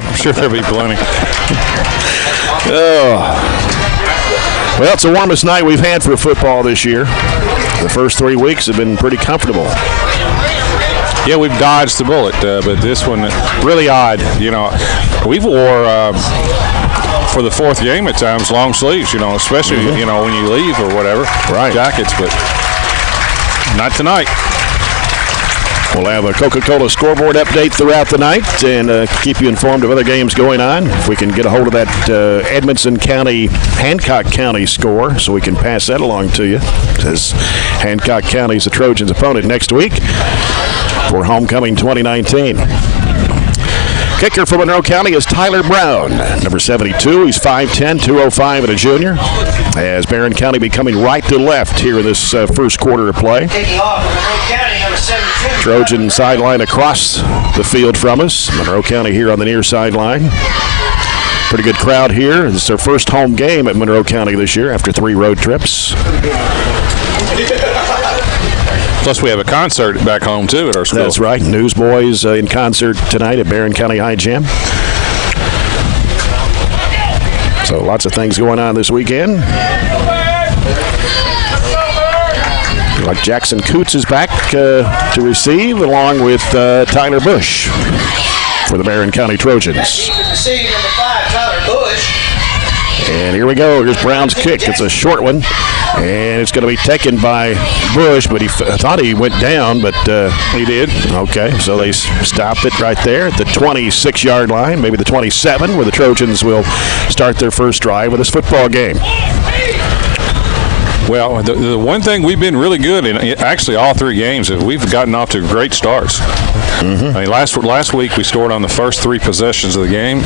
I'm sure there'll be plenty. Well, it's the warmest night we've had for football this year. The first 3 weeks have been pretty comfortable. Yeah, we've dodged the bullet, but this one really odd. You know, we've wore for the fourth game at times long sleeves. You know, especially you know when you leave or whatever, jackets, but not tonight. We'll have a Coca-Cola scoreboard update throughout the night and keep you informed of other games going on. If we can get a hold of that Edmonson County, Hancock County score so we can pass that along to you. As Hancock County is the Trojans' opponent next week for homecoming 2019. Kicker for Monroe County is Tyler Brown, number 72. He's 5'10", 205 and a junior. As Barren County becoming right to left here in this first quarter of play. Taking off from Monroe County, number 72. Trojan sideline across the field from us. Monroe County here on the near sideline. Pretty good crowd here. It's their first home game at Monroe County this year after 3 road trips. Plus, we have a concert back home, too, at our school. That's right. Newsboys in concert tonight at Barren County High Gym. So lots of things going on this weekend. Like Jackson Coots is back to receive, along with Tyler Bush for the Barren County Trojans. Receiving number 5, Tyler Bush. And here we go. Here's Brown's kick. It's a short one. And it's going to be taken by Bush, but he thought he went down, but he did. Okay, so they stopped it right there at the 26-yard line, maybe the 27, where the Trojans will start their first drive of this football game. Well, the one thing we've been really good in, actually all 3 games, is we've gotten off to great starts. I mean, last week we scored on the first 3 possessions of the game.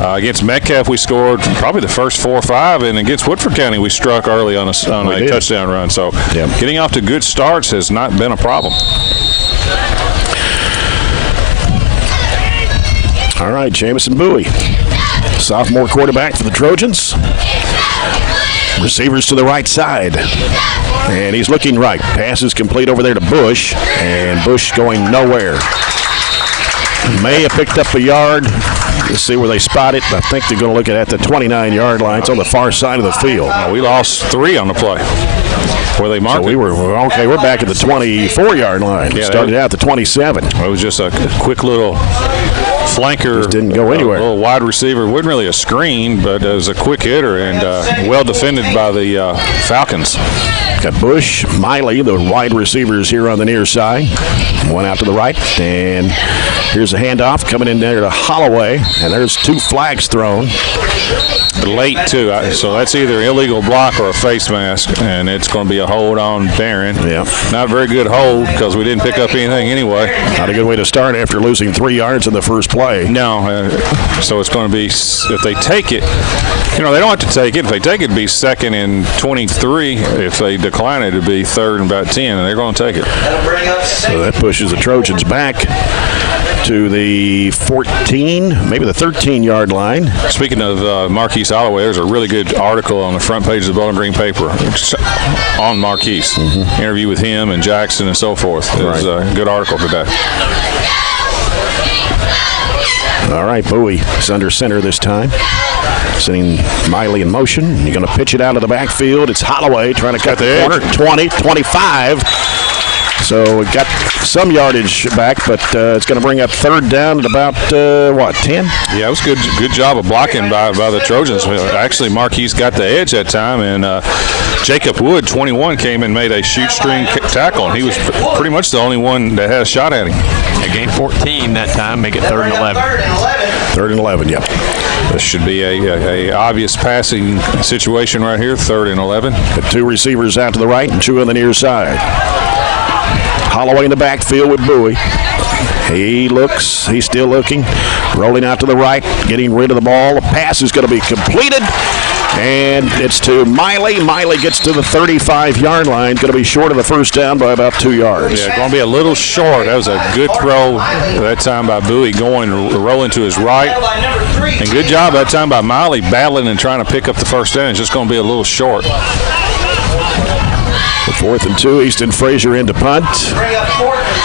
Against Metcalf we scored probably the first 4 or 5, and against Woodford County we struck early on a touchdown run. So getting off to good starts has not been a problem. All right, Jamison Bowie, sophomore quarterback for the Trojans. Receivers to the right side. And he's looking right. Pass is complete over there to Bush. And Bush going nowhere. May have picked up a yard. Let's see where they spot it. I think they're going to look at the 29-yard line. It's on the far side of the field. We lost 3 on the play where they marked so we're back at the 24-yard line. Started out at the 27. It was just a quick little flanker. Just didn't go anywhere. A little wide receiver. It wasn't really a screen, but it was a quick hitter and well defended by the Falcons. Got Bush, Miley, the wide receivers here on the near side. One out to the right, and here's a handoff coming in there to Holloway, and there's 2 flags thrown. Late, too, so that's either illegal block or a face mask, and it's going to be a hold on Barren. Yeah. Not a very good hold because we didn't pick up anything anyway. Not a good way to start after losing 3 yards in the first play. No, so it's going to be, if they take it, they don't have to take it. If they take it, it'd be 2nd and 23. If they decline it, it'd be 3rd and about 10, and they're going to take it. So that pushes the Trojans back to the 14, maybe the 13-yard line. Speaking of Marquise Holloway, there's a really good article on the front page of the Bowling Green paper on Marquise. Interview with him and Jackson and so forth. It was a good article today. All right, Bowie is under center this time. Sending Miley in motion. You're going to pitch it out of the backfield. It's Holloway trying to cut the corner. 20, 25. So we got some yardage back, but it's going to bring up 3rd down at about, 10? Yeah, it was good job of blocking by the Trojans. Actually, Marquise got the edge that time, and Jacob Wood, 21, came and made a shoot-string tackle, and he was pretty much the only one that had a shot at him. Yeah, gain 14 that time, make it 3rd and 11. 3rd and 11, yep. This should be a obvious passing situation right here, 3rd and 11. Got 2 receivers out to the right and 2 on the near side. Holloway in the backfield with Bowie. He's still looking. Rolling out to the right, getting rid of the ball. The pass is going to be completed. And it's to Miley. Miley gets to the 35-yard line. Going to be short of the first down by about 2 yards. Yeah, going to be a little short. That was a good throw that time by Bowie, rolling to his right. And good job that time by Miley, battling and trying to pick up the first down. It's just going to be a little short. 4th and 2. Easton Frazier in to punt. Bring up 4th and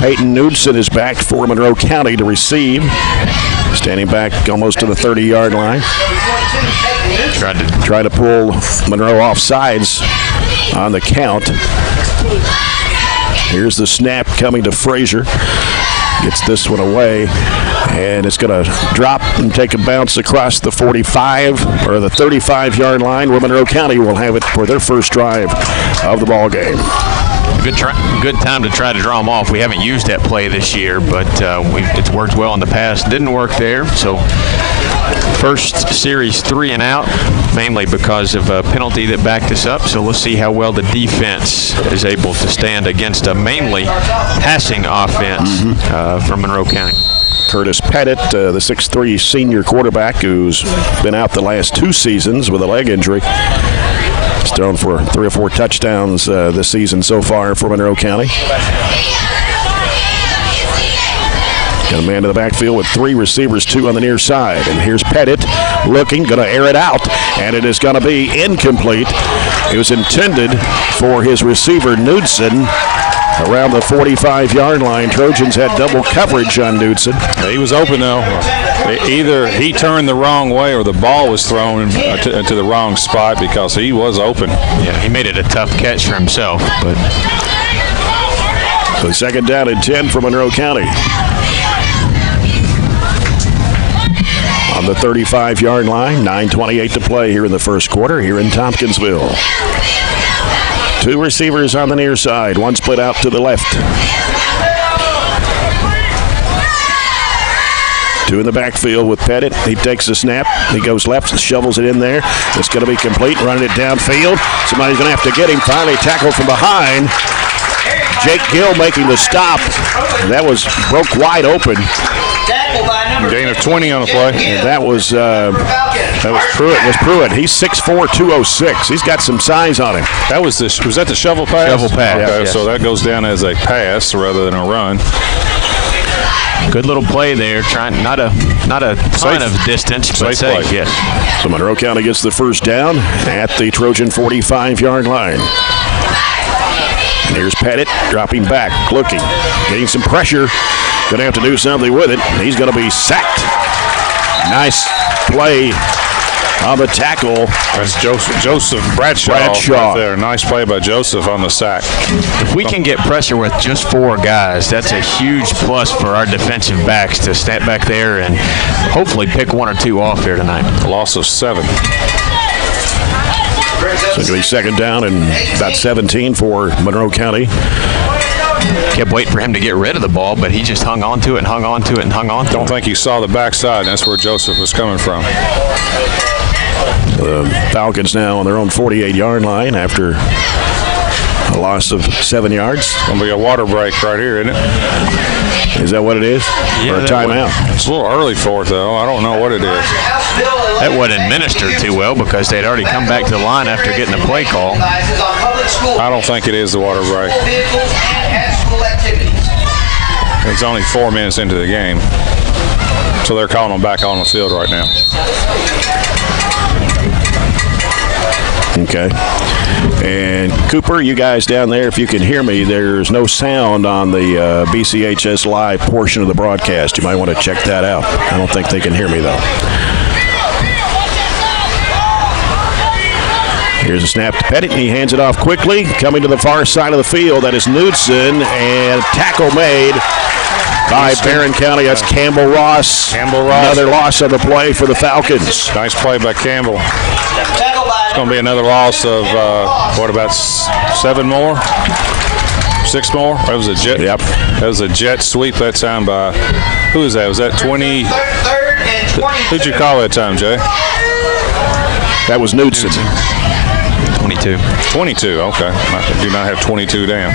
3. Peyton Knudsen is back for Monroe County to receive. standing back almost to the 30-yard line. Number 22, Try to pull Monroe off sides on the count. Here's the snap coming to Frazier. Gets this one away, and it's going to drop and take a bounce across the 45 or the 35-yard line, where Monroe County will have it for their first drive of the ball game. Good time to try to draw them off. We haven't used that play this year, but it's worked well in the past. Didn't work there, so first series 3 and out, mainly because of a penalty that backed us up. So let's see how well the defense is able to stand against a mainly passing offense from Monroe County. Curtis Pettit, the 6'3 senior quarterback who's been out the last 2 seasons with a leg injury. He's thrown for 3 or 4 touchdowns this season so far for Monroe County. Got a man to the backfield with 3 receivers, 2 on the near side. And here's Pettit looking, going to air it out, and it is going to be incomplete. It was intended for his receiver, Knudsen, around the 45-yard line. Trojans had double coverage on Knudsen. He was open, though. Either he turned the wrong way or the ball was thrown to the wrong spot, because he was open. Yeah, he made it a tough catch for himself. But So second down and 10 for Monroe County. On the 35-yard line, 9:28 to play here in the first quarter here in Tompkinsville. 2 receivers on the near side, 1 split out to the left. 2 in the backfield with Pettit. He takes the snap. He goes left, shovels it in there. It's going to be complete, running it downfield. Somebody's going to have to get him. Finally tackled from behind. Jake Gill making the stop. That was broke wide open. Gain of 20 on the play. And that was Pruitt. He's 6'4", 206. He's got some size on him. Was that the shovel pass? Shovel pass, Okay, yes. so that goes down as a pass rather than a run. good little play there, trying not a ton of distance, but Safe safe. play. Yes. So Monroe County gets the first down at the Trojan 45-yard line. And here's Pettit dropping back, looking, getting some pressure. Going to have to do something with it. He's going to be sacked. Nice play on the tackle. That's Joseph Bradshaw right there. Nice play by Joseph on the sack. If we can get pressure with just 4 guys, that's a huge plus for our defensive backs to step back there and hopefully pick 1 or 2 off here tonight. A loss of 7. So it's going to be second down and about 17 for Monroe County. Kept waiting for him to get rid of the ball, but he just hung on to it and hung on to it and hung on to it. Don't think he saw the backside. That's where Joseph was coming from. The Falcons now on their own 48-yard line after a loss of 7 yards. Going to be a water break right here, isn't it? Is that what it is? Yeah, or a timeout? It's a little early for it, though. I don't know what it is. That wasn't administered too well because they'd already come back to the line after getting a play call. I don't think it is the water break. It's only 4 minutes into the game. So they're calling them back on the field right now. Okay. And Cooper, you guys down there, if you can hear me, there's no sound on the BCHS Live portion of the broadcast. You might want to check that out. I don't think they can hear me, though. Here's a snap to Pettit, and he hands it off quickly. Coming to the far side of the field, that is Knudsen, and tackle made by Barren County. That's Campbell Ross. Another loss on the play for the Falcons. Nice play by Campbell. It's going to be another loss of, what, about 7 more? 6 more? That was a jet. Yep. That was a jet sweep that time by, who is that? Was that 20? Third and 20. Who'd you call that time, Jay? That was Knudsen. 22. 22, okay. I do not have 22 down.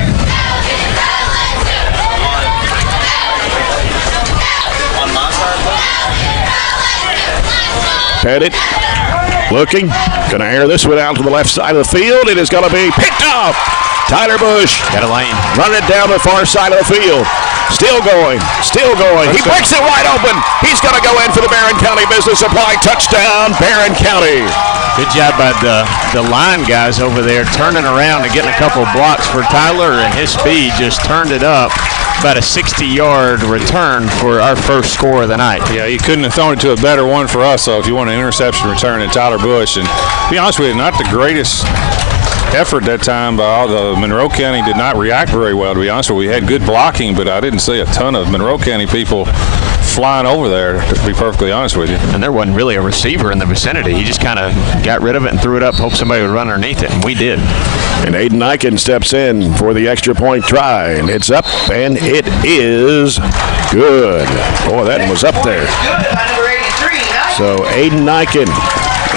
Pettit looking, going to air this one out to the left side of the field. It is going to be picked up. Tyler Bush Got a lane. running it down the far side of the field. Still going. He breaks it wide open. He's going to go in for the Barren County Business Supply touchdown. Barren County. Good job by the line guys over there turning around and getting a couple blocks for Tyler, and his speed just turned it up about a 60-yard return for our first score of the night. Yeah, you couldn't have thrown it to a better one for us. So if you want an interception return than Tyler Bush, and to be honest with you, not the greatest effort that time by all the Monroe County did not react very well, to be honest with you. We had good blocking, but I didn't see a ton of Monroe County people flying over there, to be perfectly honest with you. And there wasn't really a receiver in the vicinity. He just kind of got rid of it and threw it up, hoped somebody would run underneath it, and we did. And Aiden Eichen steps in for the extra point try, and it's up, and it is good. Boy, that was up there. Good by number 83. Nice. So Aiden Eichen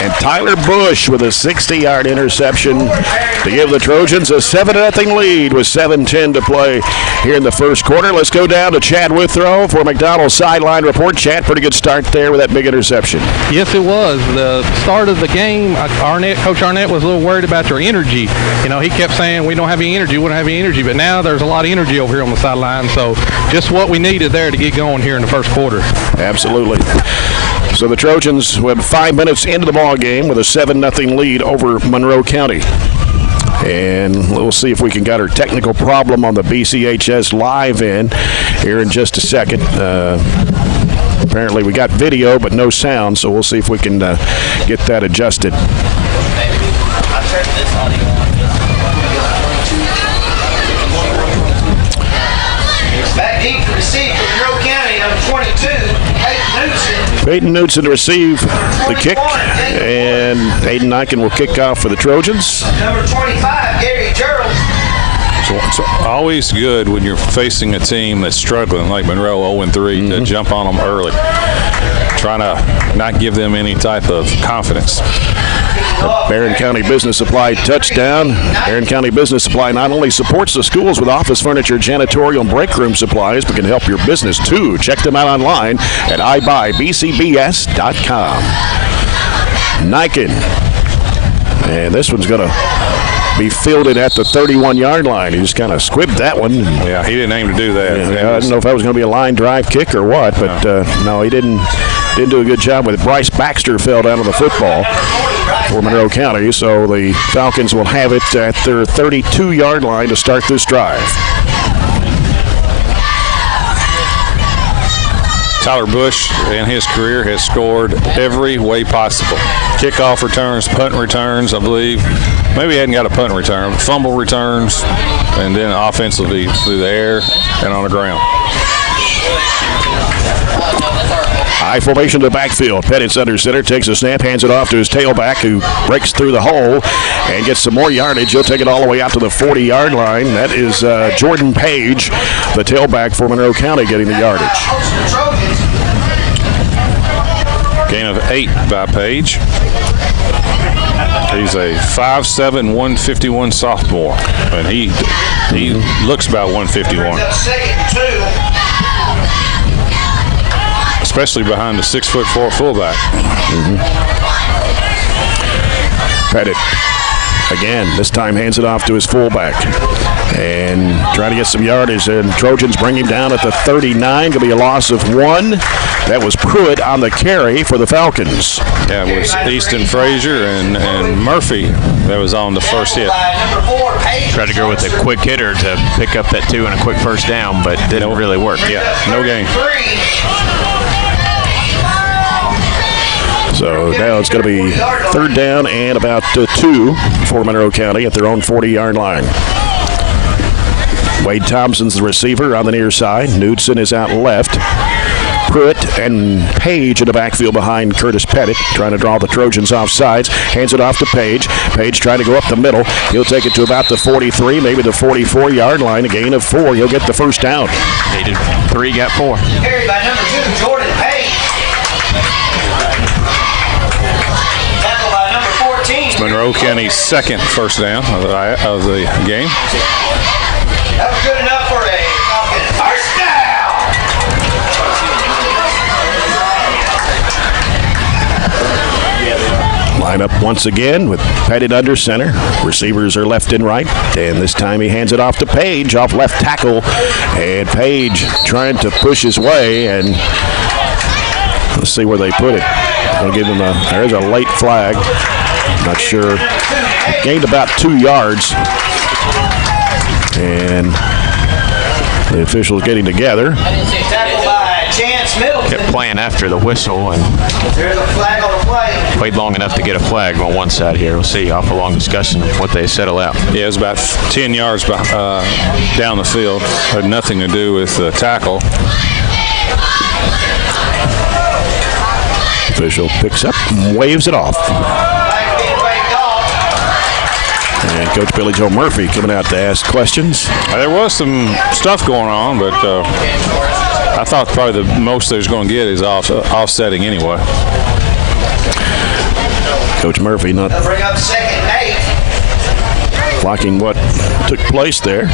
and Tyler Bush with a 60-yard interception to give the Trojans a 7-0 lead with 7:10 to play here in the first quarter. Let's go down to Chad Withrow for McDonald's sideline report. Chad, pretty good start there with that big interception. Yes, it was. The start of the game, Coach Arnett was a little worried about their energy. You know, he kept saying, we don't have any energy, we don't have any energy. But now there's a lot of energy over here on the sideline. So just what we needed there to get going here in the first quarter. Absolutely. So the Trojans went 5 minutes into the ball game with a 7-0 lead over Monroe County. And we'll see if we can get our technical problem on the BCHS live in here in just a second. Apparently we got video but no sound, so we'll see if we can get that adjusted. Back deep to receive from Monroe County, number 22, Peyton Newton. Peyton Newton to receive the kick, and Aiden Eichen will kick off for the Trojans. Number 25, Gary Gerald. So it's always good when you're facing a team that's struggling like Monroe 0-3 to jump on them early. Trying to not give them any type of confidence. Barren County Business Supply touchdown. Barren County Business Supply not only supports the schools with office furniture, janitorial, and break room supplies, but can help your business too. Check them out online at ibuyBCBS.com. Niken. And this one's going to be fielded at the 31-yard line. He just kind of squibbed that one. Yeah, he didn't aim to do that. I didn't know if that was going to be a line drive kick or what, but no, he didn't do a good job with it. Bryce Baxter fell down on the football for Monroe County, so the Falcons will have it at their 32-yard line to start this drive. Tyler Bush in his career has scored every way possible. Kickoff returns, punt returns, I believe. Maybe he hadn't got a punt return, but fumble returns, and then offensively through the air and on the ground. High formation to the backfield. Pettit's under center, takes a snap, hands it off to his tailback, who breaks through the hole and gets some more yardage. He'll take it all the way out to the 40-yard line. That is Jordan Page, the tailback for Monroe County, getting the yardage. Gain of 8 by Page. He's a 5'7", 151 sophomore, and he looks about 151. Especially behind the 6'4" fullback. Pettit again, this time hands it off to his fullback. And trying to get some yardage, and Trojans bring him down at the 39. Going to be a loss of 1. That was Pruitt on the carry for the Falcons. Yeah, it was Easton Frazier and Murphy that was on the first hit. Tried to go with a quick hitter to pick up that 2 and a quick first down, but didn't really work. Yeah, no gain. So now it's going to be 3rd down and about 2 for Monroe County at their own 40-yard line. Wade Thompson's the receiver on the near side. Knudsen is out left. Pruitt and Page in the backfield behind Curtis Pettit, trying to draw the Trojans off sides. Hands it off to Page. Page trying to go up the middle. He'll take it to about the 43, maybe the 44-yard line. A gain of 4. He'll get the first down. Needed 3, got 4. Carried by number 2, Jordan Page. Tackle by number 14. Monroe County's second first down of the game. That was good enough for a Falcon first down. Line up once again with Pettit under center. Receivers are left and right. And this time he hands it off to Page, off left tackle. And Page trying to push his way. And let's see where they put it. They'll give him there's a late flag. Not sure. Gained about 2 yards. And The officials getting together. Tackled by Chance Middleton. Kept playing after the whistle and There's a flag on the play. played long enough to get a flag on one side here. We'll see off a long discussion of what they settle out. Yeah, it was about 10 yards down the field. Had nothing to do with the tackle. Official picks up and waves it off. Flag being waved off. And Coach Billy Joe Murphy coming out to ask questions. There was some stuff going on, but I thought probably the most they was going to get is offsetting anyway. Coach Murphy not They'll bring up 2nd and 8. blocking what took place there.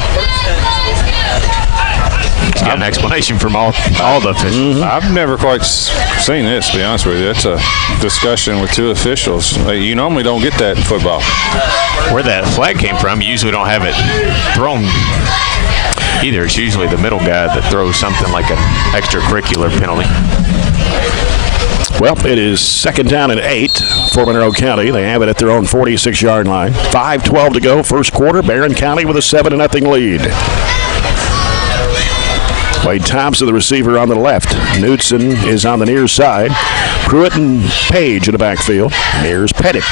Let's get an explanation from all the officials. I've never quite seen this, to be honest with you. It's a discussion with two officials. You normally don't get that in football. Where that flag came from, you usually don't have it thrown either. It's usually the middle guy that throws something like an extracurricular penalty. Well, it is 2nd down and 8 for Monroe County. They have it at their own 46-yard line. 5:12 to go, first quarter. Barren County with a 7-0 lead. Wade Thompson, the receiver, on the left. Knudsen is on the near side. Pruitt and Page in the backfield. Here's Pettit.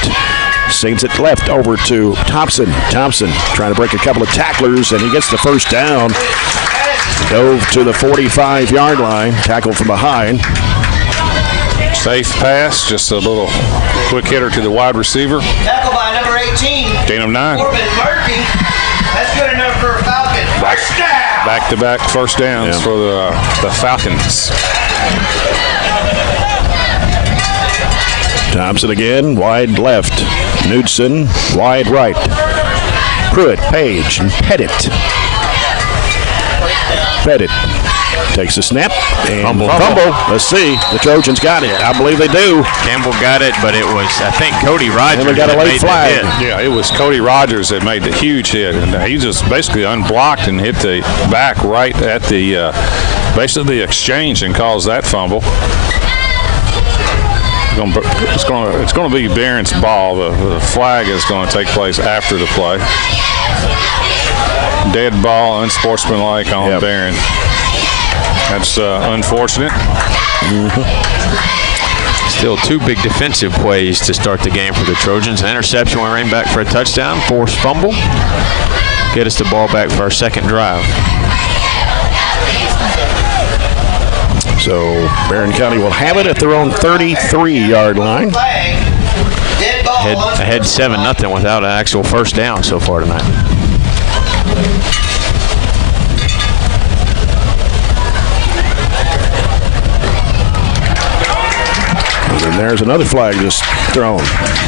Sends it left over to Thompson. Thompson trying to break a couple of tacklers, and he gets the first down. Dove to the 45-yard line. Tackle from behind. Safe pass, just a little quick hitter to the wide receiver. Tackled by number 18. Gain of 9. Corbin Murphy. That's good enough for a Falcon. First down. Back-to-back first downs for the Falcons. Thompson again, wide left. Knudsen, wide right. Pruitt, Page, and Pettit. Pettit takes a snap and Fumble. Let's see. The Trojans got it. I believe they do. Campbell got it, but it was, I think, Cody Rogers And we got a that late made the flag. hit. Yeah, it was Cody Rogers that made the huge hit, and he just basically unblocked and hit the back right at the basically the exchange and caused that fumble. It's going to be Barron's ball. The flag is going to take place after the play. Dead ball, unsportsmanlike on Barron. That's unfortunate. Still two big defensive plays to start the game for the Trojans. An interception, we ran back for a touchdown. Forced fumble. Get us the ball back for our second drive. So Barren County will have it at their own 33-yard line. Flag. Dead ball. Ahead 7-0 without an actual first down so far tonight. And there's another flag just thrown.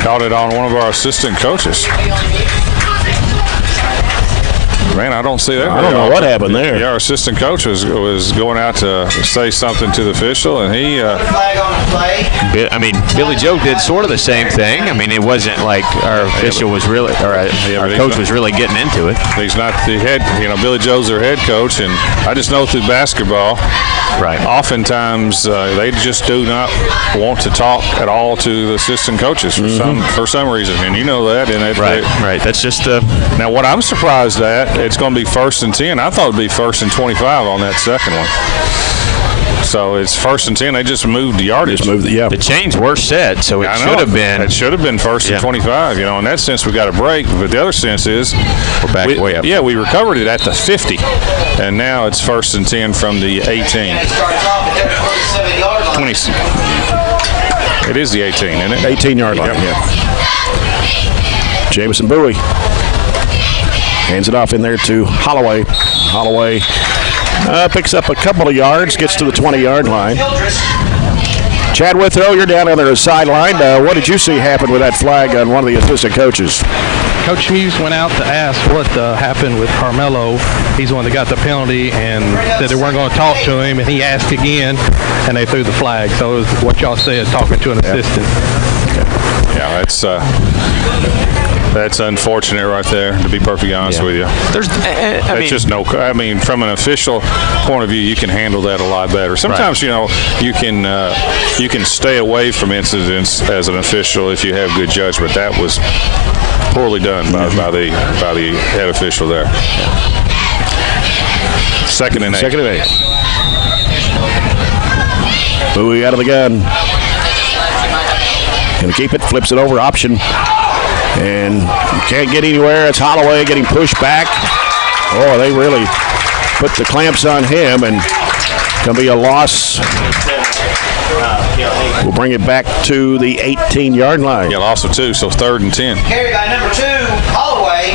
Caught it on one of our assistant coaches. Man, I don't see that. I don't know what happened there. Yeah, our assistant coach was going out to say something to the official, and he. Flag on the play. I mean, Billy Joe did sort of the same thing. I mean, it wasn't like our official was really, or our coach was really getting into it. He's not the head. Billy Joe's their head coach, and I just know through basketball, Right. oftentimes they just do not want to talk at all to the assistant coaches for some reason, and you know that. And Right. That's just now what I'm surprised at. It's going to be 1st and 10. I thought it'd be 1st and 25 on that second one. So it's 1st and 10. They just moved the yardage. the chains were set, so it should have been. It should have been 1st and 25. In that sense, we got a break. But the other sense is We're back way up. Yeah, we recovered it at the 50, and now it's 1st and 10 from the 18. It starts off at their 47-yard line. 20. It is the 18, isn't it? 18-yard line, Yep. Jamison Bowie hands it off in there to Holloway. Holloway picks up a couple of yards, gets to the 20-yard line. Chad Withrow, you're down on the sideline. What did you see happen with that flag on one of the assistant coaches? Coach Muse went out to ask what happened with Carmelo. He's the one that got the penalty and said they weren't going to talk to him, and he asked again, and they threw the flag. So it was what y'all said, talking to an assistant. Yeah, that's unfortunate right there, to be perfectly honest with you. There's, from an official point of view, you can handle that a lot better. Sometimes, you can stay away from incidents as an official if you have good judgment. That was poorly done by the head official there. Second and 8. Second and 8. Bowie out of the gun. Gonna keep it, flips it over, option. And can't get anywhere. It's Holloway getting pushed back. Oh, they really put the clamps on him, and gonna be a loss. We'll bring it back to the 18-yard line. Yeah, loss of 2, so 3rd and 10. Carried by number 2, Holloway.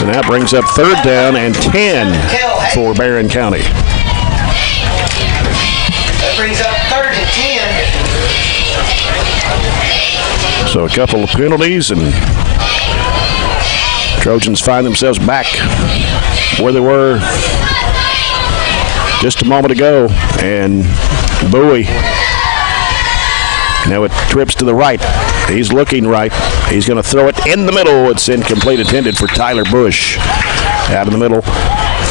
And that brings up 3rd down and 10 for Barren County. That brings up 3rd and 10. So a couple of penalties, and Trojans find themselves back where they were just a moment ago. And Bowie, now it trips to the right. He's looking right. He's going to throw it in the middle. It's incomplete, intended for Tyler Bush. Out in the middle,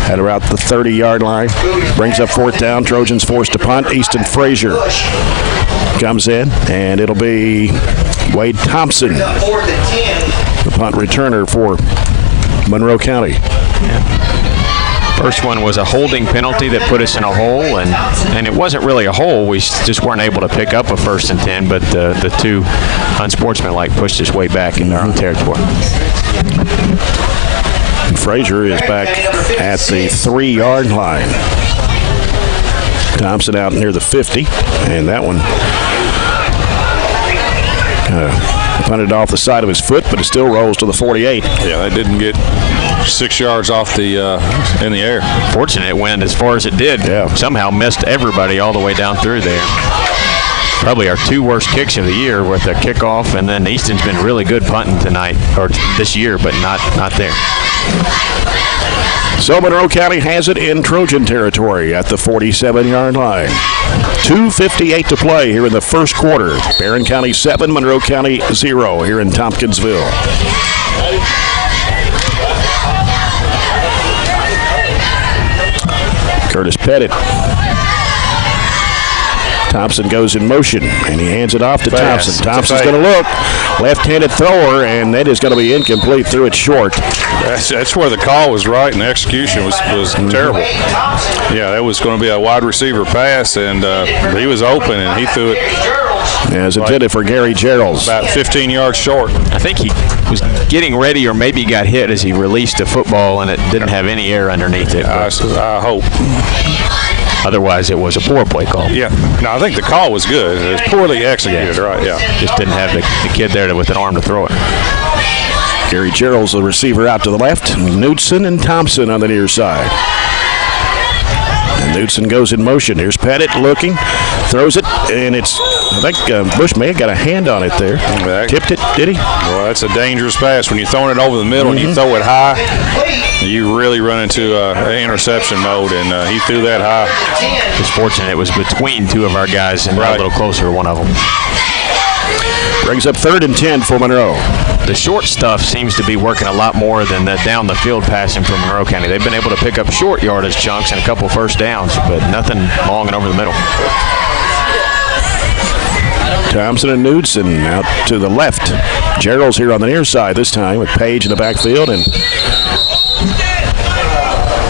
at around the 30-yard line. Brings up 4th down. Trojans forced to punt. Easton Frazier comes in, and it'll be Wade Thompson, 4th and 10. the punt returner for Monroe County. First one was a holding penalty that put us in a hole, and it wasn't really a hole. We just weren't able to pick up a 1st and 10, but the two unsportsmanlike pushed us way back in their own territory. And Frazier is back at the 3-yard line. Thompson out near the 50, and that one punted off the side of his foot, but it still rolls to the 48. Yeah, that didn't get 6 yards off the in the air. Fortunate it went as far as it did. Yeah. Somehow missed everybody all the way down through there. Probably our 2 worst kicks of the year with a kickoff, and then Easton's been really good punting tonight, or this year, but not there. So Monroe County has it in Trojan territory at the 47-yard line. 2:58 to play here in the first quarter. Barren County 7, Monroe County 0 here in Tompkinsville. Curtis Pettit. Thompson goes in motion, and he hands it off to Thompson. Thompson's going to look. Left-handed thrower, and that is going to be incomplete. Threw it short. That's where the call was right, and the execution was terrible. Yeah, that was going to be a wide receiver pass, and he was open, and he threw it. As intended for Gary Geralds. About 15 yards short. I think he was getting ready, or maybe got hit as he released the football, and it didn't have any air underneath it. I hope. Otherwise, it was a poor play call. Yeah. No, I think the call was good. It was poorly executed, right? Yeah. Just didn't have the kid there with an arm to throw it. Gary Gerald's the receiver out to the left. Knudsen and Thompson on the near side. And Knudsen goes in motion. Here's Pettit looking. Throws it, and it's, I think Bush may have got a hand on it there. Tipped it, did he? Well, that's a dangerous pass. When you're throwing it over the middle and you throw it high, you really run into interception mode, and he threw that high. It's fortunate it was between 2 of our guys and a little closer to one of them. Brings up 3rd and 10 for Monroe. The short stuff seems to be working a lot more than the down the field passing from Monroe County. They've been able to pick up short yardage chunks and a couple 1st downs, but nothing long and over the middle. Thompson and Knudsen out to the left. Gerald's here on the near side this time with Page in the backfield, and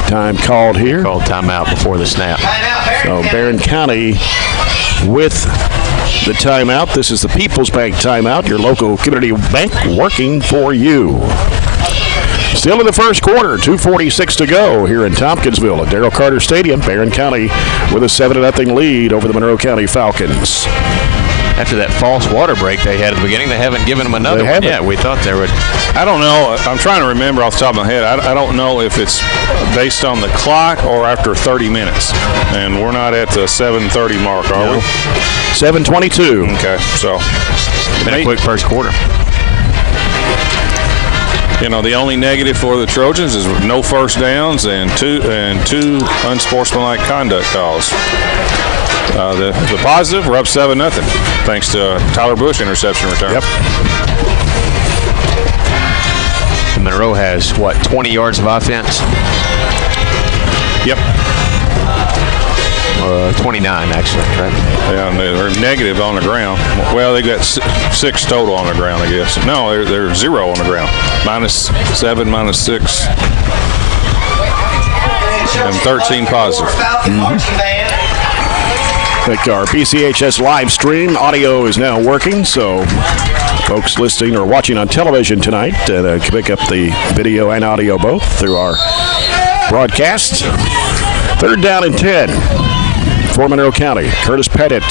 time called here. Called timeout before the snap. So Barren County with the timeout. This is the People's Bank timeout, your local community bank working for you. Still in the first quarter, 2:46 to go here in Tompkinsville at Darrell Carter Stadium. Barren County with a 7-0 lead over the Monroe County Falcons. After that false water break they had at the beginning, they haven't given them another one yet. We thought they would. I don't know. I'm trying to remember off the top of my head. I don't know if it's based on the clock or after 30 minutes. And we're not at the 7:30 mark, are we? 7:22. Okay, so. Been a quick first quarter. You know, the only negative for the Trojans is no 1st downs and two unsportsmanlike conduct calls. The positive, we're up 7-0 thanks to Tyler Bush interception return. Yep. And Monroe has, 20 yards of offense? Yep. 29, actually, right? Yeah, and they're negative on the ground. Well, they got 6 total on the ground, I guess. No, they're 0 on the ground. -7, -6. and 13 positive. I think our BCHS live stream audio is now working, so folks listening or watching on television tonight can pick up the video and audio both through our broadcast. 3rd down and 10 for Monroe County. Curtis Pettit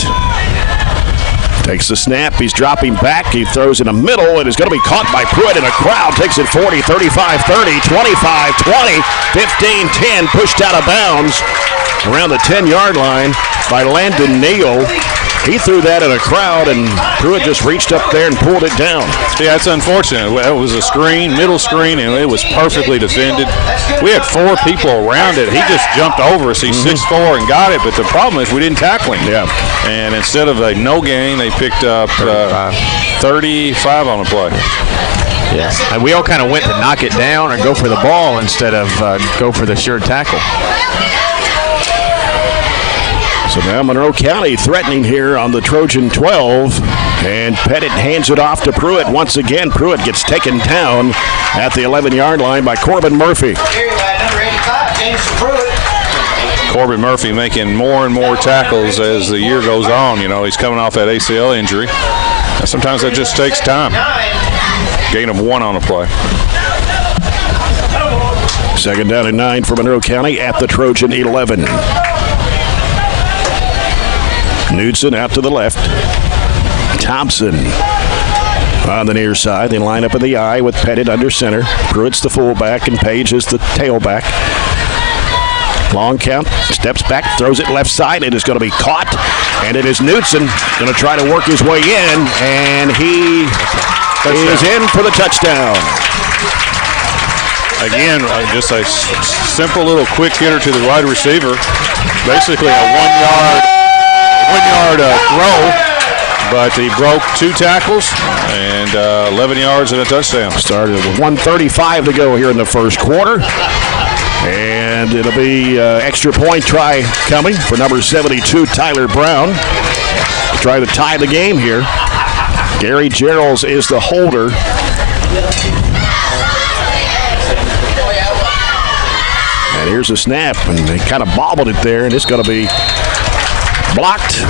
takes the snap. He's dropping back. He throws in the middle. It is going to be caught by Pruitt, and a crowd takes it 40, 35, 30, 25, 20, 15, 10. Pushed out of bounds around the 10-yard line by Landon Neal. He threw that in a crowd, and Pruitt just reached up there and pulled it down. Yeah, it's unfortunate. It was a screen, middle screen, and it was perfectly defended. We had 4 people around it. He just jumped over us. He's 6'4" and got it, but the problem is we didn't tackle him. Yeah. And instead of a no gain, they picked up 35 on the play. Yeah. And we all kind of went to knock it down or go for the ball instead of go for the sure tackle. So now Monroe County threatening here on the Trojan 12, and Pettit hands it off to Pruitt. Once again, Pruitt gets taken down at the 11-yard line by Corbin Murphy. Corbin Murphy making more and more tackles as the year goes on. You know, he's coming off that ACL injury. And sometimes that just takes time. Gain of 1 on the play. 2nd down and 9 for Monroe County at the Trojan 11. Knudsen out to the left. Thompson on the near side. They line up in the I with Pettit under center. Pruitt's the fullback and Page is the tailback. Long count, steps back, throws it left side. It is going to be caught, and it is Knudsen going to try to work his way in, and he is in for the touchdown. Again, just a simple little quick hitter to the wide receiver. Basically a 1-yard throw, but he broke 2 tackles and 11 yards and a touchdown. Started with 1:35 to go here in the first quarter. And it'll be extra point try coming for number 72, Tyler Brown. Try to tie the game here. Gary Geralds is the holder. And here's a snap, and they kind of bobbled it there, and it's going to be blocked.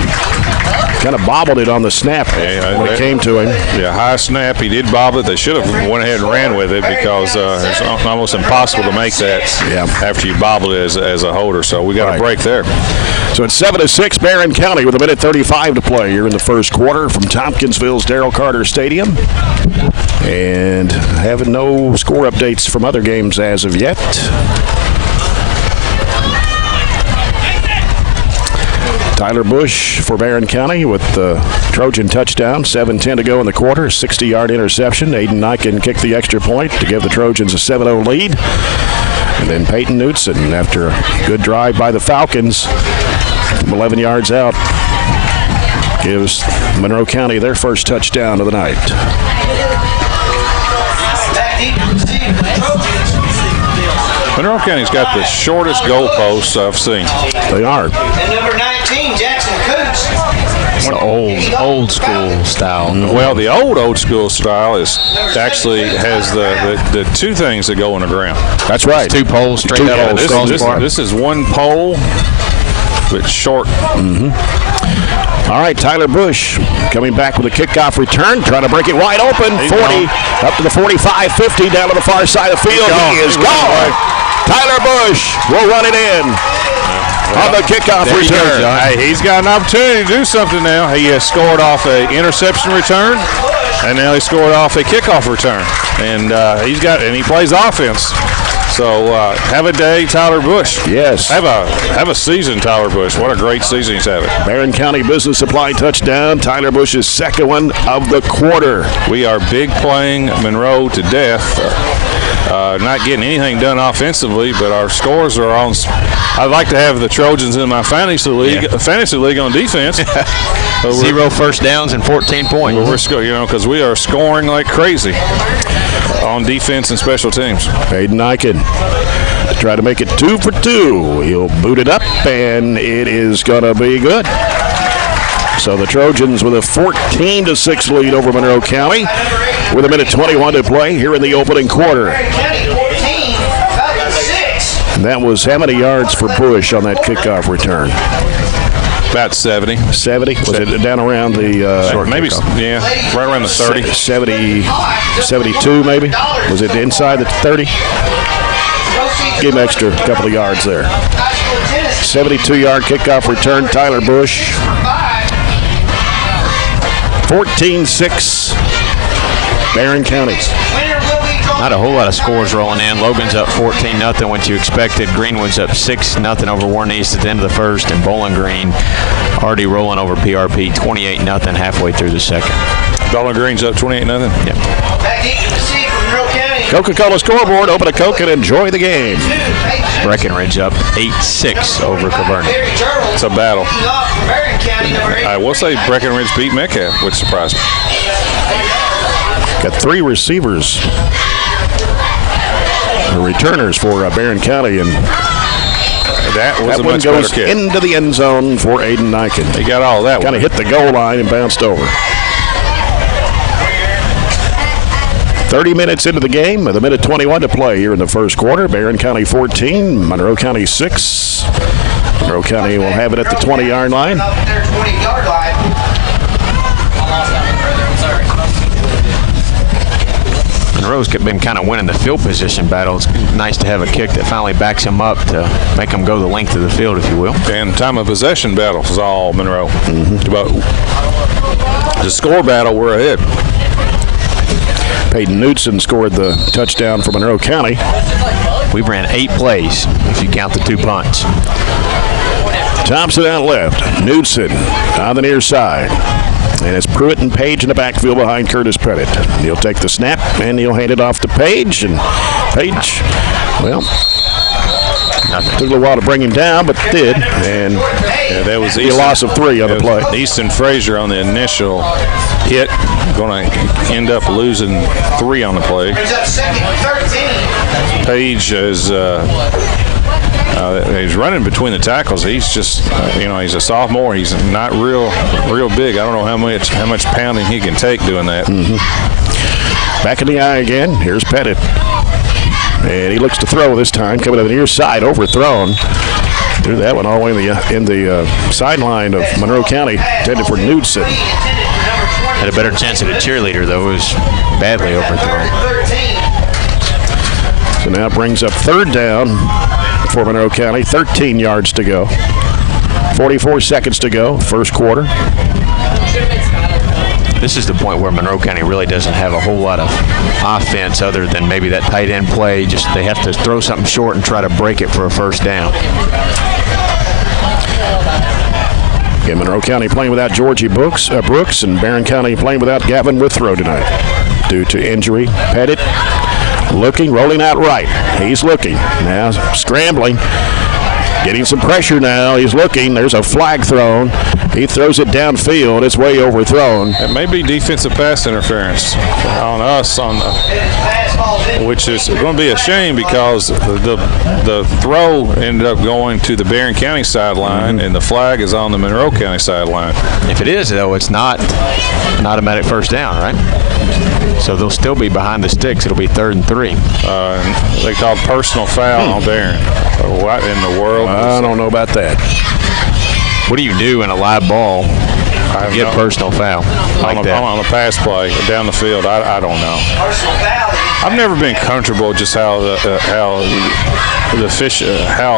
Kind of bobbled it on the snap when it came to him. Yeah, high snap. He did bobble it. They should have went ahead and ran with it because it's almost impossible to make that after you bobble it as a holder. So we got a break there. So it's 7-6, Barren County with 1:35 to play here in the first quarter from Tompkinsville's Darrell Carter Stadium. And having no score updates from other games as of yet. Tyler Bush for Barren County with the Trojan touchdown. 7:10 to go in the quarter. 60-yard interception. Aiden Nyken kicked the extra point to give the Trojans a 7-0 lead. And then Peyton Knudsen, after a good drive by the Falcons from 11 yards out, gives Monroe County their first touchdown of the night. Monroe County's got the shortest goalposts I've seen. They are. And number 19, Jackson Coots. It's the old school style. Well, the old school style is actually has the 2 things that go on the ground. That's right. 2 poles straight out of the crossbar. This is 1 pole, but short. All right, Tyler Bush coming back with a kickoff return, trying to break it wide open. 40 up to the 45, 50 down to the far side of the field. He is gone. Tyler Bush will run it in on the kickoff return. Hey, he's got an opportunity to do something now. He has scored off an interception return, and now he scored off a kickoff return. And he plays offense. So have a day, Tyler Bush. Yes. Have a season, Tyler Bush. What a great season he's having. Barren County Business Supply touchdown. Tyler Bush's second one of the quarter. We are big playing Monroe to death. Not getting anything done offensively, but our scores are on. I'd like to have the Trojans in my fantasy league on defense. 0 first downs and 14 points. We're because we are scoring like crazy on defense and special teams. Aiden Nyken to try to make it 2 for 2. He'll boot it up, and it is going to be good. So the Trojans with a 14-6 lead over Monroe County with 1:21 to play here in the opening quarter. That was how many yards for Bush on that kickoff return? About 70. 70? Was it down around the maybe, kickoff? yeah, right around the 30. 72 maybe? Was it inside the 30? Give him extra couple of yards there. 72-yard kickoff return, Tyler Bush. 14-6, Barren County. Not a whole lot of scores rolling in. Logan's up 14-0, what you expected. Greenwood's up 6-0 over Warren East at the end of the first, and Bowling Green already rolling over PRP 28-0 halfway through the second. Bowling Green's up 28-0. Yep. Back deep to receive from Monroe County. Coca-Cola scoreboard. Open a Coke and enjoy the game. Breckenridge up 8-6 over Coverny. It's a battle. Barren County, number 8. I will say Breckenridge beat Metcalf, which surprised me. Got 3 receivers. The returners for Barren County, and That was that a one much goes better kick. into the end zone for Aiden Nyken. He got all that Kind one. of hit the goal line and bounced over. 30 minutes into the game, with a minute 21 to play here in the first quarter. Barren County 14, Monroe County 6. Monroe County will have it at the 20-yard line. Up there, 20-yard line. Monroe's been kind of winning the field position battle. It's nice to have a kick that finally backs him up to make him go the length of the field, if you will. And time of possession battle is all Monroe. But the score battle, we're ahead. Peyton Knudsen scored the touchdown for Monroe County. We ran 8 plays, if you count the 2 punts. Thompson out left. Knudsen on the near side. And it's Pruitt and Page in the backfield behind Curtis Pettit. He'll take the snap, and he'll hand it off to Page. And Page, well, took a little while to bring him down, but did. And That was a loss of 3 on the play. Easton Frazier on the initial hit, going to end up losing 3 on the play. Brings up second and 13. Page is he's running between the tackles. He's just he's a sophomore. He's not real big. I don't know how much pounding he can take doing that. Back in the eye again. Here's Pettit. And he looks to throw this time, coming to the near side, overthrown. Threw that one all the way in the sideline of Monroe County, intended for Knudsen. Had a better chance at a cheerleader, though. It was badly overthrown. 13. So now it brings up 3rd down for Monroe County. 13 yards to go. 44 seconds to go, first quarter. This is the point where Monroe County really doesn't have a whole lot of offense other than maybe that tight end play. Just they have to throw something short and try to break it for a first down. Again, Monroe County playing without Georgie Brooks, and Barren County playing without Gavin Withrow tonight due to injury. Pettit looking, rolling out right. He's looking. Now scrambling. Getting some pressure now. He's looking. There's a flag thrown. He throws it downfield. It's way overthrown. It may be defensive pass interference on us, which is going to be a shame because the throw ended up going to the Barren County sideline, and the flag is on the Monroe County sideline. If it is, though, it's not an automatic first down, right? So they'll still be behind the sticks. It'll be 3rd and 3. They called personal foul on Barren. What in the world? I don't know about that. What do you do in a live ball to get personal foul like that? On a pass play down the field, I don't know. Personal foul. I've never been comfortable just how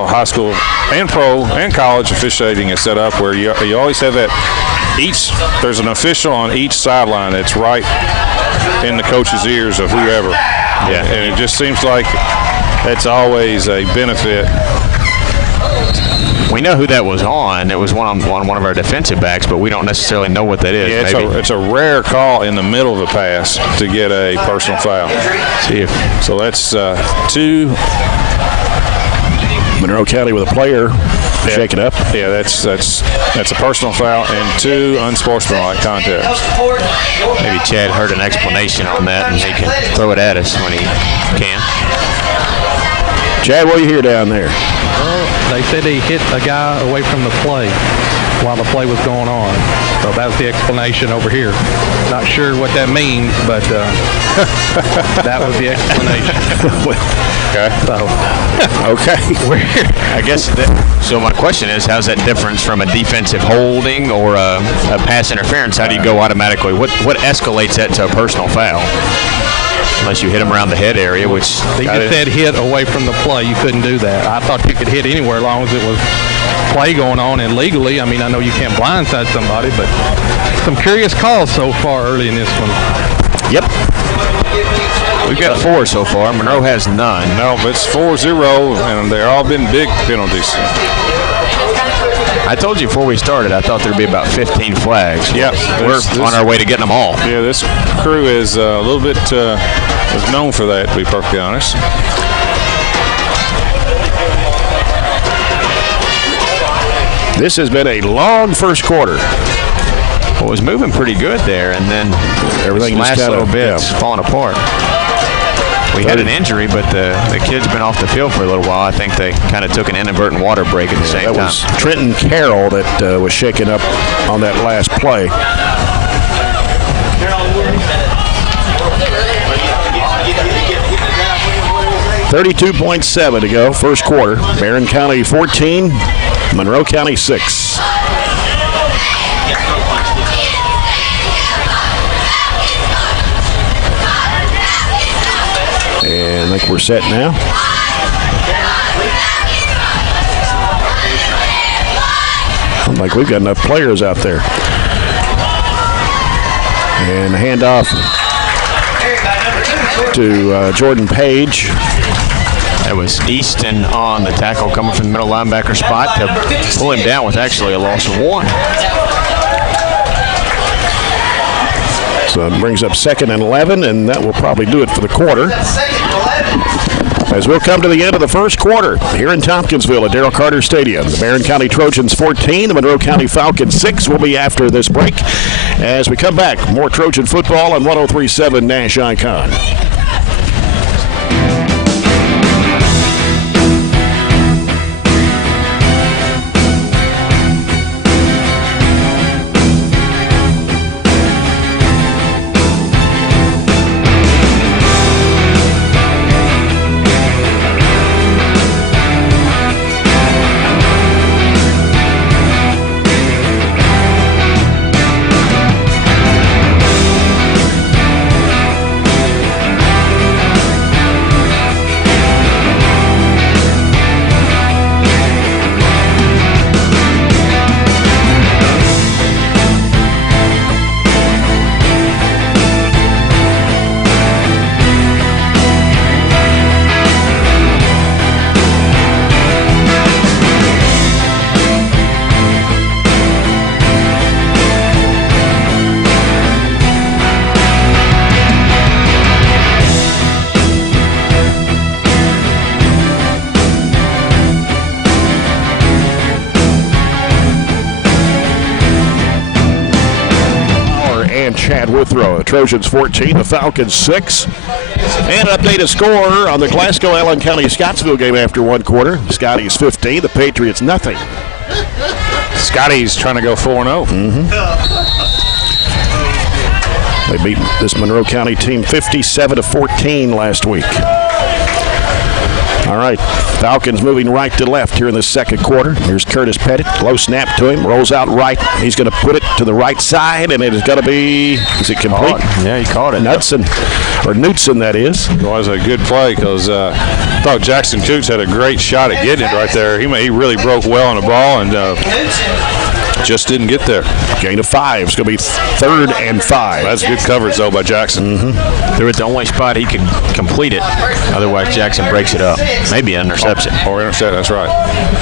high school and pro and college officiating is set up, where you always have that there's an official on each sideline that's right in the coach's ears of whoever. Yeah, and it just seems like that's always a benefit. We know who that was on. It was one of our defensive backs, but we don't necessarily know what that is. Yeah, it's a rare call in the middle of a pass to get a personal foul. So that's 2. Monroe County with a player shaken up. Yeah, that's a personal foul and 2 unsportsmanlike contact. Maybe Chad heard an explanation on that, and he can throw it at us when he can. Chad, what do you hear down there? Well, they said he hit a guy away from the play. while the play was going on. So that's the explanation over here. Not sure what that means, but that was the explanation. Okay. So, Okay. I guess so. My question is, how's that difference from a defensive holding or a pass interference? How do you go automatically? What escalates that to a personal foul? Unless you hit him around the head area, which they just said hit away from the play. You couldn't do that. I thought you could hit anywhere as long as it was play going on and legally. I mean, I know you can't blindside somebody, but some curious calls so far early in this one. Yep. we've got 4 so far. Monroe has none. No, but it's 4-0, and they've all been big penalties. I told you before we started, I thought there'd be about 15 flags. Yeah, we're on our way to getting them all. Yeah, this crew is a little bit is known for that, to be perfectly honest. This has been a long first quarter. Well, it was moving pretty good there, and then Everything last just little bit's falling apart. We had an injury, but the kid's been off the field for a little while. I think they kind of took an inadvertent water break at the same time. That was Trenton Carroll that was shaken up on that last play. .7 to go, first quarter. Barren County 14, Monroe County 6. And I think we're set now. Looks like we've got enough players out there. And handoff to Jordan Page. That was Easton on the tackle coming from the middle linebacker spot. To pull him down was actually a loss of 1. So it brings up 2nd and 11, and that will probably do it for the quarter. As we'll come to the end of the first quarter here in Tompkinsville at Darrell Carter Stadium. The Barren County Trojans 14, the Monroe County Falcons 6 will be after this break. As we come back, more Trojan football on 103.7 Nash Icon. Chad Withrow. The Trojans 14, the Falcons 6. And an updated score on the Glasgow Allen County Scottsville game after one quarter. Scotty's 15, the Patriots nothing. Scotty's trying to go 4-0. They beat this Monroe County team 57-14 last week. All right, Falcons moving right to left here in the second quarter. Here's Curtis Pettit, low snap to him, rolls out right. He's going to put it to the right side, and it is going to be, is it complete? Yeah, he caught it. Knutson, that is. It was a good play because I thought Jackson Coots had a great shot at getting it right there. He really broke well on the ball and just didn't get there. Gain of 5. It's going to be 3rd and 5. That's good coverage, though, by Jackson. There was the only spot he could complete it. Otherwise, Jackson breaks it up. Maybe intercepts it. Or intercept, that's right.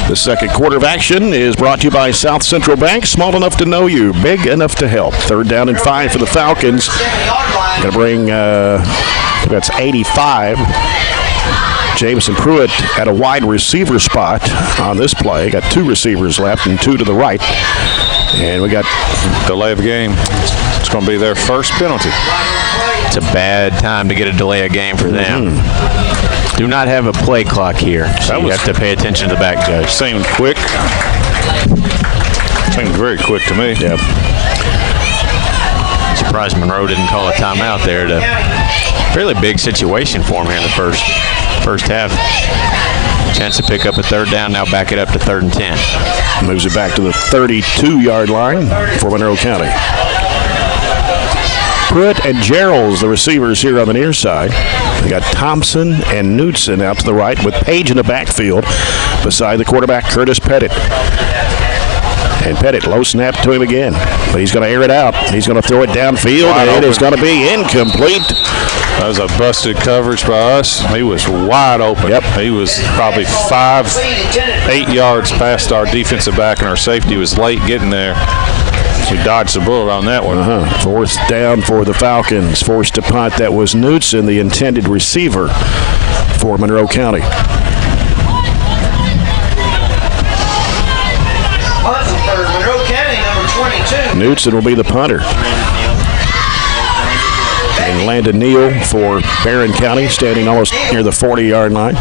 The second quarter of action is brought to you by South Central Bank. Small enough to know you, big enough to help. 3rd down and 5 for the Falcons. Going to bring, that's 85. Jameson Pruitt at a wide receiver spot on this play. Got 2 receivers left and 2 to the right. And we got delay of game. It's going to be their first penalty. It's a bad time to get a delay of game for them. Do not have a play clock here, so you have to pay attention to the back judge. Seemed quick. Seemed very quick to me. Yep. Surprised Monroe didn't call a timeout there. Fairly big situation for him here in the first half. Chance to pick up a third down, now back it up to 3rd and 10. Moves it back to the 32-yard line for Monroe County. Pruitt and Gerald's the receivers here on the near side. They got Thompson and Knudsen out to the right with Page in the backfield beside the quarterback, Curtis Pettit. And Pettit, low snap to him again. But he's going to air it out. He's going to throw it downfield, and it is going to be incomplete. That was a busted coverage by us. He was wide open. Yep. He was probably 8 yards past our defensive back, and our safety was late getting there. We dodged the bullet on that one. 4th down for the Falcons. Forced to punt. That was Knudsen, the intended receiver for Monroe County. Punting for Monroe County, number 22. Knudsen will be the punter. And Landon Neal for Barren County, standing almost near the 40-yard line.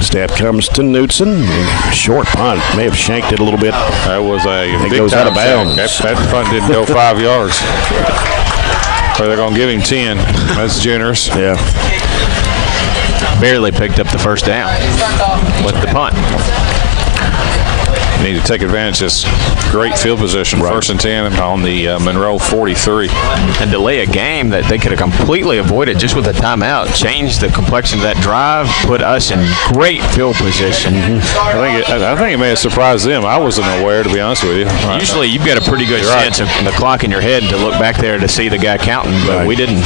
Snap comes to Knudsen. Short punt. May have shanked it a little bit. That was a It big goes out of time bounds. sack. That punt didn't go 5 yards. Or they're going to give him 10. That's generous. Yeah. Barely picked up the first down with the punt. Need to take advantage of this great field position. Right. 1st and 10 on the Monroe 43. And delay a game that they could have completely avoided just with a timeout. Changed the complexion of that drive, put us in great field position. I think it may have surprised them. I wasn't aware, to be honest with you. Usually you've got a pretty good chance of the clock in your head to look back there to see the guy counting, but Right. we didn't.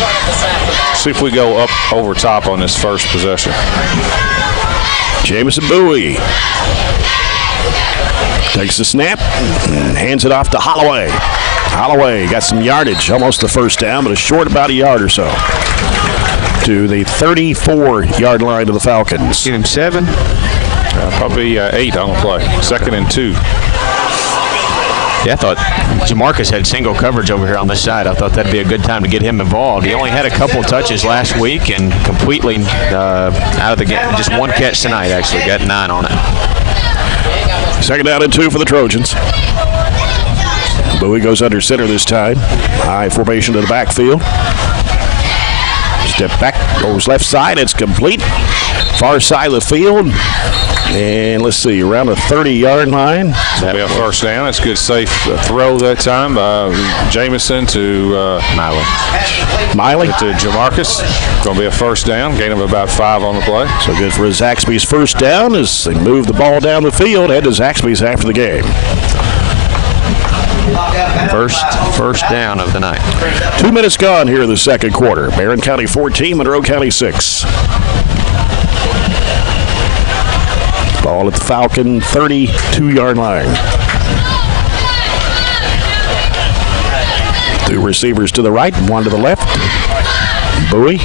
See if we go up over top on this first possession. Jamison Bowie takes the snap and hands it off to Holloway. Holloway got some yardage, almost the first down, but a short about a yard or so to the 34-yard line of the Falcons. Give him 7. Probably 8 on the play. 2nd and 2. Yeah, I thought Jamarcus had single coverage over here on this side. I thought that'd be a good time to get him involved. He only had a couple touches last week and completely out of the game. Just one catch tonight, actually. Got 9 on it. 2nd down and 2 for the Trojans. Bowie goes under center this time. High formation to the backfield. Step back, goes left side. It's complete. Far side of the field. And let's see, around the 30-yard line. That'll be a first down. That's a good safe throw that time by Jamison to Miley. to Jamarcus. Going to be a first down. Gain of about 5 on the play. So good for Zaxby's first down as they move the ball down the field. Head to Zaxby's after the game. First down of the night. 2 minutes gone here in the second quarter. Barren County 14, Monroe County 6. Ball at the Falcon 32-yard line. 2 receivers to the right, 1 to the left. Bowie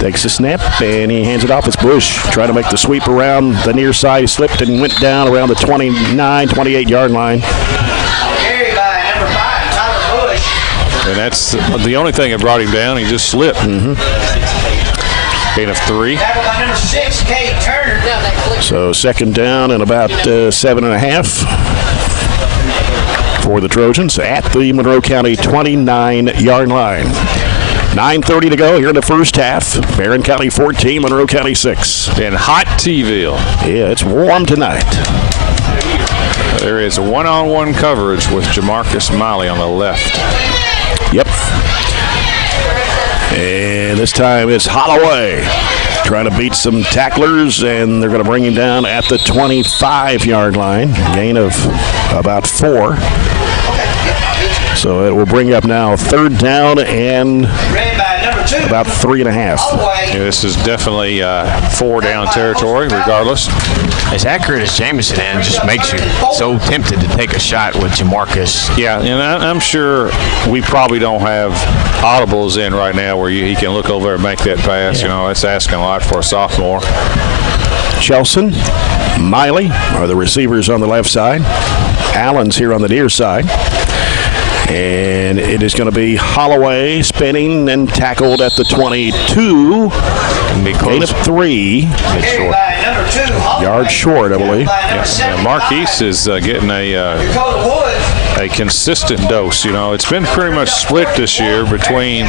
takes the snap and he hands it off. It's Bush trying to make the sweep around the near side. He slipped and went down around the 29, 28-yard line. Carried by number 5, Tyler Bush. And that's the only thing that brought him down. He just slipped. Gain of 3. Tackled by number 6, Kate Turner. So 2nd down and about 7.5 for the Trojans at the Monroe County 29-yard line. 9:30 to go here in the first half. Barren County 14, Monroe County 6. In hot T-ville. Yeah, it's warm tonight. There is a one-on-one coverage with Jamarcus Miley on the left. Yep. And this time it's Holloway trying to beat some tacklers, and they're going to bring him down at the 25-yard line. Gain of about 4. So it will bring up now 3rd down and Ran by number 2. about 3.5. Yeah, this is definitely 4-down territory, regardless. As accurate as Jamison is, just makes you so tempted to take a shot with Jamarcus. Yeah, and I'm sure we probably don't have audibles in right now where he can look over and make that pass. Yeah. You know, that's asking a lot for a sophomore. Chelson, Miley are the receivers on the left side. Allen's here on the near side. And it is going to be Holloway spinning and tackled at the 22. Gain of 3. Carried by number 2, Holloway. Yard short, I believe. Yeah, Marquise is getting Dakota Woods. a consistent dose. You know, it's been pretty much split this year between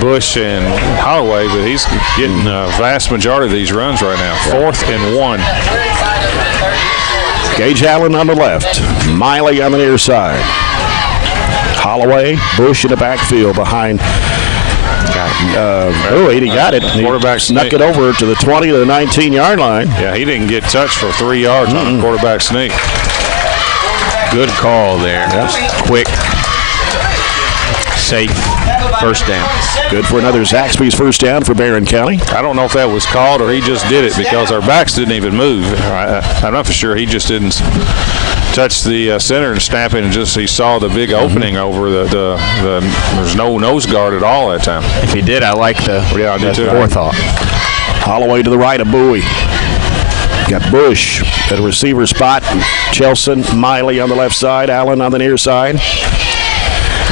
Bush and Holloway, but he's getting a vast majority of these runs right now. 4th and 1. Gage Allen on the left. Miley on the near side. Holloway, Bush in the backfield behind Bowie. He got it. He Quarterback snuck sneak. it over to the 20 to the 19-yard line. Yeah, he didn't get touched for 3 yards on the quarterback sneak. Good call there. Quick, safe, first down. Good for another Zaxby's first down for Barren County. I don't know if that was called or he just did it because our backs didn't even move. I'm not for sure. He just didn't touch the center and snap it, and just he saw the big opening over the there's no nose guard at all that time. If he did, I like the forethought. Holloway to the right of Bowie. Got Bush at a receiver spot. Chelson, Miley on the left side. Allen on the near side.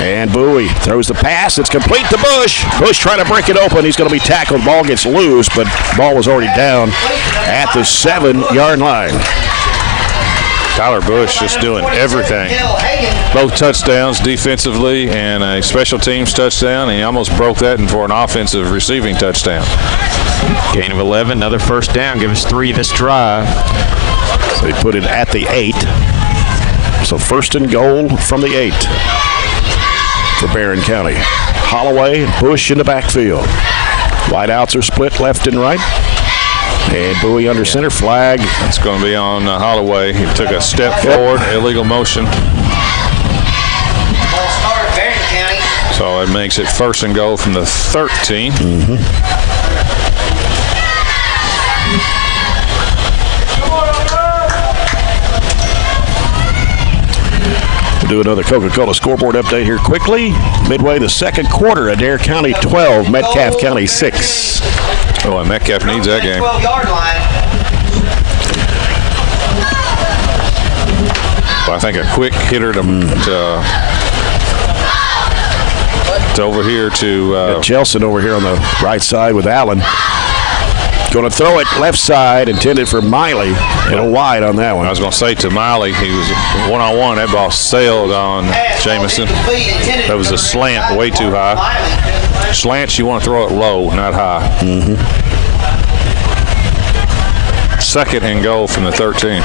And Bowie throws the pass. It's complete to Bush. Bush trying to break it open. He's going to be tackled. Ball gets loose, but ball was already down at the 7-yard line. Tyler Bush just doing everything. Both touchdowns defensively and a special teams touchdown, and he almost broke that in for an offensive receiving touchdown. Gain of 11, another first down. Give us 3 this drive. So they put it at the 8. So 1st and goal from the 8 for Barren County. Holloway and Bush in the backfield. Wideouts are split left and right. And Bowie under center. Flag. It's going to be on Holloway. He took a step forward, illegal motion. Ball started Barren County. So it makes it 1st and goal from the 13. We'll do another Coca-Cola scoreboard update here quickly. Midway the second quarter, Adair County 12, Metcalfe County 6. Oh, and Metcalfe needs that game. 12-yard line. Well, I think a quick hitter to over here to Chelson over here on the right side with Allen. Going to throw it left side, intended for Miley, and a wide on that one. I was going to say to Miley, he was one-on-one. That ball sailed on Jamison. That was a slant, way too high. Slants, you want to throw it low, not high. 2nd and goal from the 13.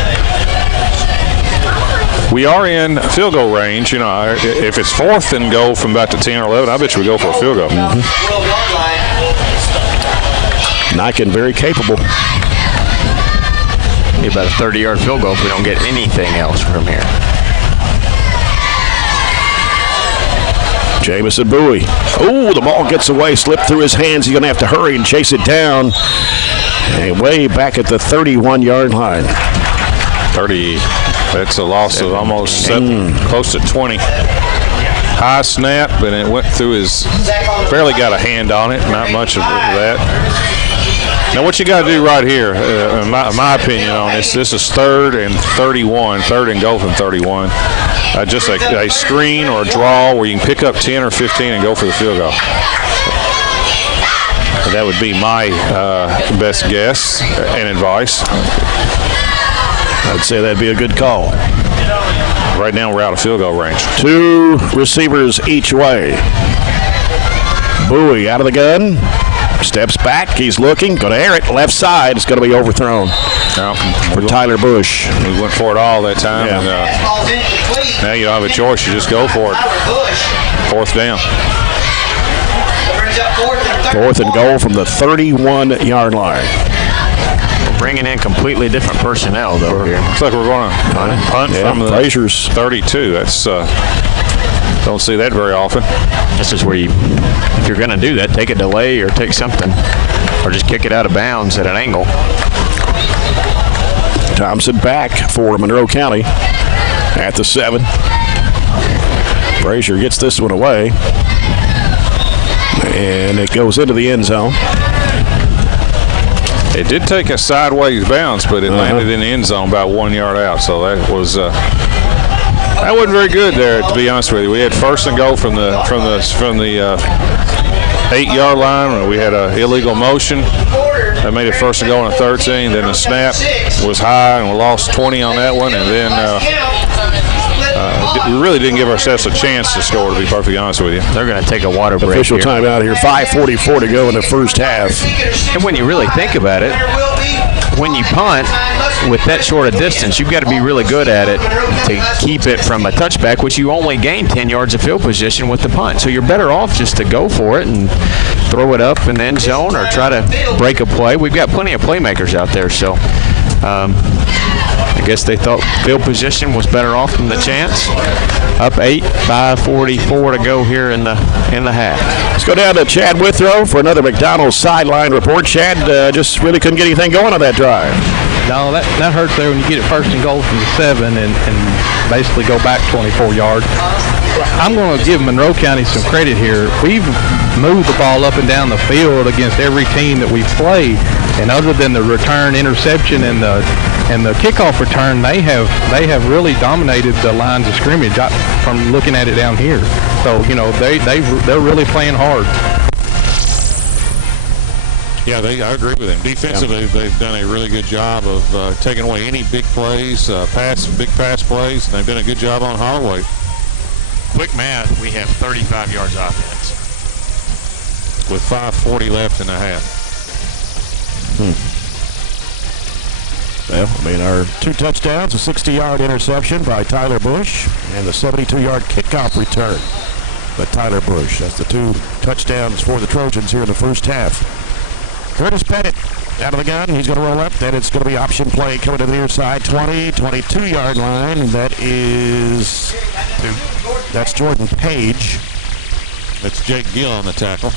We are in field goal range. You know, if it's 4th and goal from about the 10 or 11, I bet you we go for a field goal. 12-yard line. Niken very capable. Be about a 30-yard field goal if we don't get anything else from here. Jamison Bowie. Oh, the ball gets away, slipped through his hands. He's going to have to hurry and chase it down. And way back at the 31-yard line. 30. That's a loss of almost 7, close to 20. High snap, and it went through his, barely got a hand on it. Not much of that. Now, what you got to do right here, in my opinion on this is 3rd and 31, 3rd and goal from 31. Just a screen or a draw where you can pick up 10 or 15 and go for the field goal. That would be my best guess and advice. I'd say that'd be a good call. Right now, we're out of field goal range. 2 receivers each way. Bowie out of the gun. Steps back. He's looking. Going to air it. Left side. It's going to be overthrown for Tyler Bush. We went for it all that time. Yeah. And, Ball's incomplete. now you don't have a choice. You just go for it. Tyler Bush. 4th down. That brings up 4th and 4th and goal from the 31-yard line. We're bringing in completely different personnel, though, here. Looks like we're going to punt from the Frazier's 32. That's don't see that very often. This is where you, if you're going to do that, take a delay or take something, or just kick it out of bounds at an angle. Thompson back for Monroe County at the 7. Frazier gets this one away. And it goes into the end zone. It did take a sideways bounce, but it landed in the end zone about 1 yard out. So that was That wasn't very good there, to be honest with you. We had first and goal from the 8-yard line. We had an illegal motion that made it first and goal on the 13. Then the snap was high, and we lost 20 on that one. And then we really didn't give ourselves a chance to score, to be perfectly honest with you. They're going to take a water break. Official here. timeout here. 5:44 to go in the first half. And when you really think about it, when you punt with that short a distance, you've got to be really good at it to keep it from a touchback, which you only gain 10 yards of field position with the punt. So you're better off just to go for it and throw it up in the end zone or try to break a play. We've got plenty of playmakers out there, so I guess they thought field position was better off than the chance. Up 8, 5:44 to go here in the half. Let's go down to Chad Withrow for another McDonald's sideline report. Chad just really couldn't get anything going on that drive. No, that hurts there when you get it first and goal from the 7 and basically go back 24 yards. I'm going to give Monroe County some credit here. We've moved the ball up and down the field against every team that we've played, and other than the return interception and the kickoff return, they have really dominated the lines of scrimmage from looking at it down here. So they're really playing hard. Yeah, I agree with him. Defensively, they've done a really good job of taking away any big plays, big pass plays, and they've done a good job on Holloway. Quick math, we have 35 yards offense. With 5:40 left in the half. Well, our 2 touchdowns, a 60-yard interception by Tyler Bush, and the 72-yard kickoff return by Tyler Bush. That's the 2 touchdowns for the Trojans here in the first half. Curtis Pettit out of the gun. He's going to roll up. Then it's going to be option play coming to the near side, 22-yard line. That's Jordan Page. That's Jake Gill on the tackle.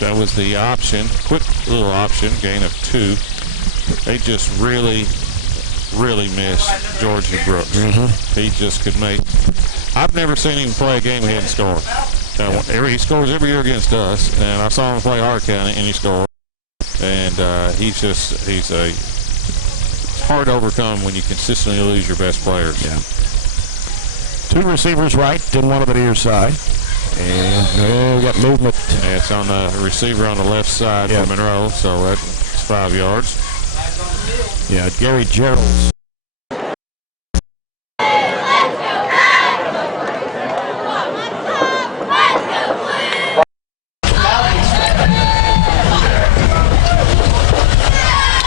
That was the option. Quick little option, gain of 2. They just really, really missed Georgie Brooks. He just could make. I've never seen him play a game he hadn't scored. He scores every year against us, and I saw him play Hart County, and he scored. And it's hard to overcome when you consistently lose your best players. Yeah. 2 receivers right, and 1 on the near side. And we got movement. Yeah, it's on the receiver on the left side for Monroe, so that's 5 yards. Yeah, Gary Gerald.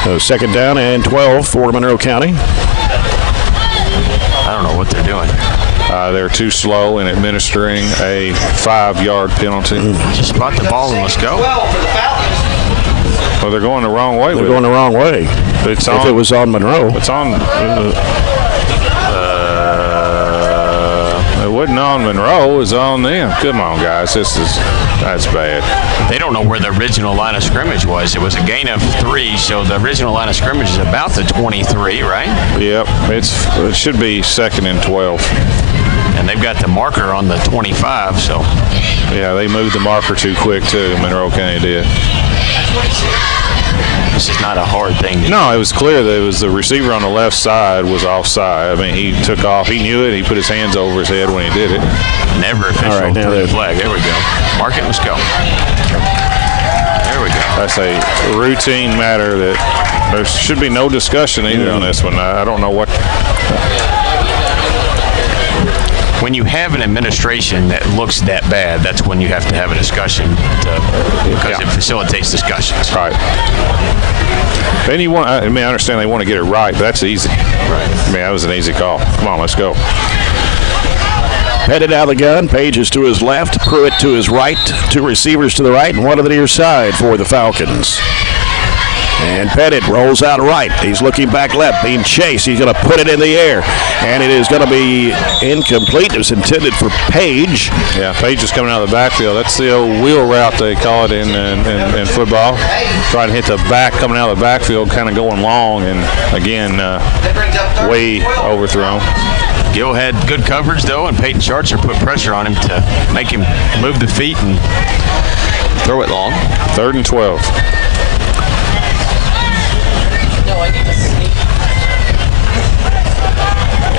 So 2nd down and 12 for Monroe County. I don't know what they're doing. They're too slow in administering a 5-yard penalty. Just spot the ball and let's go. Well, they're going the wrong way. They're going the wrong way. If it was on Monroe. It's on. It wasn't on Monroe. It was on them. Come on, guys. That's bad. They don't know where the original line of scrimmage was. It was a gain of 3, so the original line of scrimmage is about the 23, right? Yep. It should be 2nd and 12. And they've got the marker on the 25, so. Yeah, they moved the marker too quick, too. Monroe County did. This is not a hard thing. No, it was clear that it was the receiver on the left side was offside. I mean, he took off. He knew it. He put his hands over his head when he did it. Never official. All right, now the flag. There we go. Mark it. Let's go. There we go. That's a routine matter that there should be no discussion either on this one. I don't know what. When you have an administration that looks that bad, that's when you have to have a discussion because it facilitates discussions. Right. Then I understand they want to get it right, but that's easy. Right. I mean, that was an easy call. Come on, let's go. Headed out of the gun. Page is to his left, Pruitt to his right, 2 receivers to the right, and 1 to the near side for the Falcons. And Pettit rolls out right. He's looking back left, being chased. He's going to put it in the air, and it is going to be incomplete. It was intended for Page. Yeah, Page is coming out of the backfield. That's the old wheel route they call it in football. Trying to hit the back, coming out of the backfield, kind of going long, and again, way overthrown. Gill had good coverage, though, and Peyton Schartzer put pressure on him to make him move the feet and throw it long. 3rd and 12.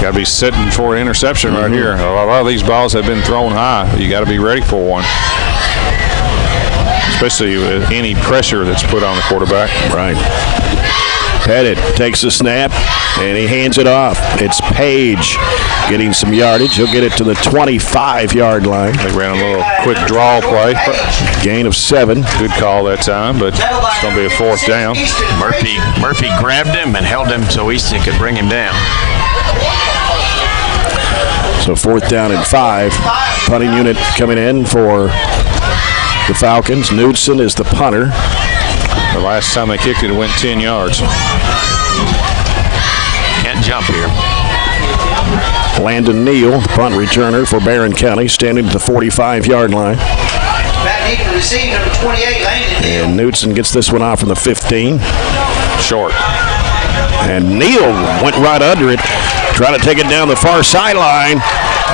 Got to be sitting for an interception right here. A lot of these balls have been thrown high. You got to be ready for one, especially with any pressure that's put on the quarterback. Right. Pettit takes the snap, and he hands it off. It's Page getting some yardage. He'll get it to the 25-yard line. They ran a little quick draw play. Gain of 7. Good call that time, but it's going to be a 4th down. Murphy grabbed him and held him so Easton could bring him down. So 4th down and 5. Punting unit coming in for the Falcons. Knudsen is the punter. The last time they kicked it, it went 10 yards. Can't jump here. Landon Neal, the punt returner for Barren County, standing at the 45-yard line. Back deep to receive, number 28, Landon Neal. And Knudsen gets this one off from the 15. Short. And Neal went right under it, trying to take it down the far sideline.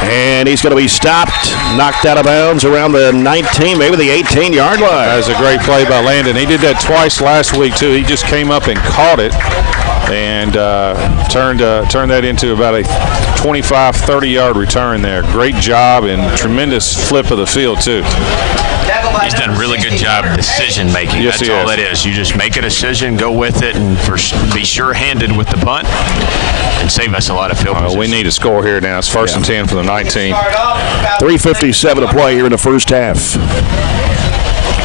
And he's going to be stopped, knocked out of bounds around the 19, maybe the 18-yard line. That was a great play by Landon. He did that twice last week, too. He just came up and caught it and turned that into about a 25, 30-yard return there. Great job and tremendous flip of the field, too. He's done a really good job decision making. Yes, That's all that is. You just make a decision, go with it, and be sure-handed with the punt and save us a lot of field position. We need a score here now. It's 1st and 10 for the 19. 3:57 to play here in the first half.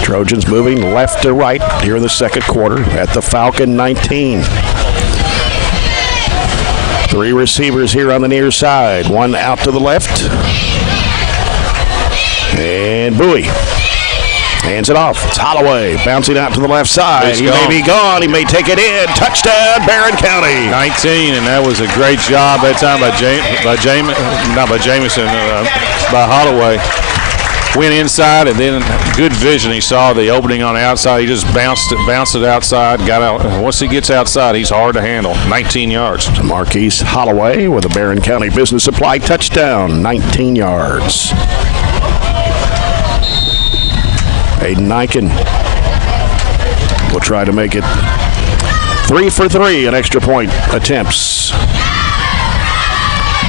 Trojans moving left to right here in the second quarter at the Falcon 19. 3 receivers here on the near side. One out to the left. And Bowie hands it off. It's Holloway bouncing out to the left side. He may be gone. He may take it in. Touchdown, Barren County. 19, and that was a great job that time by Holloway. Went inside, and then good vision. He saw the opening on the outside. He just bounced it outside. Got out. Once he gets outside, he's hard to handle. 19 yards. Marquise Holloway with a Barren County Business Supply touchdown. 19 yards. Aiden Niken will try to make it 3 for 3 in extra point attempts.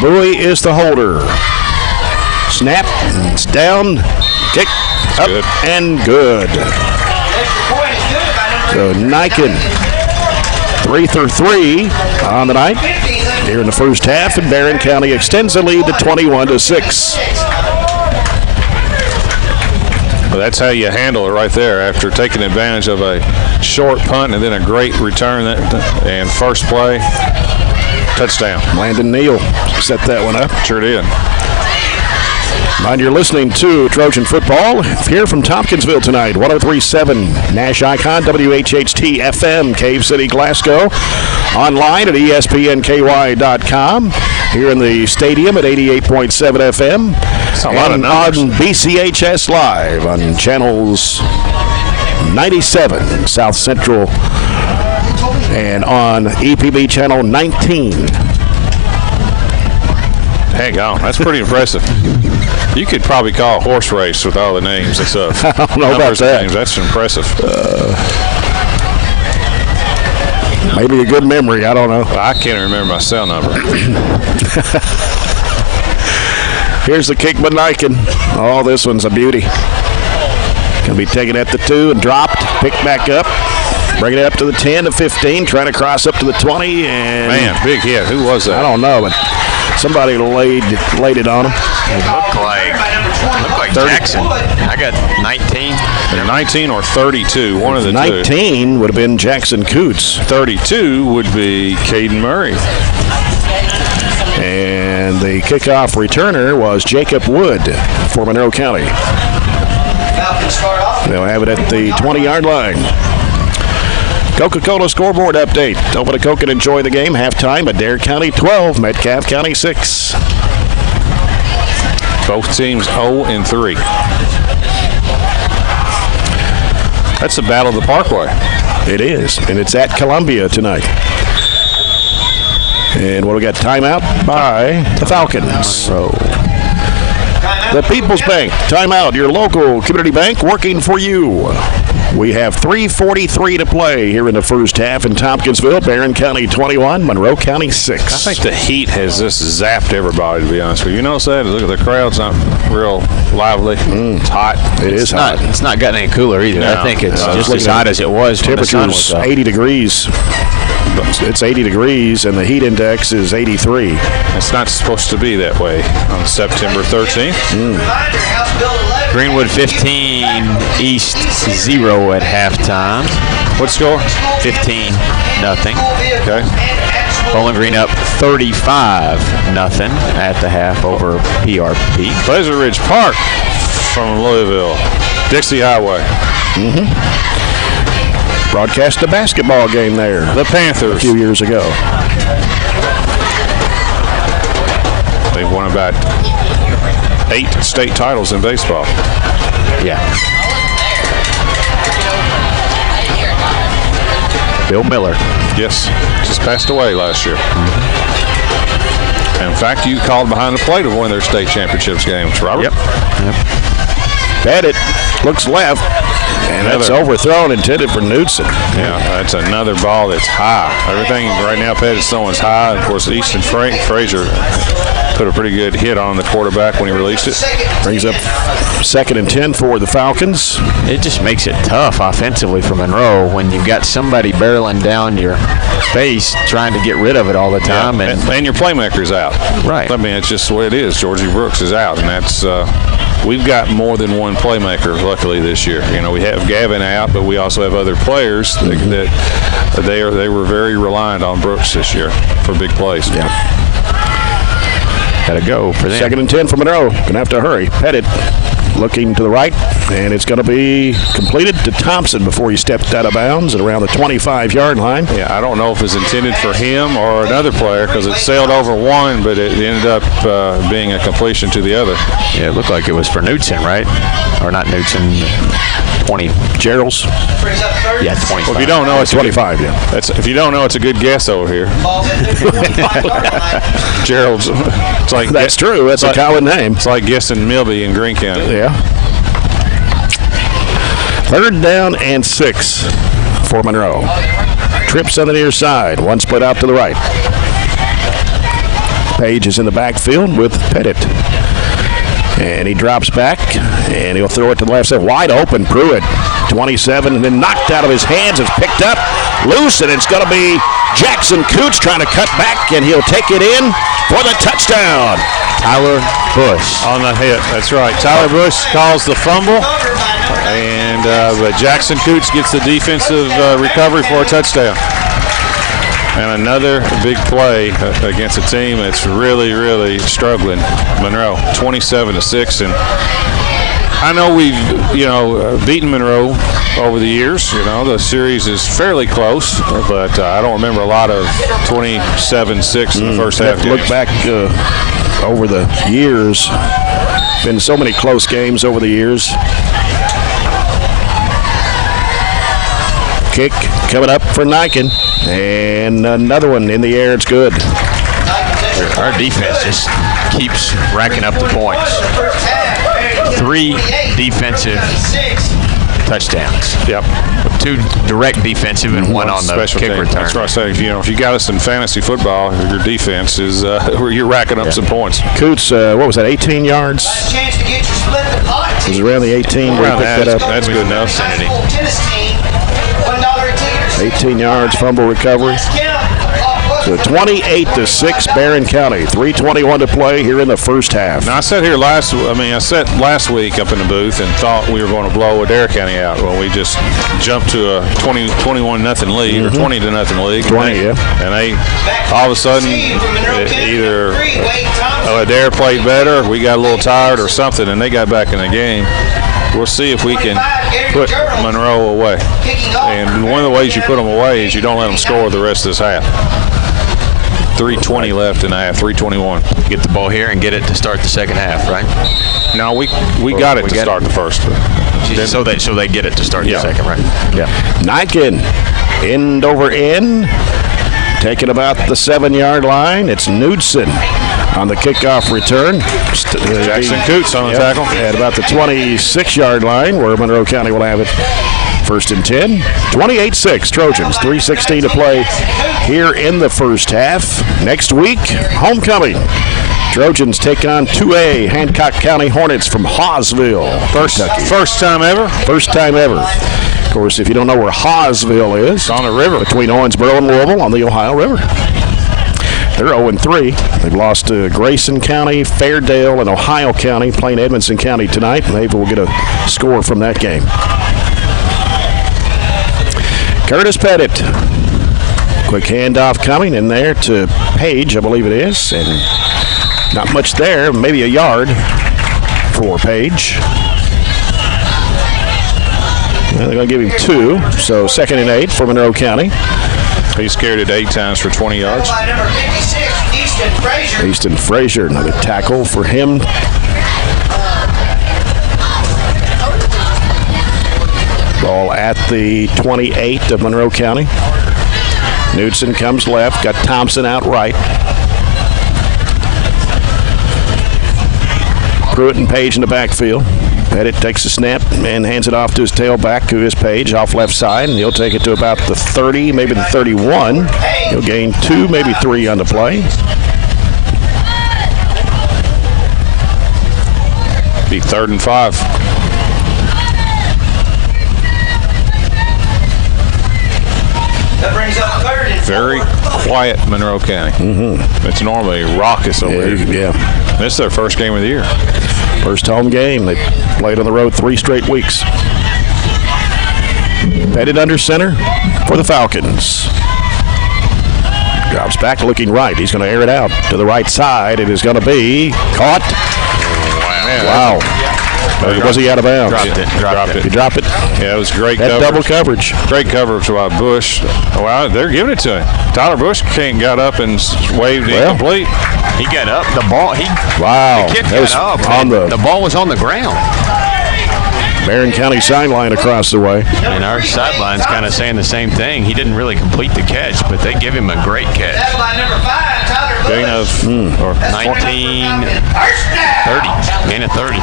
Bowie is the holder. Snap, it's down, kick, up, good. And good. So Niken, 3 for 3 on the night here in the first half, and Barren County extends the lead to 21-6. Well, that's how you handle it right there after taking advantage of a short punt and then a great return and first play. Touchdown. Landon Neal set that one up. Sure did. Mind you're listening to Trojan Football here from Tompkinsville tonight. 103.7 Nash Icon, WHHT FM, Cave City, Glasgow. Online at ESPNKY.com. Here in the stadium at 88.7 FM. That's a lot of numbers. On BCHS Live on channels 97 South Central and on EPB channel 19. Hang on. That's pretty impressive. You could probably call a horse race with all the names and stuff. I don't know about that. Names. That's impressive. Maybe a good memory. I don't know. I can't remember my cell number. Here's the kick by Niken. Oh, this one's a beauty. Can be taken at the 2 and dropped. Picked back up. Bring it up to the 10 to 15. Trying to cross up to the 20. And man, big hit. Who was that? I don't know, but somebody laid it on him. It looked like Jackson. I got 19. They're 19 or 32. One of the 19 would have been Jackson Coots. 32 would be Caden Murray. And the kickoff returner was Jacob Wood for Monroe County. They'll have it at the 20-yard line. Coca-Cola scoreboard update. Open a Coke and enjoy the game. Halftime, Adair County 12, Metcalfe County 6. Both teams 0-3. That's the Battle of the Parkway. It is, and it's at Columbia tonight. And what do we got? Timeout by the Falcons. So the People's Bank. Timeout, your local community bank working for you. We have 3:43 to play here in the first half in Tompkinsville. Barren County 21, Monroe County 6. I think the heat has just zapped everybody, to be honest with you. You notice that? Look at the crowd's not real lively. It's hot. It is hot. It's not gotten any cooler either. No. I think it's just as hot as it was when the sun was Temperature's up. 80 degrees. It's 80 degrees, and the heat index is 83. It's not supposed to be that way on September 13th. Reminder, House Bill 11. Greenwood 15, East 0 at halftime. What score? 15-0. Okay. Bowling Green up 35-0 at the half over PRP. Pleasure Ridge Park from Louisville. Dixie Highway. Broadcast a basketball game there The a Panthers. few years ago. They've won about 8 state titles in baseball. Yeah. Bill Miller. Yes, just passed away last year. And in fact, you called behind the plate of one of their state championships games, Robert. Yep. Pettit looks left, and that's overthrown, intended for Knudsen. Yeah, that's another ball that's high. Everything right now, Pettit's throwing is high. Of course, Easton Frazier put a pretty good hit on the quarterback when he released it. Brings up 2nd and 10 for the Falcons. It just makes it tough offensively for Monroe when you've got somebody barreling down your face trying to get rid of it all the time. Yeah, and your playmaker's out. Right. I mean, it's just the way it is. Georgie Brooks is out, and that's we've got more than one playmaker, luckily, this year. You know, we have Gavin out, but we also have other players that they were very reliant on Brooks this year for big plays. Yeah. Got to go for them. 2nd and 10 for Monroe. Going to have to hurry. Pettit looking to the right, and it's going to be completed to Thompson before he stepped out of bounds at around the 25-yard line. Yeah, I don't know if it's intended for him or another player because it sailed over one, but it ended up being a completion to the other. Yeah, it looked like it was for Knudsen, right? Or not Knudsen, 20. Gerald's Brings up 30. Yeah, 25. Well, if you don't know, it's 25, yeah. if you don't know, it's a good guess over here. Ball's at the 25-yard line. Gerald's. It's like That's true. That's a common name. It's like guessing Milby in Greene County. Yeah. 3rd down and 6 for Monroe. Trips on the near side. One split out to the right. Page is in the backfield with Pettit. And he drops back, and he'll throw it to the left side. Wide open, Pruitt. 27, and then knocked out of his hands. It's picked up, loose, and it's going to be Jackson Coots trying to cut back, and he'll take it in for the touchdown. Tyler Bush. On the hit, that's right. Tyler Bush calls the fumble, and but Jackson Coots gets the defensive recovery for a touchdown. And another big play against a team that's really, really struggling. Monroe, 27-6, and I know we've beaten Monroe over the years. You know, the series is fairly close, but I don't remember a lot of 27-6 in the first half. Look back over the years. Been so many close games over the years. Kick coming up for Niken. And another one in the air. It's good. Our defense just keeps racking up the points. 3 defensive touchdowns. Yep. 2 direct defensive and 1 on the Special kick team. return. That's what I say. If you got us in fantasy football, your defense is you're racking up some points. Coots, what was that, 18 yards? Chance to get your split the pot. It was around the 18 where he picked that up. That's good enough. Tennis team, $1 tickets. 18 yards, fumble recovery. So 28-6, Barren County. 3:21 to play here in the first half. Now I sat last week up in the booth and thought we were going to blow Adair County out. Well, we just jumped to a 21-0 lead or 20-0 lead. 20, yeah. And they all of a sudden either Adair played better, we got a little tired or something, and they got back in the game. We'll see if we can put Monroe away. And one of the ways you put them away is you don't let them score the rest of this half. 3:20 left in the half, 3:21. Get the ball here and get it to start the second half, right? No, we got it to start the first. So they get it to start the second, right? Yeah. Niken, end over end, taking about the 7-yard line. It's Knudsen on the kickoff return. Jackson Coots on the tackle. At about the 26-yard line, where Monroe County will have it. First and 10, 28-6 Trojans, 3:16 to play here in the first half. Next week, homecoming. Trojans take on 2A Hancock County Hornets from Hawesville, Kentucky. First time ever? First time ever. Of course, if you don't know where Hawesville is, It's on the river. between Owensboro and Louisville on the Ohio River. They're 0-3. They've lost to Grayson County, Fairdale, and Ohio County, playing Edmonson County tonight. Maybe we'll get a score from that game. Curtis Pettit. Quick handoff coming in there to Page, I believe it is. And not much there, maybe a yard for Page. Well, they're going to give him 2, so 2nd and 8 for Monroe County. He's carried it 8 times for 20 yards. By number 56, Easton Frazier. Easton Frazier, another tackle for him. Ball at the 28 of Monroe County. Knudsen comes left, got Thompson out right. Pruitt and Page in the backfield. Pettit takes a snap and hands it off to his tailback, who is Page, off left side, and he'll take it to about the 30, maybe the 31. He'll gain 2, maybe 3 on the play. Be 3rd and 5. That brings up 3rd and 4. Very quiet Monroe County. It's normally raucous over here. Yeah. This is their first game of the year. First home game. They played on the road 3 straight weeks. Pettit under center for the Falcons. Drops back looking right. He's going to air it out to the right side. It is going to be caught. Wow. Was he out of bounds? Dropped it. He dropped it. Yeah, it was great That coverage. double coverage. Great coverage by Bush. Wow, they're giving it to him. Tyler Bush got up and waved incomplete. He got up. The ball. Wow. The kid That was got up. on The ball was on the ground. Barren County sideline across the way. And our sideline's kind of saying the same thing. He didn't really complete the catch, but they give him a great catch. That's by number 5, Tyler Bush. Gain of 19, First down. 30. Gain of 30.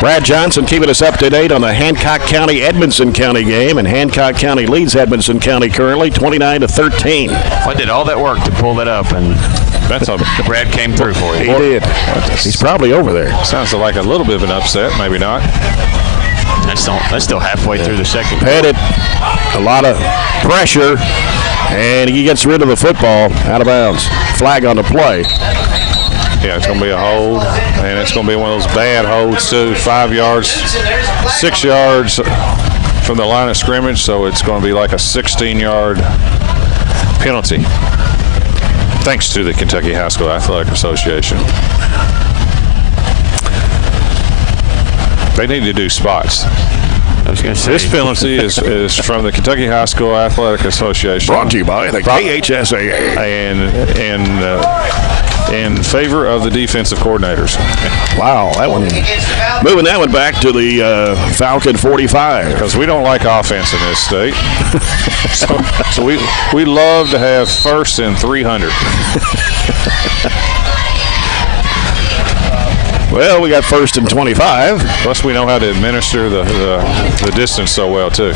Brad Johnson keeping us up to date on the Hancock County Edmonson County game, and Hancock County leads Edmonson County currently 29-13. I did all that work to pull that up, and That's a Brad came through for He you. did. He's probably over there. sounds like a little bit of an upset, maybe not. That's still halfway through the second. Pettit, a lot of pressure, and he gets rid of the football out of bounds. Flag on the play. Yeah, it's going to be a hold, and it's going to be one of those bad holds too. 5 yards, 6 yards from the line of scrimmage, so it's going to be like a 16-yard penalty. Thanks to the Kentucky High School Athletic Association. They need to do spots. I was going to say. This penalty is from the Kentucky High School Athletic Association. Brought to you by the KHSAA. And in favor of the defensive coordinators. Wow, that one. Moving that one back to the Falcon 45. Because we don't like offense in this state. so we love to have 1st and 300. Well, we got 1st and 25. Plus, we know how to administer the distance so well, too.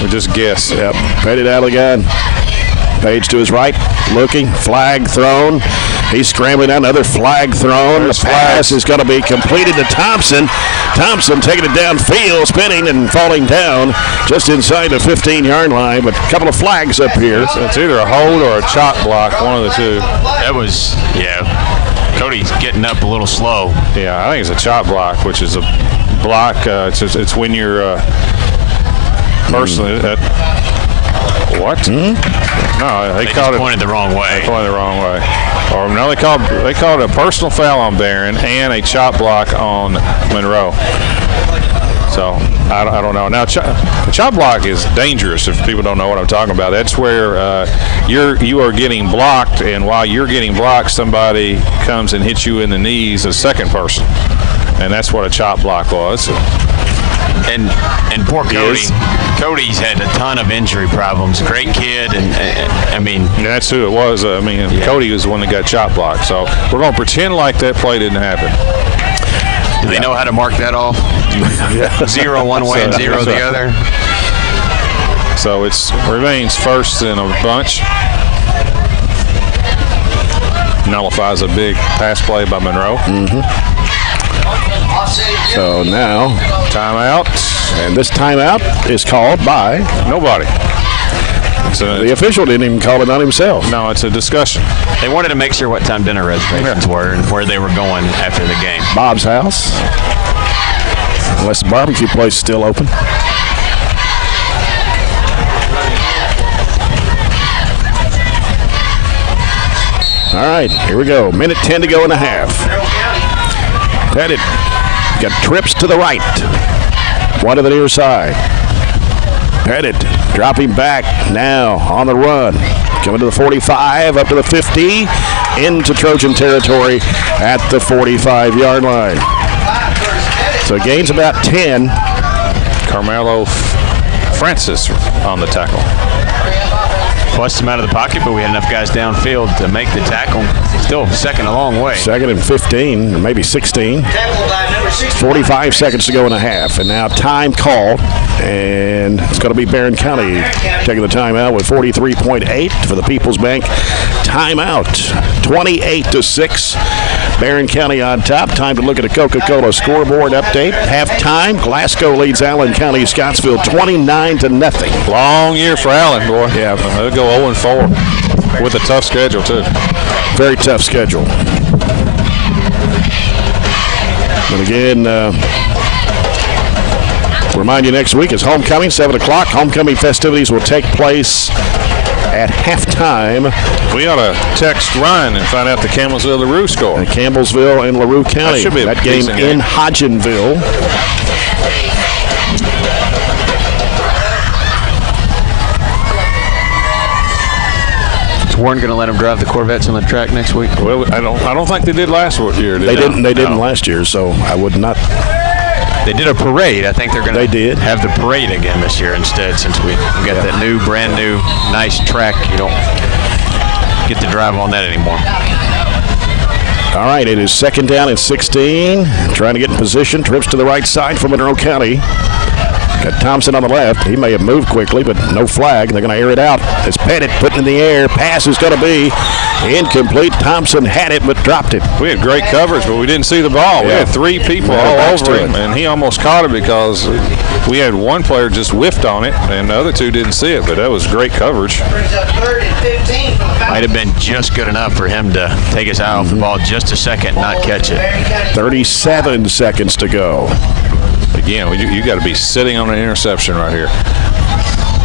We just guess. Yep, Pettit out again. Page to his right, looking, flag thrown. He's scrambling out, another flag thrown. The pass is going to be completed to Thompson. Thompson taking it downfield, spinning and falling down just inside the 15-yard line. But a couple of flags up here. So it's either a hold or a chop block, one of the two. That was, Cody's getting up a little slow. Yeah, I think it's a chop block, which is a block. It's when you're personally. What? No, they called it. Pointed the wrong way. Pointed the wrong way. Or no, they called it a personal foul on Barren and a chop block on Monroe. So I don't know. Now, the chop block is dangerous if people don't know what I'm talking about. That's where you are getting blocked, and while you're getting blocked, somebody comes and hits you in the knees, a second person, and that's what a chop block was. And poor Cody. Cody's had a ton of injury problems. Great kid, and I mean, That's who it was. Cody was the one that got chop blocked. So we're going to pretend like that play didn't happen. do they know how to mark that off? 0 one way and 0 the other. So it remains first in a bunch. Nullifies a big pass play by Monroe. So now, Timeout. and this timeout is called by Nobody. So the official. Didn't even call it on himself. no, it's a discussion. They wanted to make sure what time dinner reservations were and where they were going after the game. Bob's house. Unless the barbecue place is still open. All right, here we go. Minute 10 to go in the half. Pettit got trips to the right. One to the near side. Pettit dropping back now on the run. Coming to the 45, up to the 50, into Trojan territory at the 45-yard line. So gains about 10. Carmelo Francis on the tackle. Flushed him out of the pocket, but we had enough guys downfield to make the tackle. Still second a long way. Second and 15, maybe 16. Tackled by number 60. 45 seconds to go in a half, and now time called, and it's going to be Barren County taking the timeout with 43.8 for the People's Bank timeout. 28-6. Barren County on top. Time to look at a Coca-Cola scoreboard update. Halftime, Glasgow leads Allen County Scottsville 29-0. Long year for Allen, boy. Yeah. They'll go 0-4 with a tough schedule, too. Very tough schedule. But again, remind you next week is homecoming, 7 o'clock. Homecoming festivities will take place at halftime. We ought to text Ryan and find out the Campbellsville LaRue score. In Campbellsville and LaRue County. That should be a that game decent in game. Hodgenville. Is Warren going to let them drive the Corvettes on the track next week? Well, I don't think they did last year. They didn't No. last year, so I would not. They did a parade. I think they're going They to did. have the parade again this year instead, since we got that new, brand new, nice track. You don't get to drive on that anymore. All right, it is second down and 16. Trying to get in position. Trips to the right side for Monroe County. Got Thompson on the left. He may have moved quickly, but no flag. They're going to air it out. It's Pettit putting in the air. Pass is going to be incomplete. Thompson had it, but dropped it. We had great coverage, but we didn't see the ball. We Yeah. had 3 people Yeah, all backs over to him, it. and he almost caught it because we had one player just whiffed on it, and the other 2 didn't see it, but that was great coverage. Brings up 3rd and 15 from the foul. Might have been just good enough for him to take his eye off the ball just a second, not catch it. Barren County 37 seconds to go. Again, you got to be sitting on an interception right here.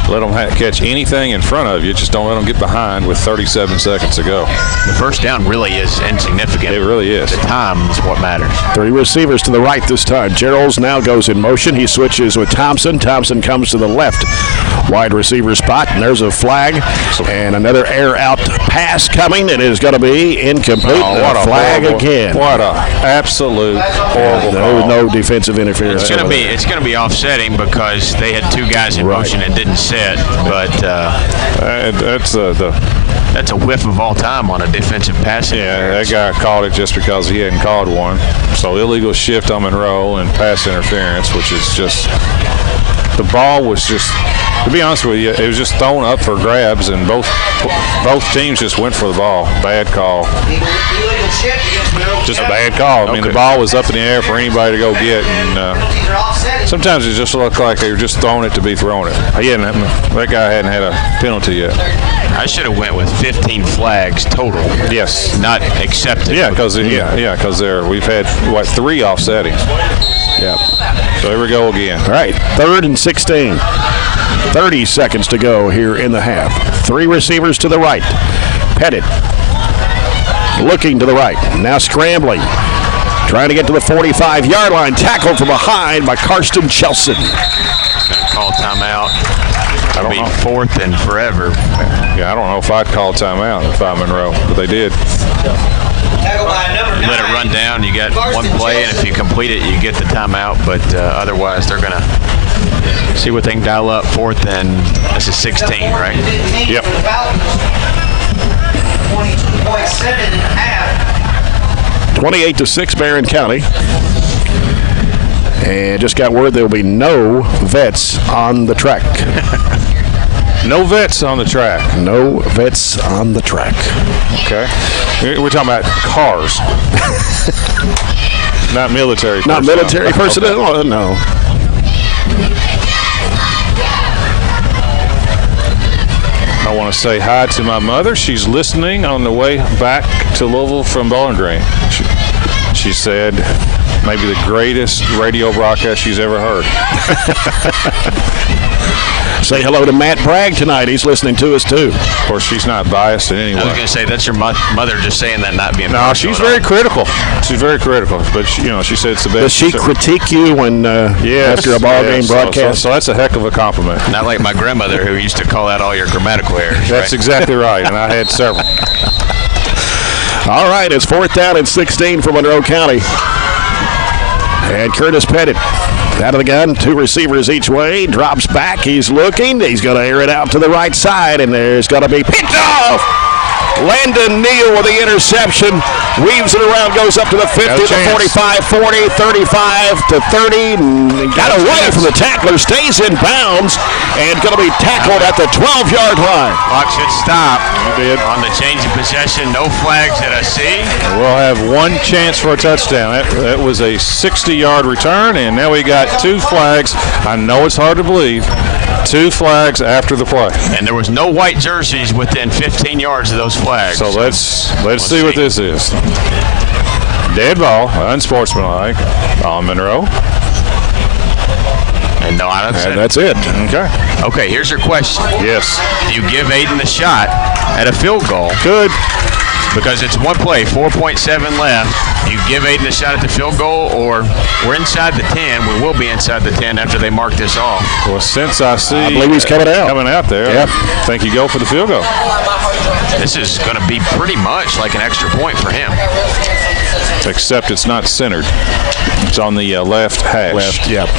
Let them catch anything in front of you. Just don't let them get behind with 37 seconds to go. The first down really is insignificant. It really is. The time is what matters. 3 receivers to the right this time. Gerald's now goes in motion. He switches with Thompson. Thompson comes to the left wide receiver spot, and there's a flag and another air out pass coming. It is going to be incomplete. Oh, what a flag horrible, again. What a absolute horrible call. No defensive interference. It's going to be offsetting because they had 2 guys in Right. motion and didn't set. But That's that's a whiff of all time on a defensive passing. yeah. That guy called it just because he hadn't called one. So illegal shift on Monroe and pass interference, which is just the ball was just. To be honest with you, it was just thrown up for grabs, and both teams just went for the ball. Bad call. illegal shift against Monroe Just a County. bad call. I mean, Okay. the ball was up in the air for anybody to go get, and These are offsetting. sometimes it just looked like they were just throwing it to be throwing it. That guy hadn't had a penalty yet. I should have went with 15 flags total. Yes. Not accepted. Yeah, because we've had 3 offsetting. Yeah. So here we go again. All right, 3rd and 16. 30 seconds to go here in the half. 3 receivers to the right. Pettit looking to the right. Now scrambling. Trying to get to the 45-yard line. Tackled from behind by Karsten Chelson. Call timeout. It'll be know. 4th and forever. Yeah, I don't know if I'd call timeout if I'm Monroe, but they did. let it run down. You got one play, and if you complete it, you get the timeout. But otherwise, they're going to see what they can dial up. Fourth and this is 16, right? Yep. 22.7.5. 28-6 Barren County. And just got word there will be no vets on the track. No vets on the track. No vets on the track. Okay. We're talking about cars. Not military personnel. Not military personnel? Oh, no. I want to say hi to my mother. She's listening on the way back to Louisville from Bowling Green. She said maybe the greatest radio broadcast she's ever heard. Say hello to Matt Bragg tonight. He's listening to us, too. Of course, she's not biased in any way. I was going to say, that's your mother just saying that, not being No, partial she's at all. very critical. She's very critical. But, she said it's the best. Does she critique you when after a ball game broadcast? So that's a heck of a compliment. Not like my grandmother who used to call out all your grammatical errors. That's exactly right, and I had several. All right, it's 4th down and 16 for Monroe County. And Curtis Pettit out of the gun, 2 receivers each way, drops back, he's looking, he's going to air it out to the right side, and there's going to be picked off. Landon Neal with the interception, weaves it around, goes up to the 50, No to chance. 45, 40, 35 to 30, and got away from the tackler, stays in bounds, and going to be tackled at the 12-yard line. Clock should stop. You did. On the change of possession, no flags that I see. We'll have one chance for a touchdown. That was a 60-yard return, and now we got 2 flags. I know it's hard to believe. 2 flags after the play. And there was no white jerseys within 15 yards of those flags. So let's see what this is. Dead ball, unsportsmanlike on Monroe. And no, I don't say And that's it. Okay. Okay, here's your question. Yes. Do you give Aiden a shot at a field goal? Good. Because it's one play, 4.7 left. You give Aiden a shot at the field goal, or we're inside the 10. We will be inside the 10 after they mark this off. Well, since I see I believe he's coming out. there, Yep. I think you go for the field goal. This is going to be pretty much like an extra point for him. Except it's not centered. It's on the left hash. Left, yep.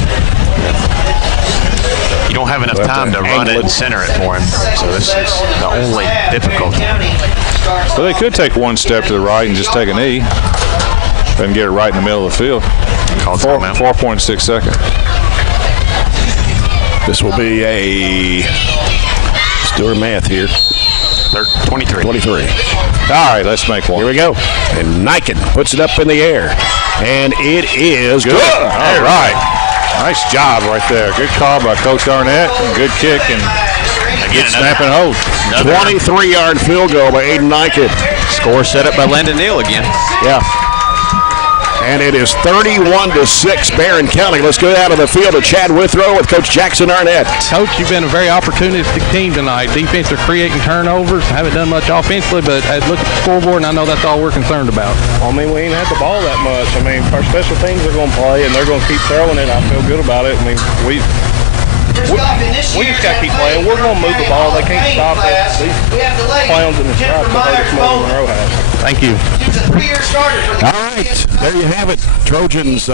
You don't have enough time to run it and center it for him. So this is the only difficulty. So they could take one step to the right and just take a knee and get it right in the middle of the field. Called timeout. 4.6 seconds. This will be a, let's do our math here, 23. 23. All right, let's make one. Here we go. And Niken puts it up in the air. And it is good. All right. Nice job right there. Good call by Coach Arnett. Good kick and Again, good snap and hold. 23-yard field goal by Aiden Niken. Score set up by Landon Neal again. Yeah. And it is 31-6 Barren County. Let's go out of the field to Chad Withrow with Coach Jackson Arnett. Coach, you've been a very opportunistic team tonight. Defense are creating turnovers. Haven't done much offensively, but I look at the scoreboard and I know that's all we're concerned about. I mean, we ain't had the ball that much. I mean, our special teams are going to play, and they're going to keep throwing it. I feel good about it. I mean, we just got to keep playing. We're going to move the ball. They can't stop us. These clowns in the stripe will hurt us more than Monroe has. Thank you. It's a 3-year starter for the All right, there you have it. Trojans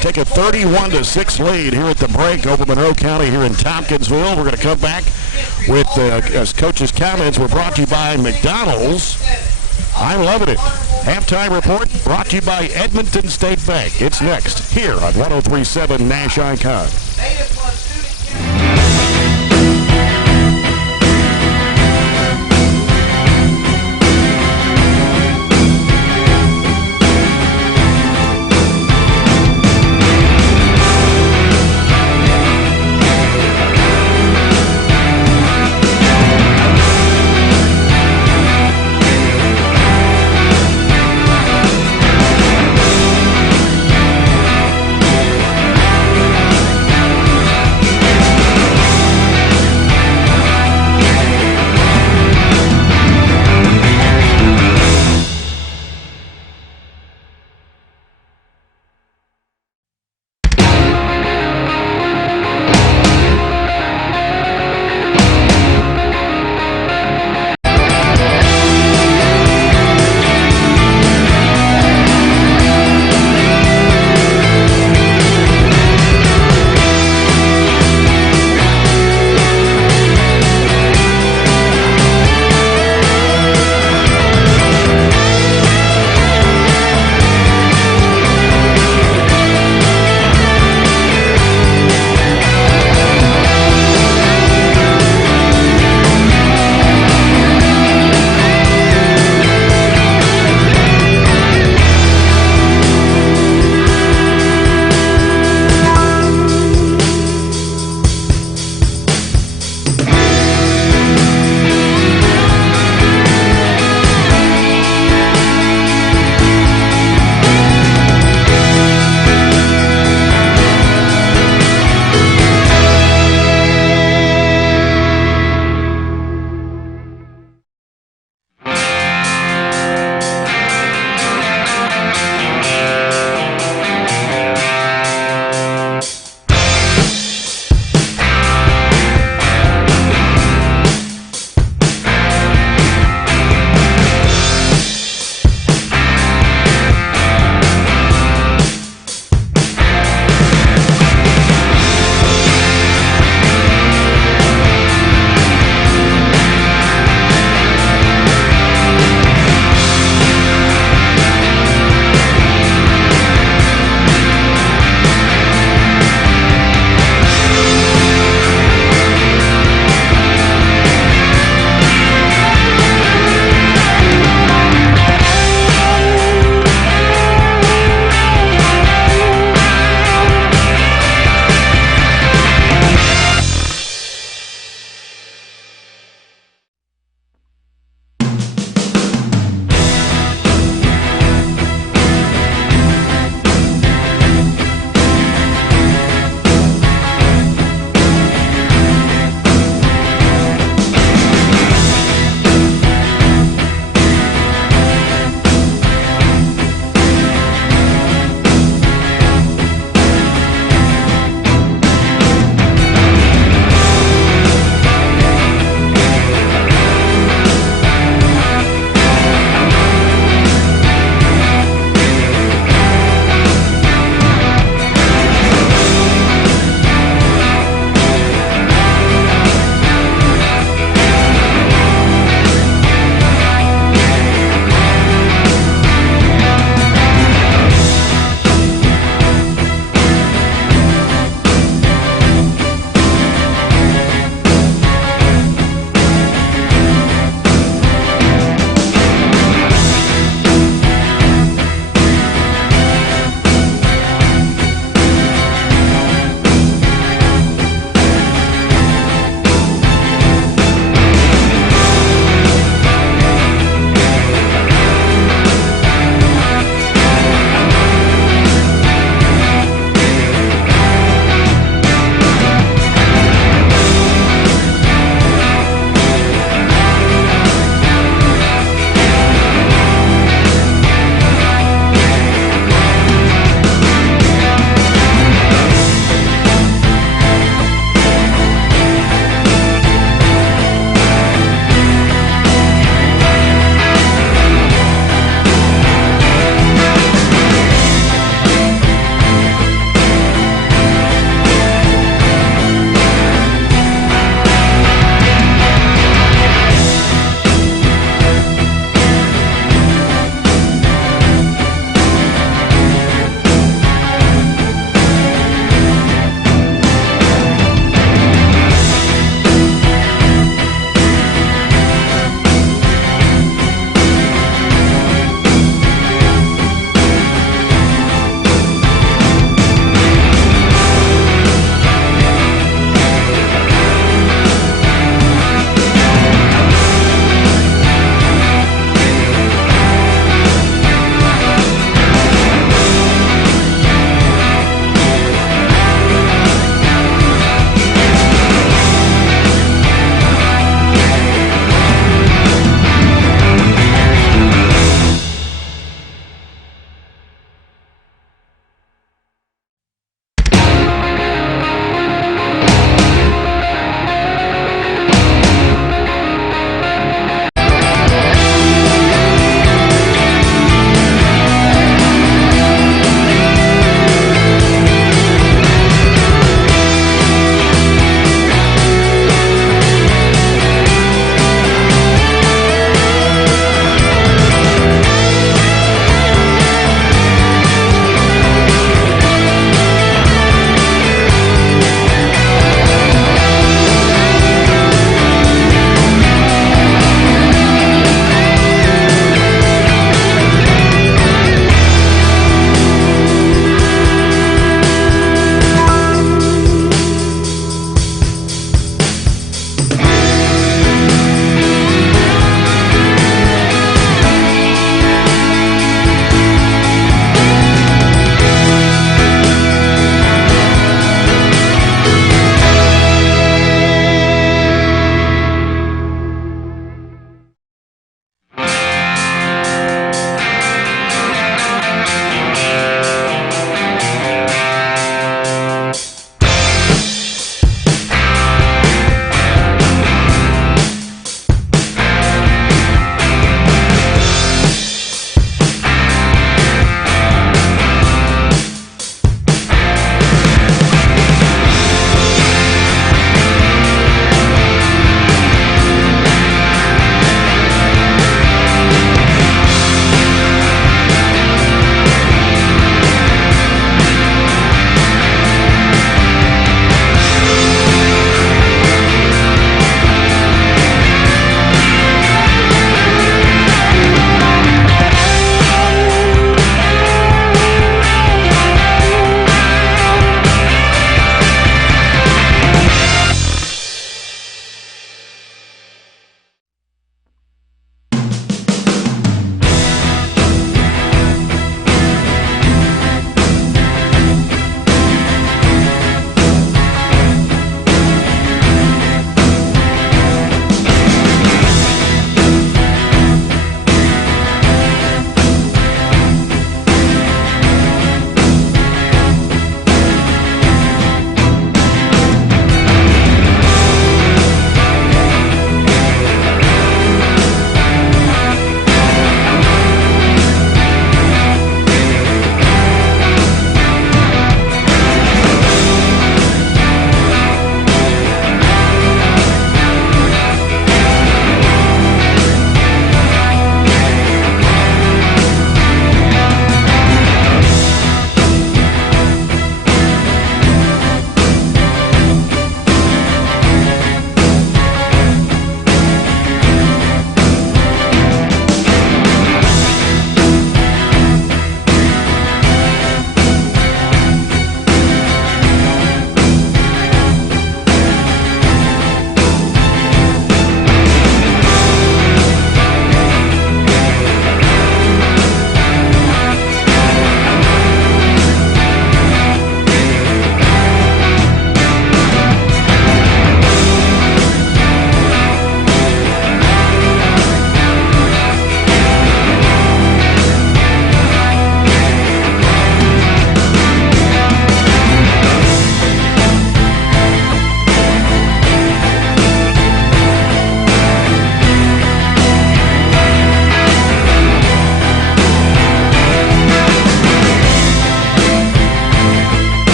take a 31-6 lead here at the break over Monroe County here in Tompkinsville. We're going to come back with, as Coach's comments were brought to you by McDonald's. I'm loving it. Halftime report brought to you by Edmonton State Bank. It's next here on 103.7 Nash Icon.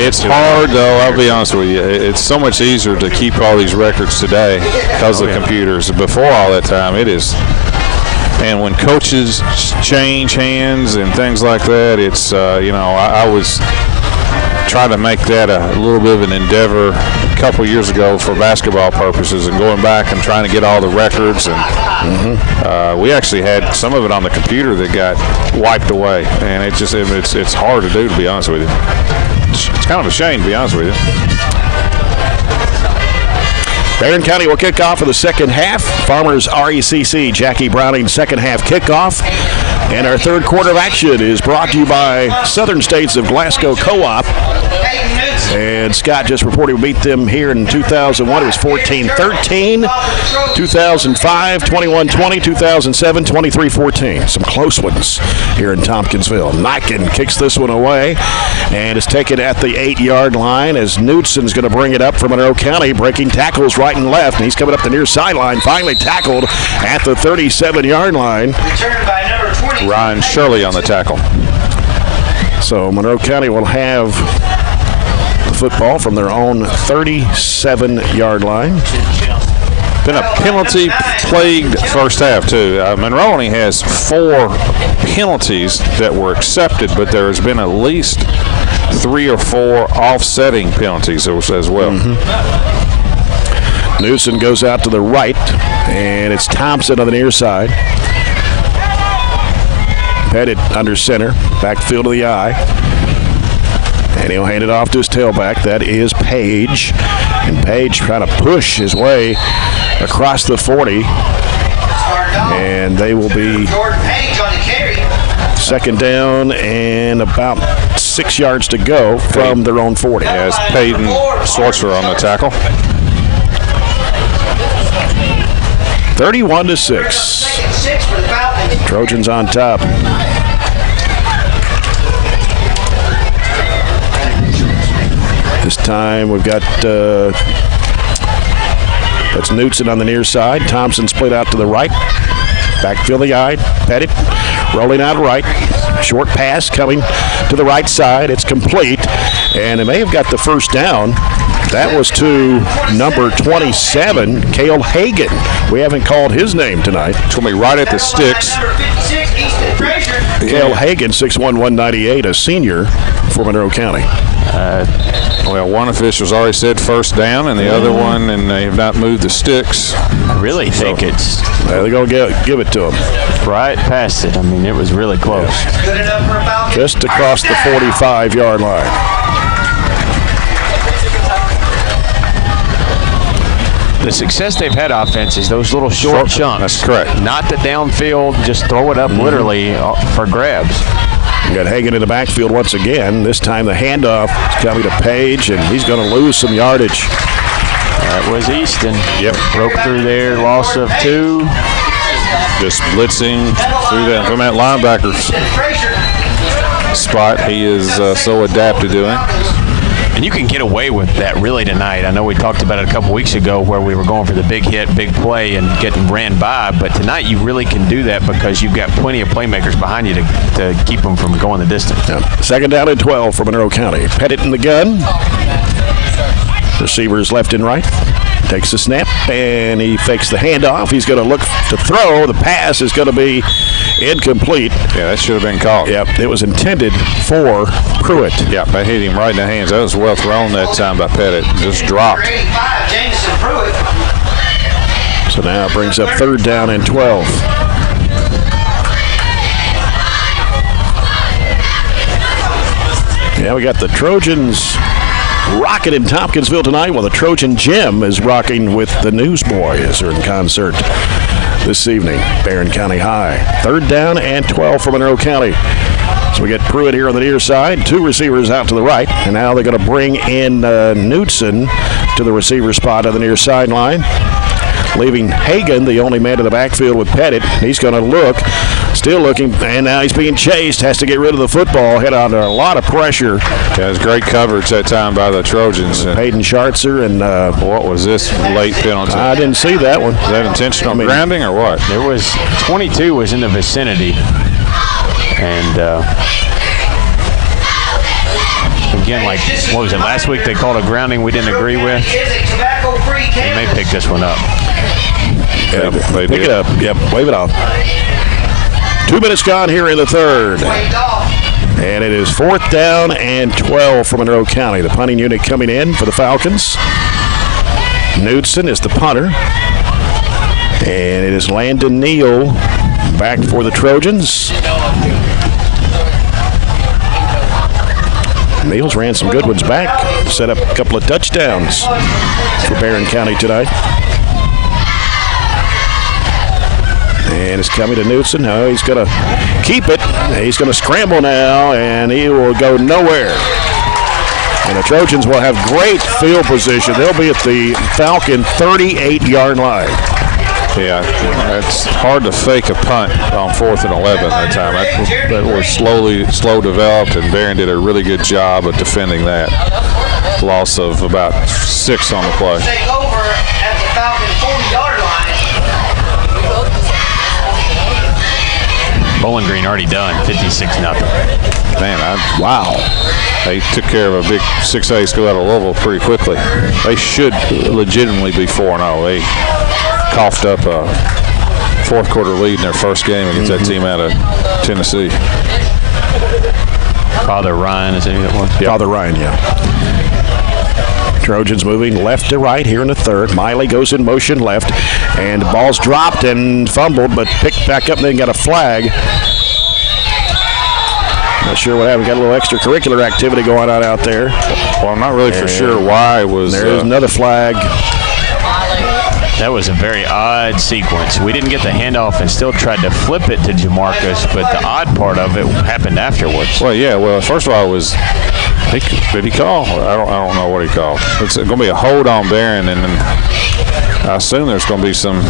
It's hard, though. I'll be honest with you. It's so much easier to keep all these records today because of the computers. Before all that time, it is. And when coaches change hands and things like that, it's, I was trying to make that a little bit of an endeavor a couple of years ago for basketball purposes and going back and trying to get all the records. And we actually had some of it on the computer that got wiped away. And it's hard to do, to be honest with you. It's kind of a shame, to be honest with you. Barren County will kick off for the second half. Farmers RECC, Jackie Browning, second half kickoff. And our third quarter of action is brought to you by Southern States of Glasgow Co-op. And Scott just reported we beat them here in 2001. It was 14-13. 2005, 21-20. 2007, 23-14. Some close ones here in Tompkinsville. Nyken kicks this one away and is taken at the 8-yard line as Knudsen's going to bring it up from Monroe County, breaking tackles right and left. And he's coming up the near sideline, finally tackled at the 37-yard line. Ryan Shirley on the tackle. So Monroe County will have the football from their own 37-yard line. Been a penalty-plagued first half, too. Monroe only has 4 penalties that were accepted, but there has been at least 3 or 4 offsetting penalties as well. Newsom goes out to the right, and it's Thompson on the near side. Pettit under center, backfield to the eye. And he'll hand it off to his tailback. That is Page. And Page trying to push his way across the 40. And they will be second down and about 6 yards to go from their own 40. As Peyton Schwartzer on the tackle. 31-6. Trojans on top. This time we've got that's Knudsen on the near side. Thompson split out to the right. Backfield the eye. Pettit rolling out right. Short pass coming to the right side. It's complete. And they may have got the first down. That was to number 27, Cale Hagan. We haven't called his name tonight. Told me right at the sticks. Cale Hagan, 6'1", 198, a senior for Monroe County. Well, one official's already said first down, and the other one, and they have not moved the sticks. I really think it's they're going to give it to him. right past it. I mean, it was really close. Just across the 45-yard line. The success they've had offenses, those little short chunks. That's correct. Not the downfield, just throw it up literally for grabs. You got Hagan in the backfield once again. This time the handoff is coming to Page, and he's going to lose some yardage. That was Easton. Yep. Broke through there, loss of 2. Just blitzing through that from that linebacker's spot. He is so adapted to him. And you can get away with that really tonight. I know we talked about it a couple weeks ago where we were going for the big hit, big play, and getting ran by. But tonight you really can do that because you've got plenty of playmakers behind you to keep them from going the distance. Yep. Second down and 12 for Monroe County. Pettit in the gun. Receivers left and right. Takes the snap, and he fakes the handoff. He's going to look to throw. The pass is going to be incomplete. Yeah, that should have been caught. Yep, it was intended for Pruitt. Yeah, they hit him right in the hands. That was well thrown that time by Pettit. Just dropped. So now it brings up third down and 12. Yeah, we got the Trojans rocking in Tompkinsville tonight, while the Trojan Gym is rocking with the Newsboys. They're in concert this evening, Barren County High. Third down and 12 for Monroe County. So we get Pruitt here on the near side, 2 receivers out to the right, and now they're going to bring in Knudsen to the receiver spot on the near sideline, leaving Hagan the only man in the backfield with Pettit. He's going to look, still looking, and now he's being chased, has to get rid of the football, hit under a lot of pressure. Yeah, it was great coverage that time by the Trojans. Hayden Schartzer and what was this late penalty? I didn't see that one. Was that intentional grounding or what? There was 22 was in the vicinity, and again, like, what was it, last week they called a grounding we didn't agree with. They may pick this one up. Yep, pick it up. Yep, wave it off. 2 minutes gone here in the third. And it is 4th down and 12 for Monroe County. The punting unit coming in for the Falcons. Knudsen is the punter. And it is Landon Neal back for the Trojans. Neal's ran some good ones back. Set up a couple of touchdowns for Barren County tonight. And it's coming to Knudsen. Oh, he's going to keep it. He's going to scramble now, and he will go nowhere. And the Trojans will have great field position. They'll be at the Falcon 38-yard line. Yeah, it's hard to fake a punt on 4th and 11 that time. That was slow developed, and Barren did a really good job of defending that. Loss of about 6 on the play. Take over at the Falcon 40-yard line. Bowling Green already done, 56-0. Man, wow. They took care of a big 6A school out of Louisville pretty quickly. They should legitimately be 4-0. They coughed up a 4th quarter lead in their first game against that team out of Tennessee. Father Ryan, is that who that was? Yeah. Father Ryan, yeah. Trojans moving left to right here in the third. Miley goes in motion left, and the ball's dropped and fumbled, but picked back up and then got a flag. Not sure what happened. Got a little extracurricular activity going on out there. Well, I'm not really for sure why it was. There is another flag. That was a very odd sequence. We didn't get the handoff and still tried to flip it to Jamarcus, but the odd part of it happened afterwards. Well, yeah. Well, first of all, it was. Did he call? I don't know what he called. It's going to be a hold on Barren, and I assume there's going to be some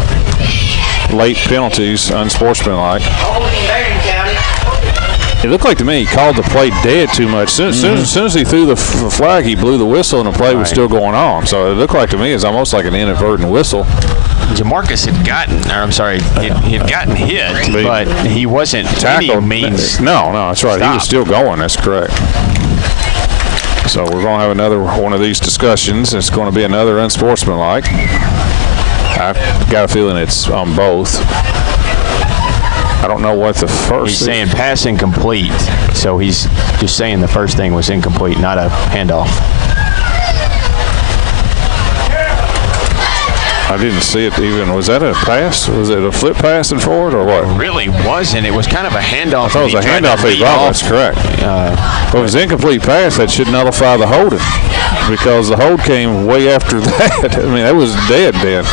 late penalties, unsportsmanlike. It looked like to me he called the play dead too much. As soon as he threw the flag, he blew the whistle, and the play was still going on. So it looked like to me it's almost like an inadvertent whistle. Jamarcus had gotten hit, but he wasn't tackled. Means no, that's right. Stopped. He was still going. That's correct. So we're going to have another one of these discussions. It's going to be another unsportsmanlike. I've got a feeling it's on both. I don't know what the first. He's saying pass incomplete, so he's just saying the first thing was incomplete, not a handoff. I didn't see it even. Was that a pass? Was it a flip pass and forward or what? It really wasn't. It was kind of a handoff. I thought it was a handoff. That's correct. If it was an incomplete pass, that should nullify the holding because the hold came way after that. I mean, that was dead then.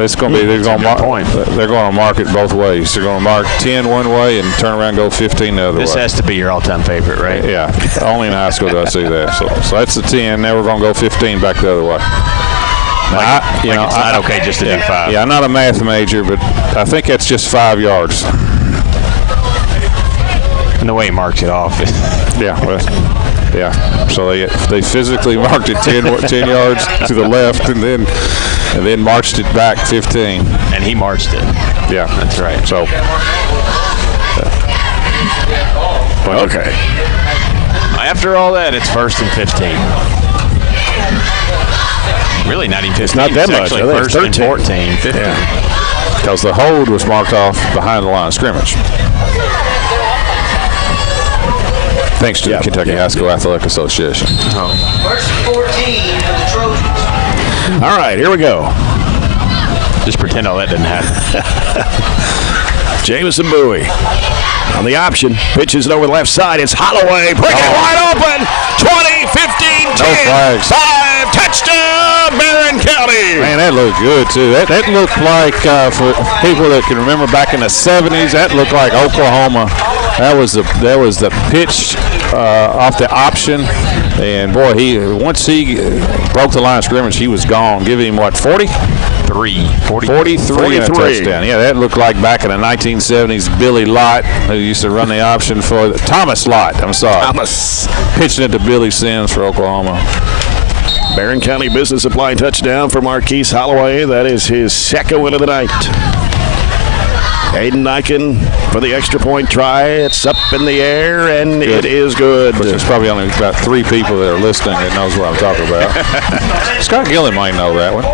It's going to be. They're going to mark it both ways. They're going to mark 10 one way and turn around and go 15 the other way. This has to be your all-time favorite, right? Yeah. Only in high school do I see that. So that's the 10. Now we're going to go 15 back the other way. Now, it's not okay just to do 5. Yeah, I'm not a math major, but I think that's just 5 yards. And the way he marks it off. Yeah. So they physically marked it 10 yards to the left, and then marched it back 15. And he marched it. Yeah, that's right. So. Okay. After all that, it's 1st and 15. Really not even 15. It's not that much. Actually, 1st and 14, 15. Yeah. Because the hold was marked off behind the line of scrimmage. Thanks to the Kentucky High School Athletic Association. 1st and 14 for the Trojans. All right, here we go. Just pretend all that didn't happen. Jamison Bowie on the option. Pitches it over the left side. It's Holloway. Breaking it wide open. 20, 15, 10. No flags. 5. Touchdown, Barren County. Man, that looked good, too. That looked like, for people that can remember back in the 70s, that looked like Oklahoma. That was the pitch off the option. And, boy, once he broke the line of scrimmage, he was gone. Give him, 43 and a touchdown. Yeah, that looked like back in the 1970s, Billy Lott, who used to run the option for Thomas Lott. I'm sorry. Thomas. Pitching it to Billy Sims for Oklahoma. Barren County Business Supply touchdown for Marquise Holloway. That is his second win of the night. Aiden Nyken for the extra point try. It's up in the air, and it is good. Which there's probably only about 3 people that are listening that knows what I'm talking about. Scott Gillen might know that one.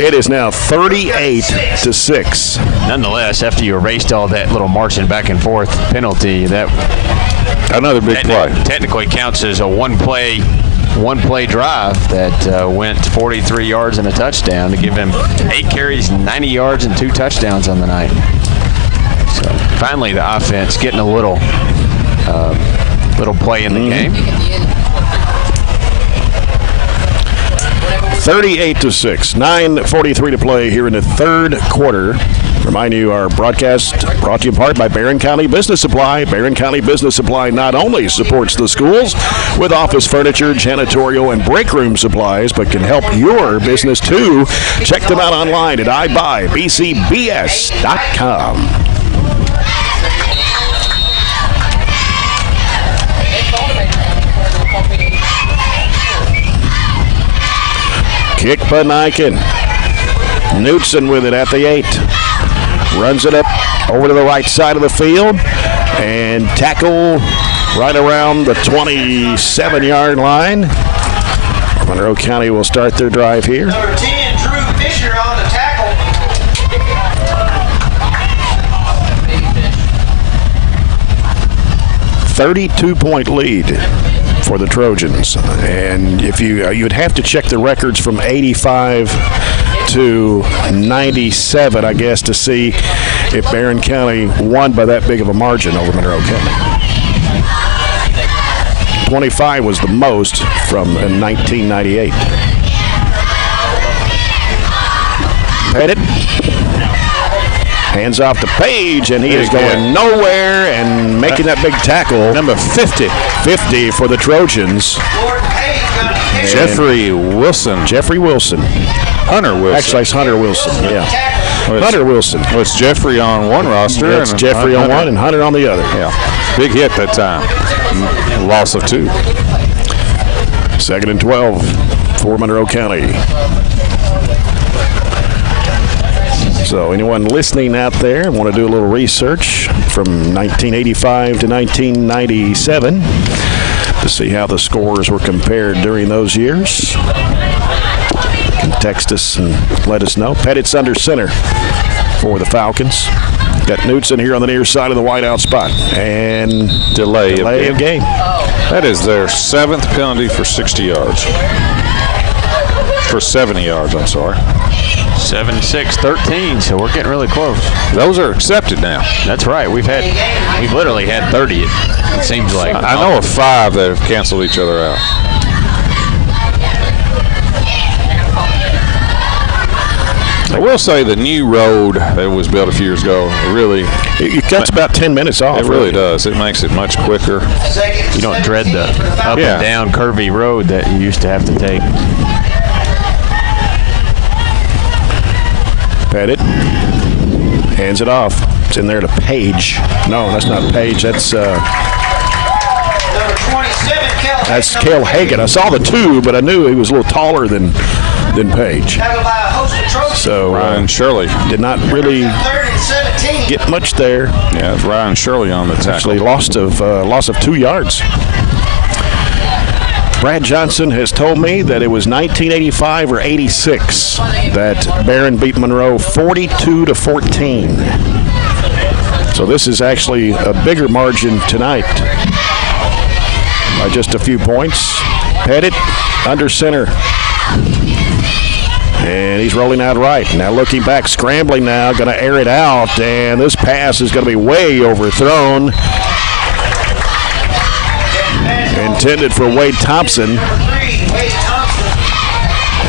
It is now 38-6. Nonetheless, after you erased all that little marching back and forth penalty, that Another big play. Technically counts as a one-play drive that went 43 yards and a touchdown to give him 8 carries, 90 yards, and 2 touchdowns on the night. So finally, the offense getting a little play in the game. 38-6. 9:43 to play here in the third quarter. Remind you, our broadcast brought to you in part by Barren County Business Supply. Barren County Business Supply not only supports the schools with office furniture, janitorial, and break room supplies, but can help your business too. Check them out online at ibuyBCBS.com. Kick by Nyken. Knutson with it at the 8. Runs it up over to the right side of the field. And tackle right around the 27-yard line. Monroe County will start their drive here. Number 10, Drew Fisher on the tackle. .32 lead for the Trojans, and if you'd have to check the records from 85 to 97, I guess, to see if Barren County won by that big of a margin over Monroe County. 25 was the most from 1998. Pettit hands off to Page, and he is going nowhere and making that big tackle. Number 50 for the Trojans. Jeffrey Wilson. Hunter Wilson. Actually, it's Hunter Wilson. Yeah. Hunter Wilson. Well, it's Jeffrey on one roster. That's Jeffrey on one and Hunter on the other. Yeah. Big hit that time. Loss of 2. 2nd and 12 for Monroe County. So anyone listening out there want to do a little research from 1985 to 1997 to see how the scores were compared during those years, you can text us and let us know. Pettit's under center for the Falcons. Got Knutson here on the near side of the wideout spot. And delay of game. That is their 7th penalty for 60 yards. For 70 yards, I'm sorry. 7-6-13, so we're getting really close. Those are accepted now. That's right. We've literally had 30. It seems like. I know of 5 that have canceled each other out. I will say the new road that was built a few years ago really it cuts about 10 minutes off. It really does. It makes it much quicker. You don't dread the up and down curvy road that you used to have to take. Pettit hands it off. It's in there to Page. No, that's not Page. That's Cale Hagan. I saw the 2, but I knew he was a little taller than Page. So Ryan Shirley did not really get much there. Yeah, it's Ryan Shirley on the tackle. Actually, loss of 2 yards. Brad Johnson has told me that it was 1985 or 86 that Barren beat Monroe 42-14. So this is actually a bigger margin tonight by just a few points. Pettit under center. And he's rolling out right. Now looking back, scrambling now, going to air it out. And this pass is going to be way overthrown. Intended for Wade Thompson.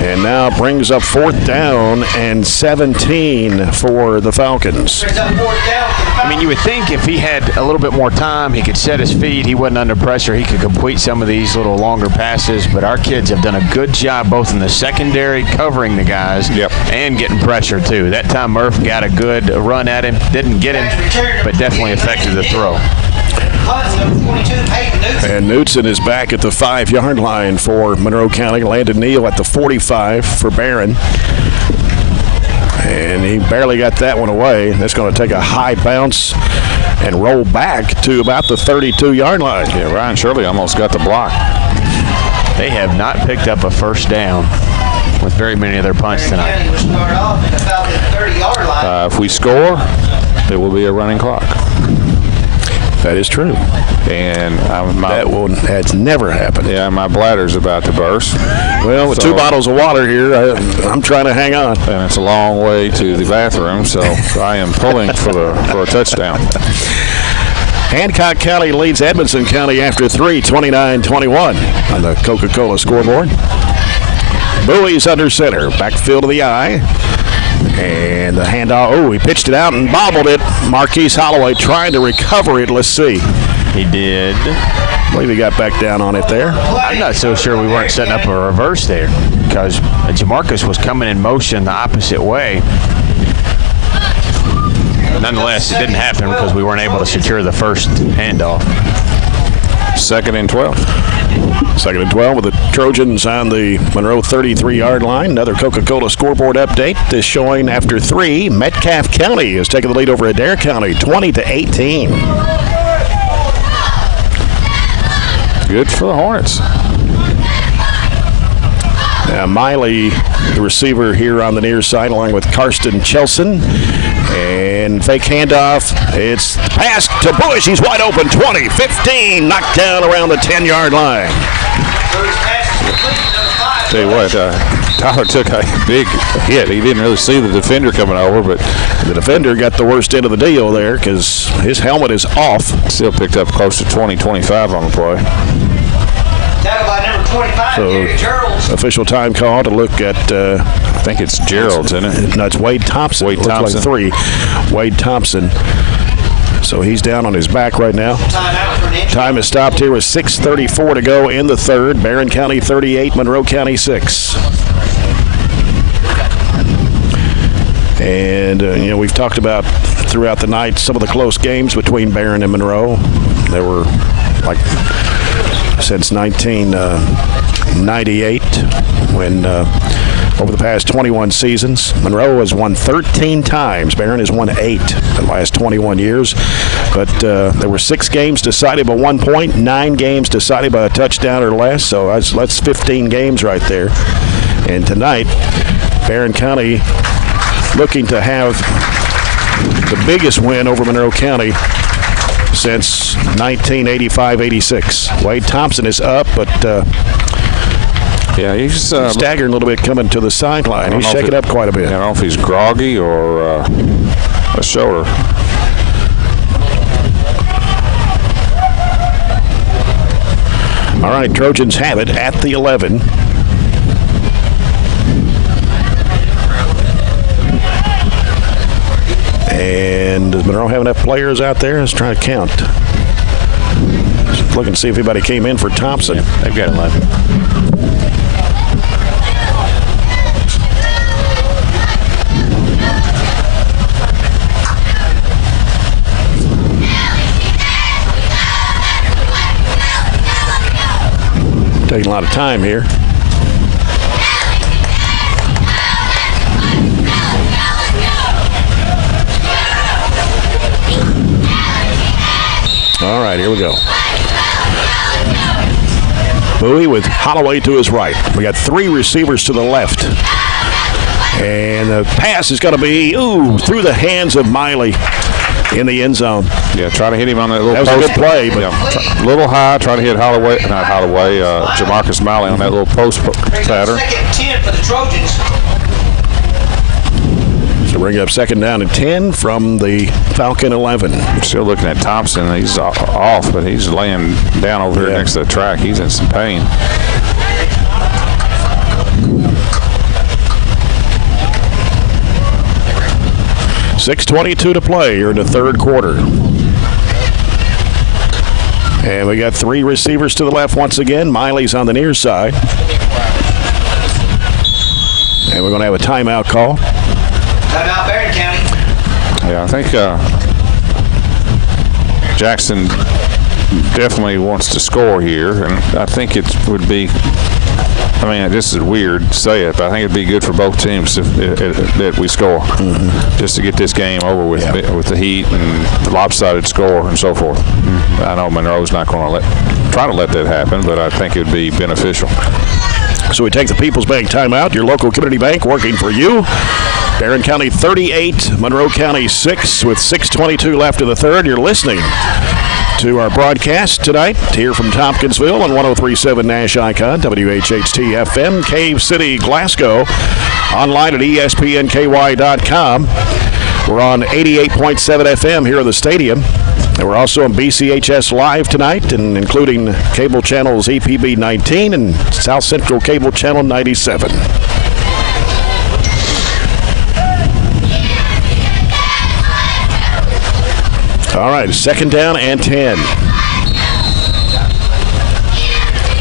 And now brings up 4th down and 17 for the Falcons. I mean, you would think if he had a little bit more time, he could set his feet, he wasn't under pressure, he could complete some of these little longer passes, but our kids have done a good job both in the secondary, covering the guys, and getting pressure too. That time Murph got a good run at him, didn't get him, but definitely affected the throw. And Knutson is back at the 5-yard line for Monroe County. Landon Neal at the 45 for Barren. And he barely got that one away. That's going to take a high bounce and roll back to about the 32-yard line. Yeah, Ryan Shirley almost got the block. They have not picked up a first down with very many of their punts tonight. County will start off at about the 30-yard line. If we score, there will be a running clock. That is true. And That's never happened. yeah, my bladder's about to burst. Well, with 2 bottles of water here, I'm trying to hang on. And it's a long way to the bathroom, so I am pulling for a touchdown. Hancock County leads Edmonson County after 3, 29-21 on the Coca-Cola scoreboard. Bowie's under center, backfield of the eye. And the handoff, he pitched it out and bobbled it. Marquise Holloway trying to recover it. Let's see. He did. I believe he got back down on it there. I'm not so sure we weren't setting up a reverse there because Jamarcus was coming in motion the opposite way. Nonetheless, it didn't happen because we weren't able to secure the first handoff. 2nd and 12. 2nd and 12 with the Trojans on the Monroe 33-yard line. Another Coca-Cola scoreboard update is showing after 3, Metcalfe County has taken the lead over Adair County, 20-18. Good for the Hornets. Now Miley, the receiver here on the near side, along with Karsten Chelson. And fake handoff. It's the pass to Bush. He's wide open. 20, 15. Knocked down around the 10-yard line. Tell you what, Tyler took a big hit. He didn't really see the defender coming over, but The defender got the worst end of the deal there because his helmet is off. still picked up close to 20, 25 on the play. Tackled by number 25, Gary Gerald. Official time call to look at, I think it's Gerald's, isn't it? no, it's Wade Thompson. Wade Looks Thompson. like 3. Wade Thompson. So he's down on his back right now. Timeout for an injury. Time is stopped here with 6:34 to go in the third. Barren County 38, Monroe County 6. And, we've talked about throughout the night some of the close games between Barren and Monroe. There were, since 1998, when over the past 21 seasons, Monroe has won 13 times. Barren has won 8 the last 21 years. But there were 6 games decided by 1 point, 9 games decided by a touchdown or less. So that's 15 games right there. And tonight, Barren County looking to have the biggest win over Monroe County since 1985-86. Wade Thompson is up, but Yeah, he's staggering a little bit coming to the sideline. He's shaking up quite a bit. I don't know if he's groggy or a shoulder. All right, Trojans have it at the 11. And does Monroe have enough players out there? Let's try to count. Just look and see if anybody came in for Thompson. Yeah, they've got 11. Taking a lot of time here. All right, here we go. Bowie with Holloway to his right. We got 3 receivers to the left. And the pass is going to be, through the hands of Miley in the end zone. Yeah, try to hit him on that little That was post. a good play, but Yeah, a little high, try to hit Jamarcus Miley on that little post pattern. 2nd and 10 for the Trojans. to bring up 2nd down and 10 from the Falcon 11. Still looking at Thompson. He's off, but he's laying down over here next to the track. He's in some pain. $6:22 to play here in the third quarter. And we got 3 receivers to the left once again. Miley's on the near side. And we're going to have a timeout call. Timeout, Barren County. Yeah, I think Jackson definitely wants to score here, and I think it would be I mean, this is weird to say it, but I think it'd be good for both teams if we score, just to get this game over with the heat and the lopsided score and so forth. I know Monroe's not going to try to let that happen, but I think it would be beneficial. So we take the People's Bank timeout. Your local community bank working for you. Barren County 38, Monroe County 6 with 6:22 left in the third. You're listening to our broadcast tonight here from Tompkinsville on 103.7 Nash Icon, WHHT FM, Cave City, Glasgow, online at ESPNKY.com. We're on 88.7 FM here in the stadium. And we're also on BCHS Live tonight, and including cable channels EPB 19 and South Central Cable Channel 97. All right, second down and 10.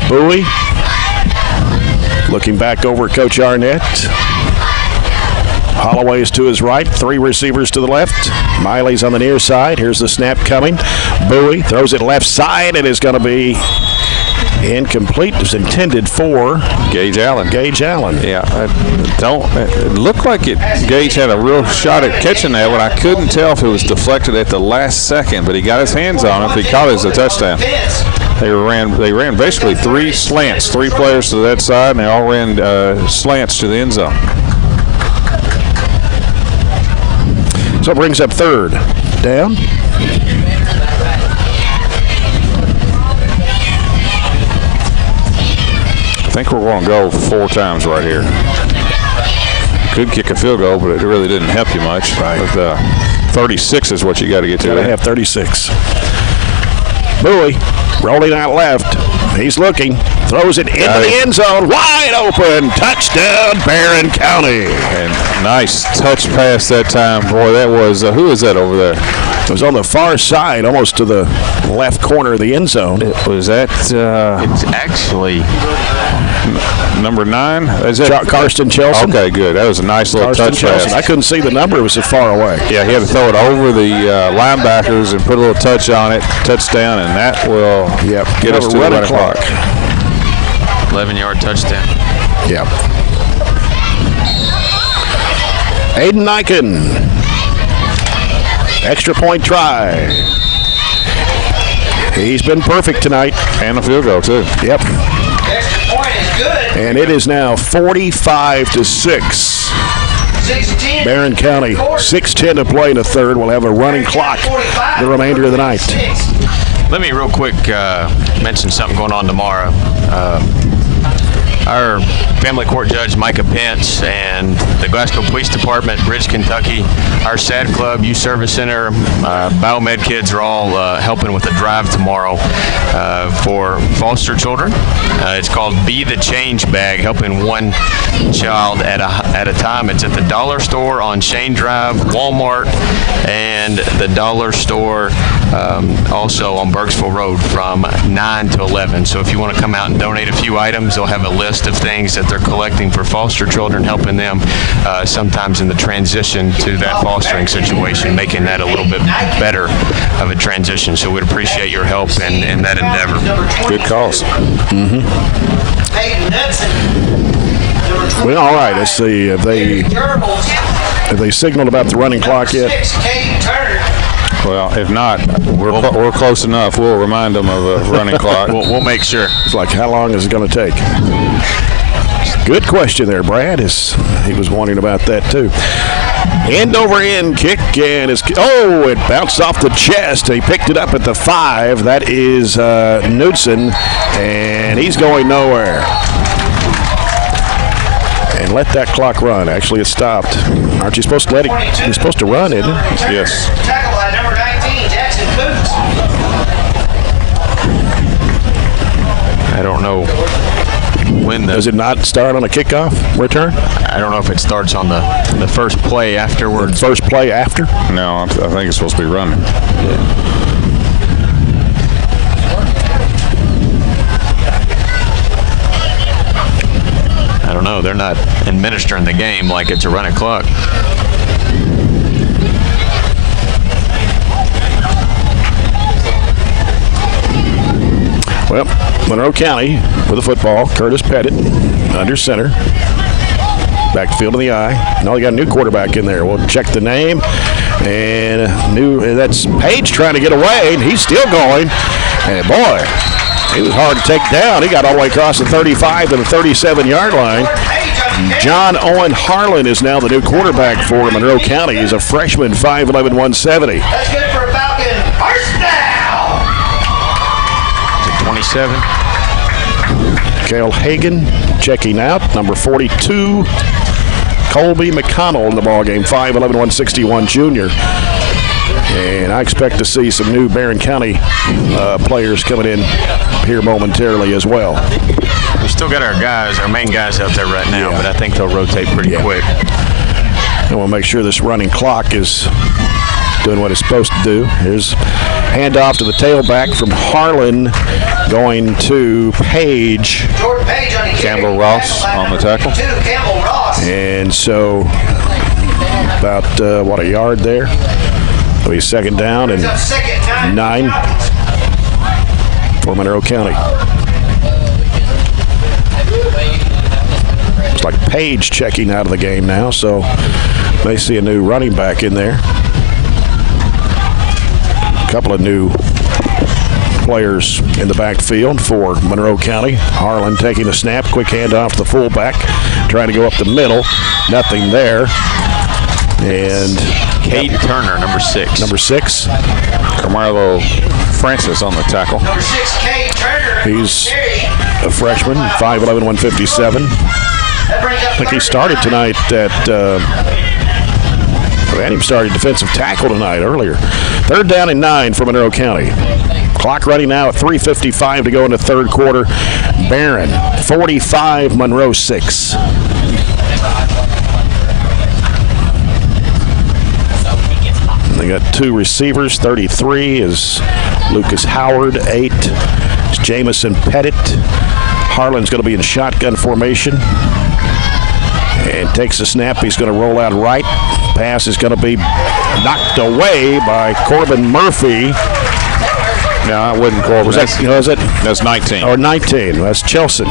Bowie looking back over Coach Arnett. Holloway's to his right, 3 receivers to the left. Miley's on the near side. Here's the snap coming. Bowie throws it left side. It is going to be incomplete. It was intended for Gage Allen. Yeah. It looked like Gage had a real shot at catching that one. I couldn't tell if it was deflected at the last second, but he got his hands on it. If he caught it as a touchdown. They ran basically 3 slants, 3 players to that side, and they all ran slants to the end zone. So it brings up third down. I think we're going to go 4 times right here. Could kick a field goal, but it really didn't help you much. Right. But 36 is what you got to get to. Got to have 36. Bowie rolling out left. He's looking. Throws it into the end zone. Wide open. Touchdown, Barren County. And nice touch pass that time. Boy, that was, who is that over there? It was on the far side, almost to the left corner of the end zone. Was that? It's actually number 9? Is that Karsten Chelson? Okay, good. That was a nice little touch pass. I couldn't see the number. It was so far away. Yeah, he had to throw it over the linebackers and put a little touch on it, touchdown, and that will get us to the running clock. 11-yard touchdown. Yep. Aiden Niken. Extra point try. He's been perfect tonight. And a field goal, too. Yep. Extra point is good. And it is now 45-6. 6-10. Barren County, 6:10 to play in the third. We'll have a running clock the remainder of the night. Let me real quick mention something going on tomorrow. Our family court judge, Micah Pence, and the Glasgow Police Department, Bridge, Kentucky, our SAD Club, Youth Service Center, Biomed kids are all helping with a drive tomorrow for foster children. It's called Be the Change Bag, helping one child at a time. It's at the Dollar Store on Shane Drive, Walmart, and the Dollar Store also on Burksville Road from 9 to 11. So if you want to come out and donate a few items, they'll have a list of things that they're collecting for foster children, helping them sometimes in the transition to that fostering situation, making that a little bit better of a transition. So we'd appreciate your help in that endeavor. Good cause. Hayden Knudsen. Well, all right. Let's see if they signaled about the running clock yet. Well, if not, we're close enough. We'll remind them of a running clock. We'll make sure. It's like, how long is it going to take? Good question there, Brad. He was wondering about that, too. End over end kick, and it bounced off the chest. He picked it up at the 5. That is Knudsen, and he's going nowhere. And let that clock run. Actually, it stopped. Aren't you supposed to let it? You're supposed to run, isn't it? Yes. Tackle by number 19, Jackson Boots. I don't know when Does it not start on a kickoff return? I don't know if it starts on the first play afterwards. First play after? No, I think it's supposed to be running. I don't know. They're not administering the game like it's a running clock. Well, Monroe County with the football. Curtis Pettit under center. Backfield in the eye. No, they got a new quarterback in there. We'll check the name. And that's Page trying to get away, and he's still going. And boy, he was hard to take down. He got all the way across the 35 to the 37-yard line. John Owen Harlan is now the new quarterback for Monroe County. He's a freshman, 5'11", 170. That's good for a Falcon. First down. 27. Cale Hagan checking out. Number 42, Colby McConnell in the ballgame, 5'11", 161 junior. And I expect to see some new Barren County players coming in here momentarily as well. We still got our main guys out there right now, but I think they'll rotate pretty quick. And we'll make sure this running clock is doing what it's supposed to do. Here's handoff to the tailback from Harlan going to Page. Jordan Page on the carry. Campbell Ross on the tackle. Campbell Ross. And so about, a yard there. So he's second down and 9 for Monroe County. It's like Page checking out of the game now, so may see a new running back in there. A couple of new players in the backfield for Monroe County. Harlan taking a snap, quick handoff to the fullback, trying to go up the middle. Nothing there. And Cade Turner, number 6. Number 6. Carmelo Francis on the tackle. Number 6, Cade Turner. He's a freshman, 5'11", 157. I think he started tonight we had him started defensive tackle tonight earlier. Third down and 9 for Monroe County. Clock running now at 3:55 to go in the third quarter. Barren 45, Monroe 6. They got 2 receivers. 33 is Lucas Howard. 8 is Jamison Pettit. Harlan's going to be in shotgun formation. And takes the snap. He's going to roll out right. Pass is going to be knocked away by Corbin Murphy. No, I wouldn't Corbin. Was that? That's 19. Or 19. That's Chilson.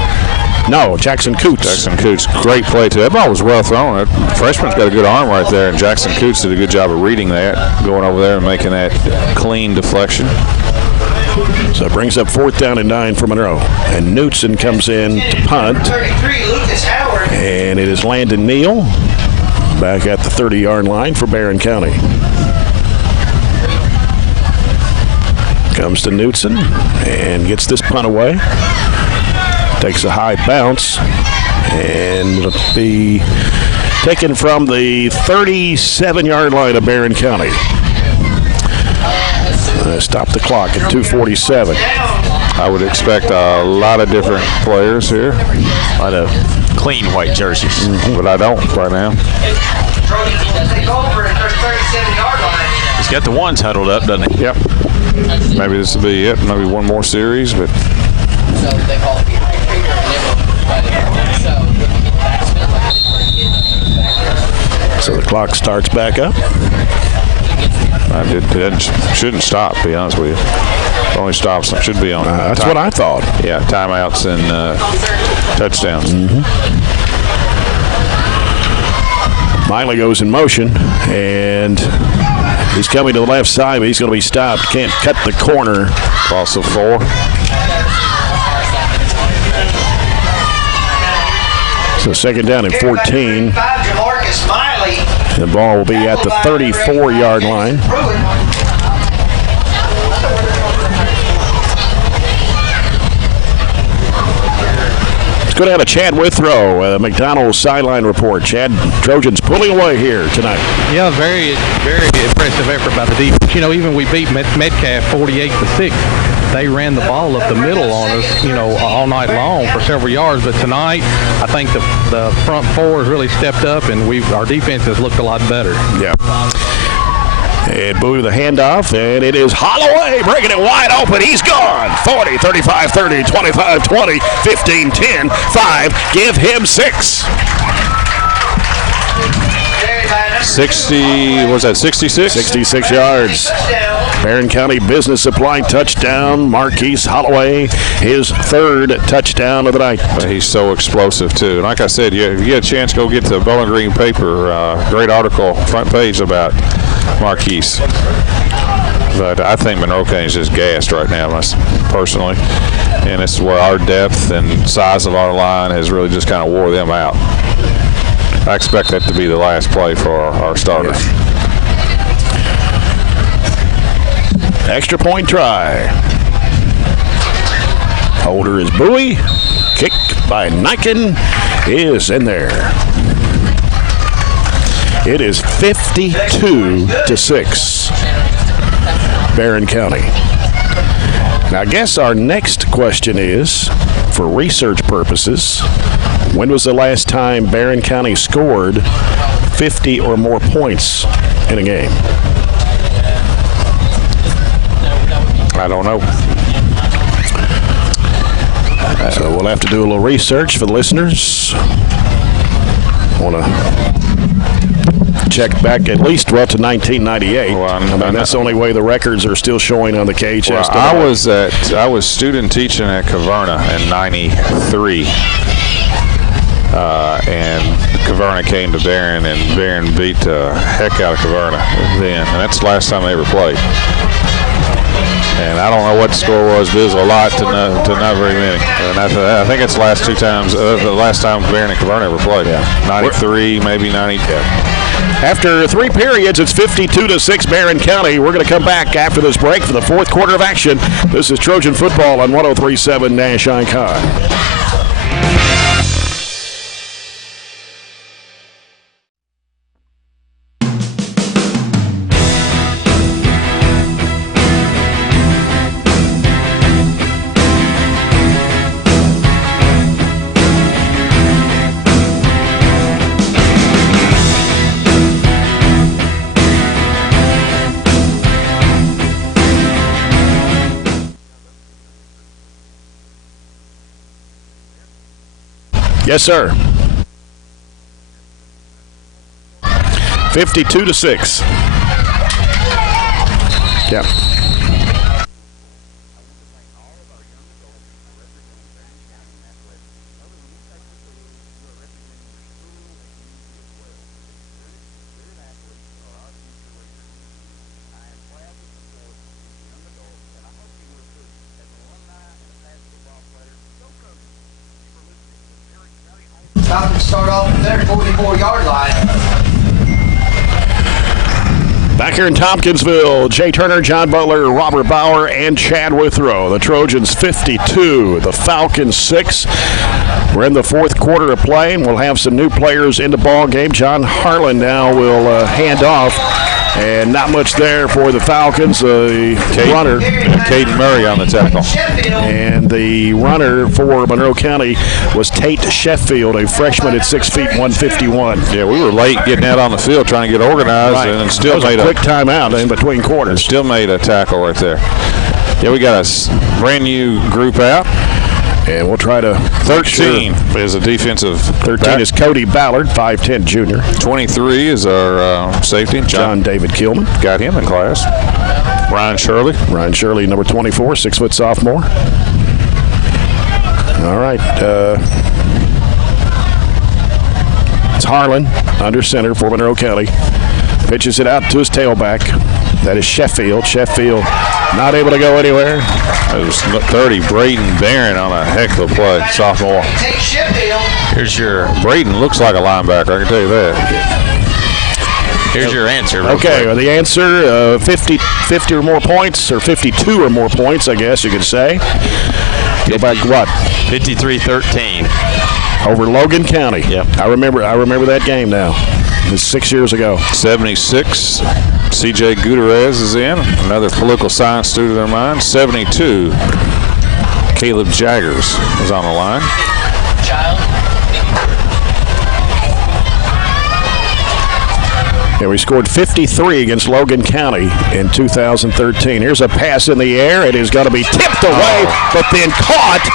No, Jackson Coots. Jackson Coots, great play too. That ball was well thrown. That freshman's got a good arm right there, and Jackson Coots did a good job of reading that, going over there and making that clean deflection. So it brings up 4th down and 9 for Monroe. And Knutson comes in to punt. 33, Lucas Howard. And it is Landon Neal back at the 30-yard line for Barren County. Comes to Knutson and gets this punt away. Takes a high bounce, and it'll be taken from the 37-yard line of Barren County. Stop the clock at 2:47. I would expect a lot of different players here. A lot of clean white jerseys. But I don't right now. Take over at their 37-yard line. He's got the ones huddled up, doesn't he? Yep. Maybe this will be it. Maybe one more series, but so the clock starts back up. it shouldn't stop, to be honest with you. It only stops, should be on. That's what I thought. Yeah, timeouts and touchdowns. Miley goes in motion, and he's coming to the left side, but he's going to be stopped. Can't cut the corner. Loss of 4. So second down and 14. Jamarcus Miley. The ball will be at the 34-yard line. Let's go down to Chad Withrow, McDonald's sideline report. Chad, Trojans pulling away here tonight. Yeah, very, very impressive effort by the defense. You know, even we beat Metcalf 48-6. They ran the ball up the middle on us, you know, all night long for several yards. But tonight, I think the front four has really stepped up, and our defense has looked a lot better. Yeah. And Boo the handoff, and it is Holloway breaking it wide open. He's gone. 40, 35, 30, 25, 20, 15, 10, 5. Give him 6. 60, was that 66? 66 yards. Barren County Business Supply touchdown. Marquise Holloway, his third touchdown of the night. He's so explosive, too. And like I said, if you get a chance, go get the Bowling Green paper. Great article, front page about Marquise. But I think Monroe County is just gassed right now, personally. And this is where our depth and size of our line has really just kind of wore them out. I expect that to be the last play for our starters. Yeah. Extra point try. Holder is Bowie. Kick by Niken is in there. It is 52-6. Barren County. Now, I guess our next question is, for research purposes, when was the last time Barren County scored 50 or more points in a game? I don't know. So we'll have to do a little research for the listeners. Want to check back at least to 1998. Well, I mean, that's the only way the records are still showing on the KHS. Well, I was student teaching at Caverna in '93, and Caverna came to Barren, and Barren beat the heck out of Caverna then, and that's the last time they ever played. And I don't know what the score was, but it was a lot to not very many. And I think it's the last two times, the last time Barren and Caverna ever played. Yeah. 93, maybe 90. After three periods, it's 52-6 Barren County. We're going to come back after this break for the fourth quarter of action. This is Trojan Football on 103.7 Nash Icon. Yes, sir. 52-6. Yeah. Falcons start off at their 44-yard line. Back here in Tompkinsville, Jay Turner, John Butler, Robert Bauer, and Chad Withrow. The Trojans 52, the Falcons 6. We're in the fourth quarter of play, and we'll have some new players in the ball game. John Harlan now will hand off, and not much there for the Falcons. The runner, Caden Murray on the tackle. and the runner for Monroe County was Tate Sheffield, a freshman at 6 feet 151. Yeah, we were late getting out on the field trying to get organized, Right. and still That was made a quick timeout in between quarters. Still made a tackle right there. Yeah, we got a brand new group out. And we'll try to 13 is a defensive 13 back. is Cody Ballard, 5'10 junior. 23 is our safety, John David Kilman. Got him in class. Ryan Shirley. Ryan Shirley, number 24, 6-foot sophomore. All right. It's Harlan, under center for Monroe County. Pitches it out to his tailback. That is Sheffield. Sheffield not able to go anywhere. It was 30, Braden Barron on a heck of a play, sophomore. Take Sheffield. Here's your Braden looks like a linebacker, I can tell you that. here's your answer. real Okay, quick. the answer, 50 or more points, or 52 or more points, I guess you could say. Go back, what? 53-13. Over Logan County. Yep. I remember that game now. It was 6 years ago. 76, C.J. Gutierrez is in, another political science student of mine. 72, Caleb Jaggers is on the line. And we scored 53 against Logan County in 2013. Here's a pass in the air. It is going to be tipped away, but then caught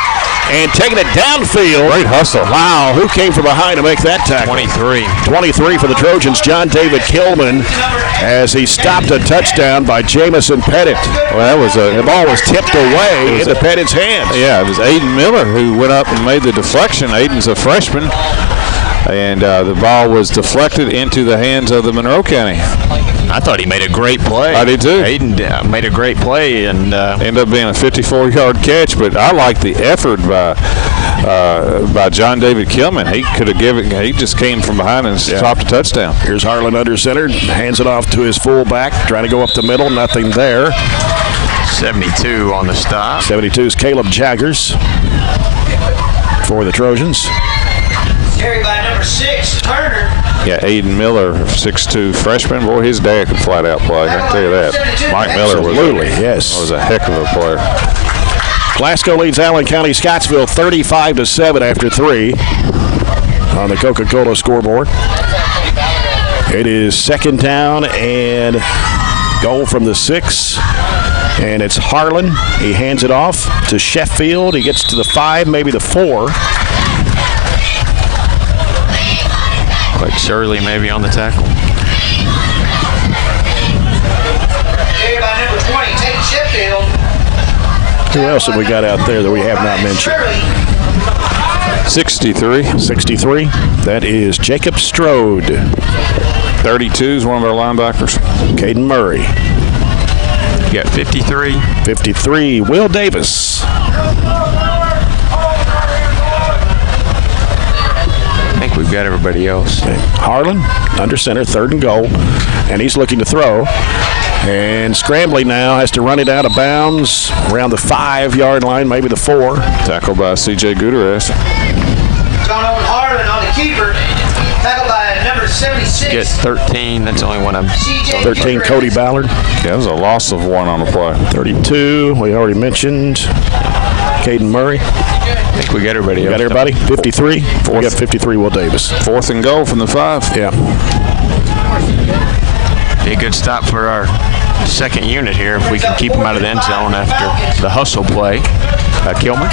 and taking it downfield. Great hustle. Wow, who came from behind to make that tackle? 23 for the Trojans, John David Kilman, as he stopped a touchdown by Jamison Pettit. Well, the ball was tipped away into Pettit's hands. Yeah, it was Aiden Miller who went up and made the deflection. Aiden's a freshman. And the ball was deflected into the hands of the Monroe County. I thought he made a great play. I did too. Aiden made a great play and ended up being a 54-yard catch. But I like the effort by John David Kilman. He could have given. He just came from behind and stopped a touchdown. Here's Harlan under center, hands it off to his fullback, trying to go up the middle. Nothing there. 72 on the stop. 72 is Caleb Jaggers for the Trojans. Carried by number 6, Turner. Yeah, Aiden Miller, 6'2", freshman. Boy, his dad could flat out play. I can tell you that. Mike Miller was a heck of a player. Glasgow leads Allen County Scottsville 35-7 after 3 on the Coca-Cola scoreboard. It is second down and goal from the 6. And it's Harlan. He hands it off to Sheffield. He gets to the 5, maybe the 4. Like Shirley maybe on the tackle. Carried by number 20, Tate Sheffield. Who else have we got out there that we have not mentioned? 63. That is Jacob Strode. 32 is one of our linebackers. Caden Murray. You got 53. 53, Will Davis. I think we've got everybody else. Harlan under center, 3rd and goal, and he's looking to throw. And scrambling now, has to run it out of bounds around the 5-yard line, maybe the 4. Tackled by C.J. Gutierrez. John Owen Harlan on the keeper. Tackled by number 76. Get 13. That's the only one I'm. 13, Cody Ballard. Yeah, it was a loss of 1 on the play. 32, we already mentioned. Caden Murray. I think we got everybody else. Got everybody? 53? We got 53, Will Davis. 4th and goal from the 5. Yeah. Be a good stop for our second unit here if we can keep them out of the end zone after the hustle play. Kilman.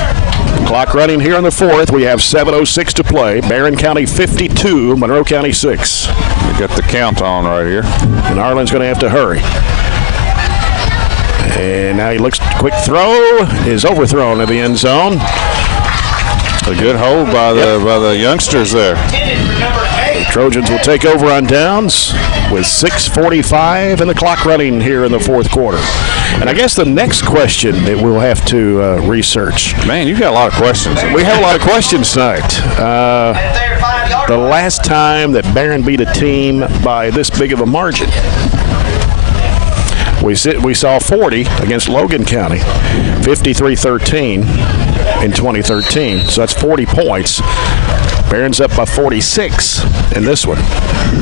Clock running here on the 4th. We have 7:06 to play. Barren County 52, Monroe County 6. We got the count on right here. And Harlan's going to have to hurry. And now he looks, quick throw is overthrown in the end zone. A good hold by the youngsters there. The Trojans will take over on downs with 6:45 and the clock running here in the 4th quarter. And I guess the next question that we'll have to research. Man, you got a lot of questions. We have a lot of questions tonight. The last time that Barren beat a team by this big of a margin. We saw 40 against Logan County, 53-13 in 2013. So that's 40 points. Barron's up by 46 in this one.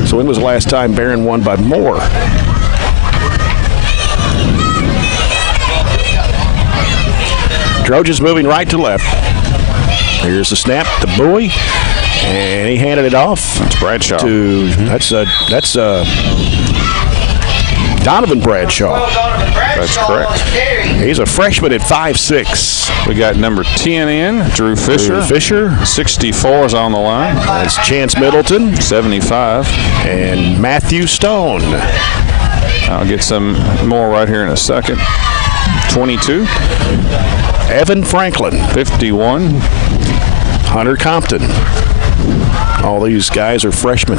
So when was the last time Barren won by more? Trojans moving right to left. Here's the snap to Bowie, and he handed it off. That's Bradshaw. That's Donovan Bradshaw. That's correct. He's a freshman at 5'6". We got number 10 in, Drew Fisher. 64 is on the line. That's Chance Middleton. 75. And Matthew Stone. I'll get some more right here in a second. 22. Evan Franklin. 51. Hunter Compton. All these guys are freshmen.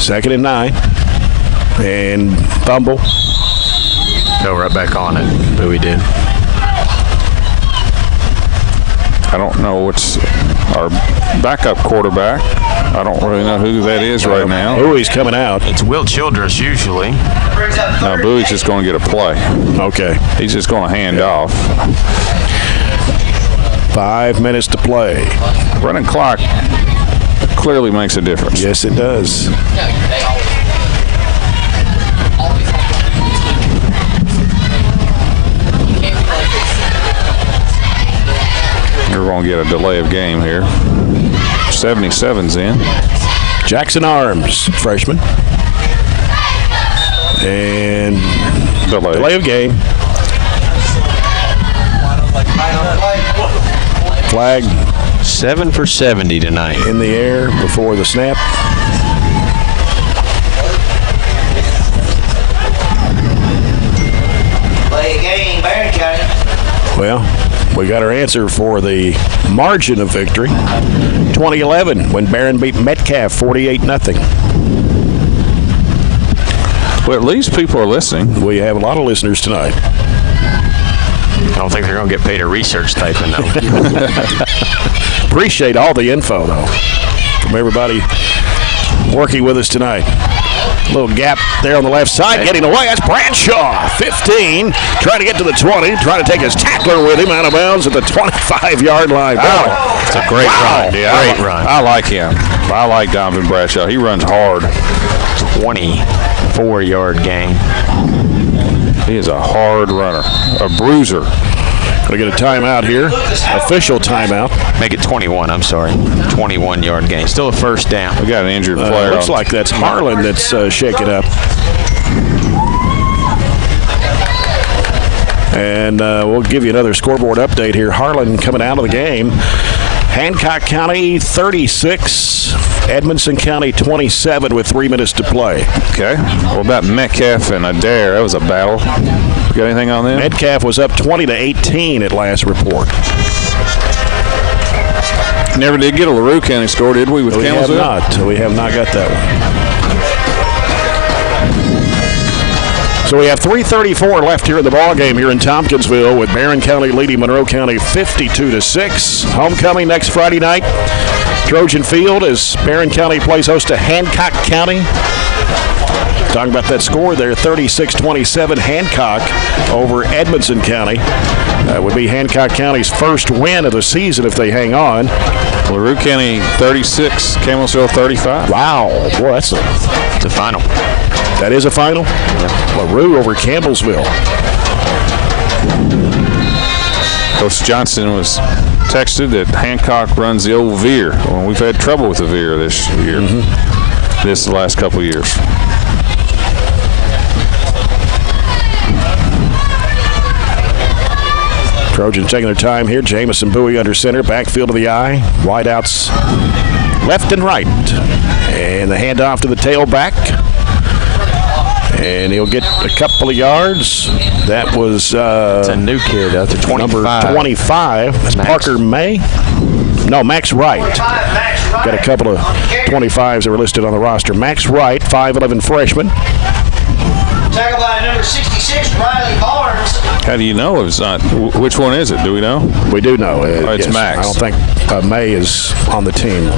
Second and 9. And fumble. Go right back on it. Bowie did. I don't know what's our backup quarterback. I don't really know who that is right now. Bowie's coming out. It's Will Childress usually. No, Bowie's just going to get a play. Okay. He's just going to hand off. 5 minutes to play. Running clock clearly makes a difference. Yes, it does. We're going to get a delay of game here. 77's in. Jackson Arms, freshman. And delay of game. Flag 7 for 70 tonight. in the air before the snap. Play a game, Barren County. Well, we got our answer for the margin of victory. 2011, when Barren beat Metcalf 48-0. Well, at least people are listening. We have a lot of listeners tonight. I don't think they're going to get paid a research stipend, though. Appreciate all the info, though, from everybody working with us tonight. Little gap there on the left side, getting away. That's Bradshaw, 15, trying to get to the 20, trying to take his tackler with him out of bounds at the 25-yard line. Oh, it's a great run. Yeah, Great run. I like him. I like Donovan Bradshaw. He runs hard. 24-yard gain. He is a hard runner, a bruiser. Going to get a timeout here, official timeout. Make it 21, I'm sorry. 21-yard gain. Still a first down. We got an injured player. Looks like that's Harlan that's shaking up. And we'll give you another scoreboard update here. Harlan coming out of the game. Hancock County 36, Edmondson County 27 with 3 minutes to play. Okay. What about Metcalf and Adair? That was a battle. You got anything on them? Metcalf was up 20-18 at last report. Never did get a LaRue County score, did we, with We have Campbellsville? not. We have not got that one. So we have 3:34 left here in the ball game here in Tompkinsville, with Barren County leading Monroe County 52-6. Homecoming next Friday night. Trojan Field as Barren County plays host to Hancock County. Talking about that score there, 36-27 Hancock over Edmondson County. That would be Hancock County's first win of the season if they hang on. LaRue County 36, Campbellsville 35. Wow, boy, that's It's a final. that is a final. LaRue over Campbellsville. Coach Johnson was texted that Hancock runs the old veer. Well, we've had trouble with the veer this year. This the last couple of years. Trojans taking their time here. Jamison Bowie under center, backfield of the eye. Wideouts left and right. And the handoff to the tailback. And he'll get a couple of yards. That was It's a new kid. That's a 25. number 25. That's Max. Parker May. No, Max Wright. Max Wright. Got a couple of 25s that were listed on the roster. Max Wright, 5'11 freshman. Tackled by number 66, Riley Barnes. How do you know it's not? Which one is it? Do we know? We do know. It's yes. Max. I don't think May is on the team.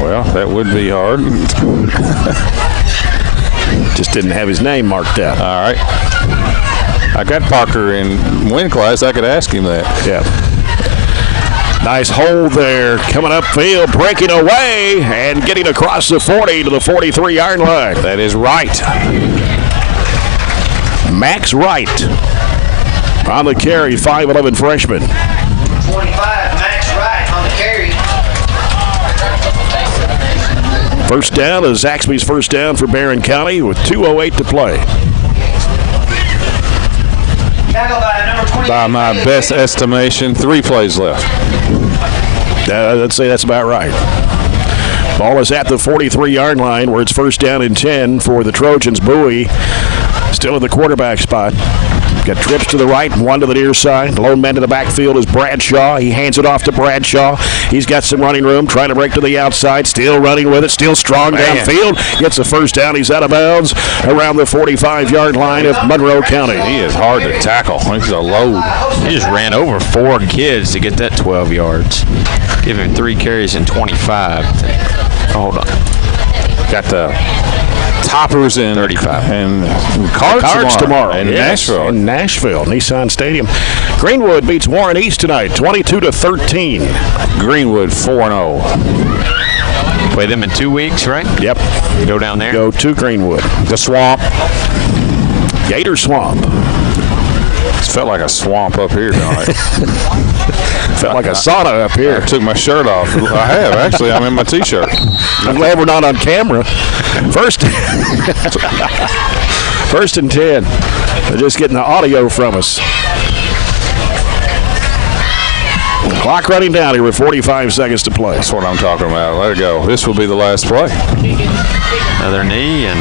Well, that would be hard. Just didn't have his name marked out. All right. I got Parker in win class. I could ask him that. Yeah. Nice hold there. Coming upfield, breaking away, and getting across the 40 to the 43-yard line. That is right. Max Wright on the carry, 5'11 freshman. 25, Max Wright on the carry. First down is Zaxby's first down for Barren County with 2:08 to play. Tackled by number 20. By my best estimation, 3 plays left. I'd say that's about right. Ball is at the 43-yard line where it's first down and 10 for the Trojans. Bowie still in the quarterback spot. Got trips to the right and one to the near side. The lone man to the backfield is Bradshaw. He hands it off to Bradshaw. He's got some running room, trying to break to the outside. Still running with it, still strong downfield. Gets the first down. He's out of bounds around the 45-yard line of Monroe County. He is hard to tackle. He's a load. He just ran over 4 kids to get that 12 yards. Give him 3 carries and 25. Oh, hold on. Got the Toppers in 35. and Cards tomorrow. in Yes, Nashville. in Nashville, Nissan Stadium. Greenwood beats Warren East tonight, 22-13. Greenwood 4-0. Play them in 2 weeks, right? Yep. Go down there. Go to Greenwood. The Swamp. Gator Swamp. It felt like a swamp up here tonight. Felt like a sauna up here. I took my shirt off. I have, actually. I'm in my T-shirt. I'm glad we're not on camera. First and 10. They're just getting the audio from us. Clock running down here with 45 seconds to play. That's what I'm talking about. Let it go. This will be the last play. Another knee and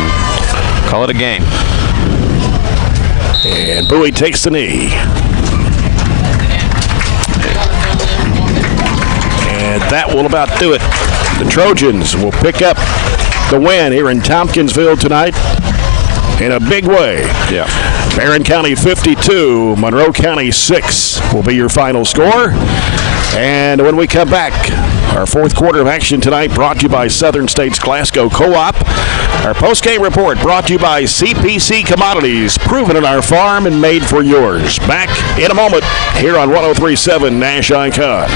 call it a game. And Bowie takes the knee. And that will about do it. The Trojans will pick up the win here in Tompkinsville tonight in a big way. Yeah. Barren County 52, Monroe County 6 will be your final score. And when we come back, our fourth quarter of action tonight brought to you by Southern States Glasgow Co-op. Our post-game report brought to you by CPC Commodities, proven in our farm and made for yours. Back in a moment here on 103.7 Nash Icon.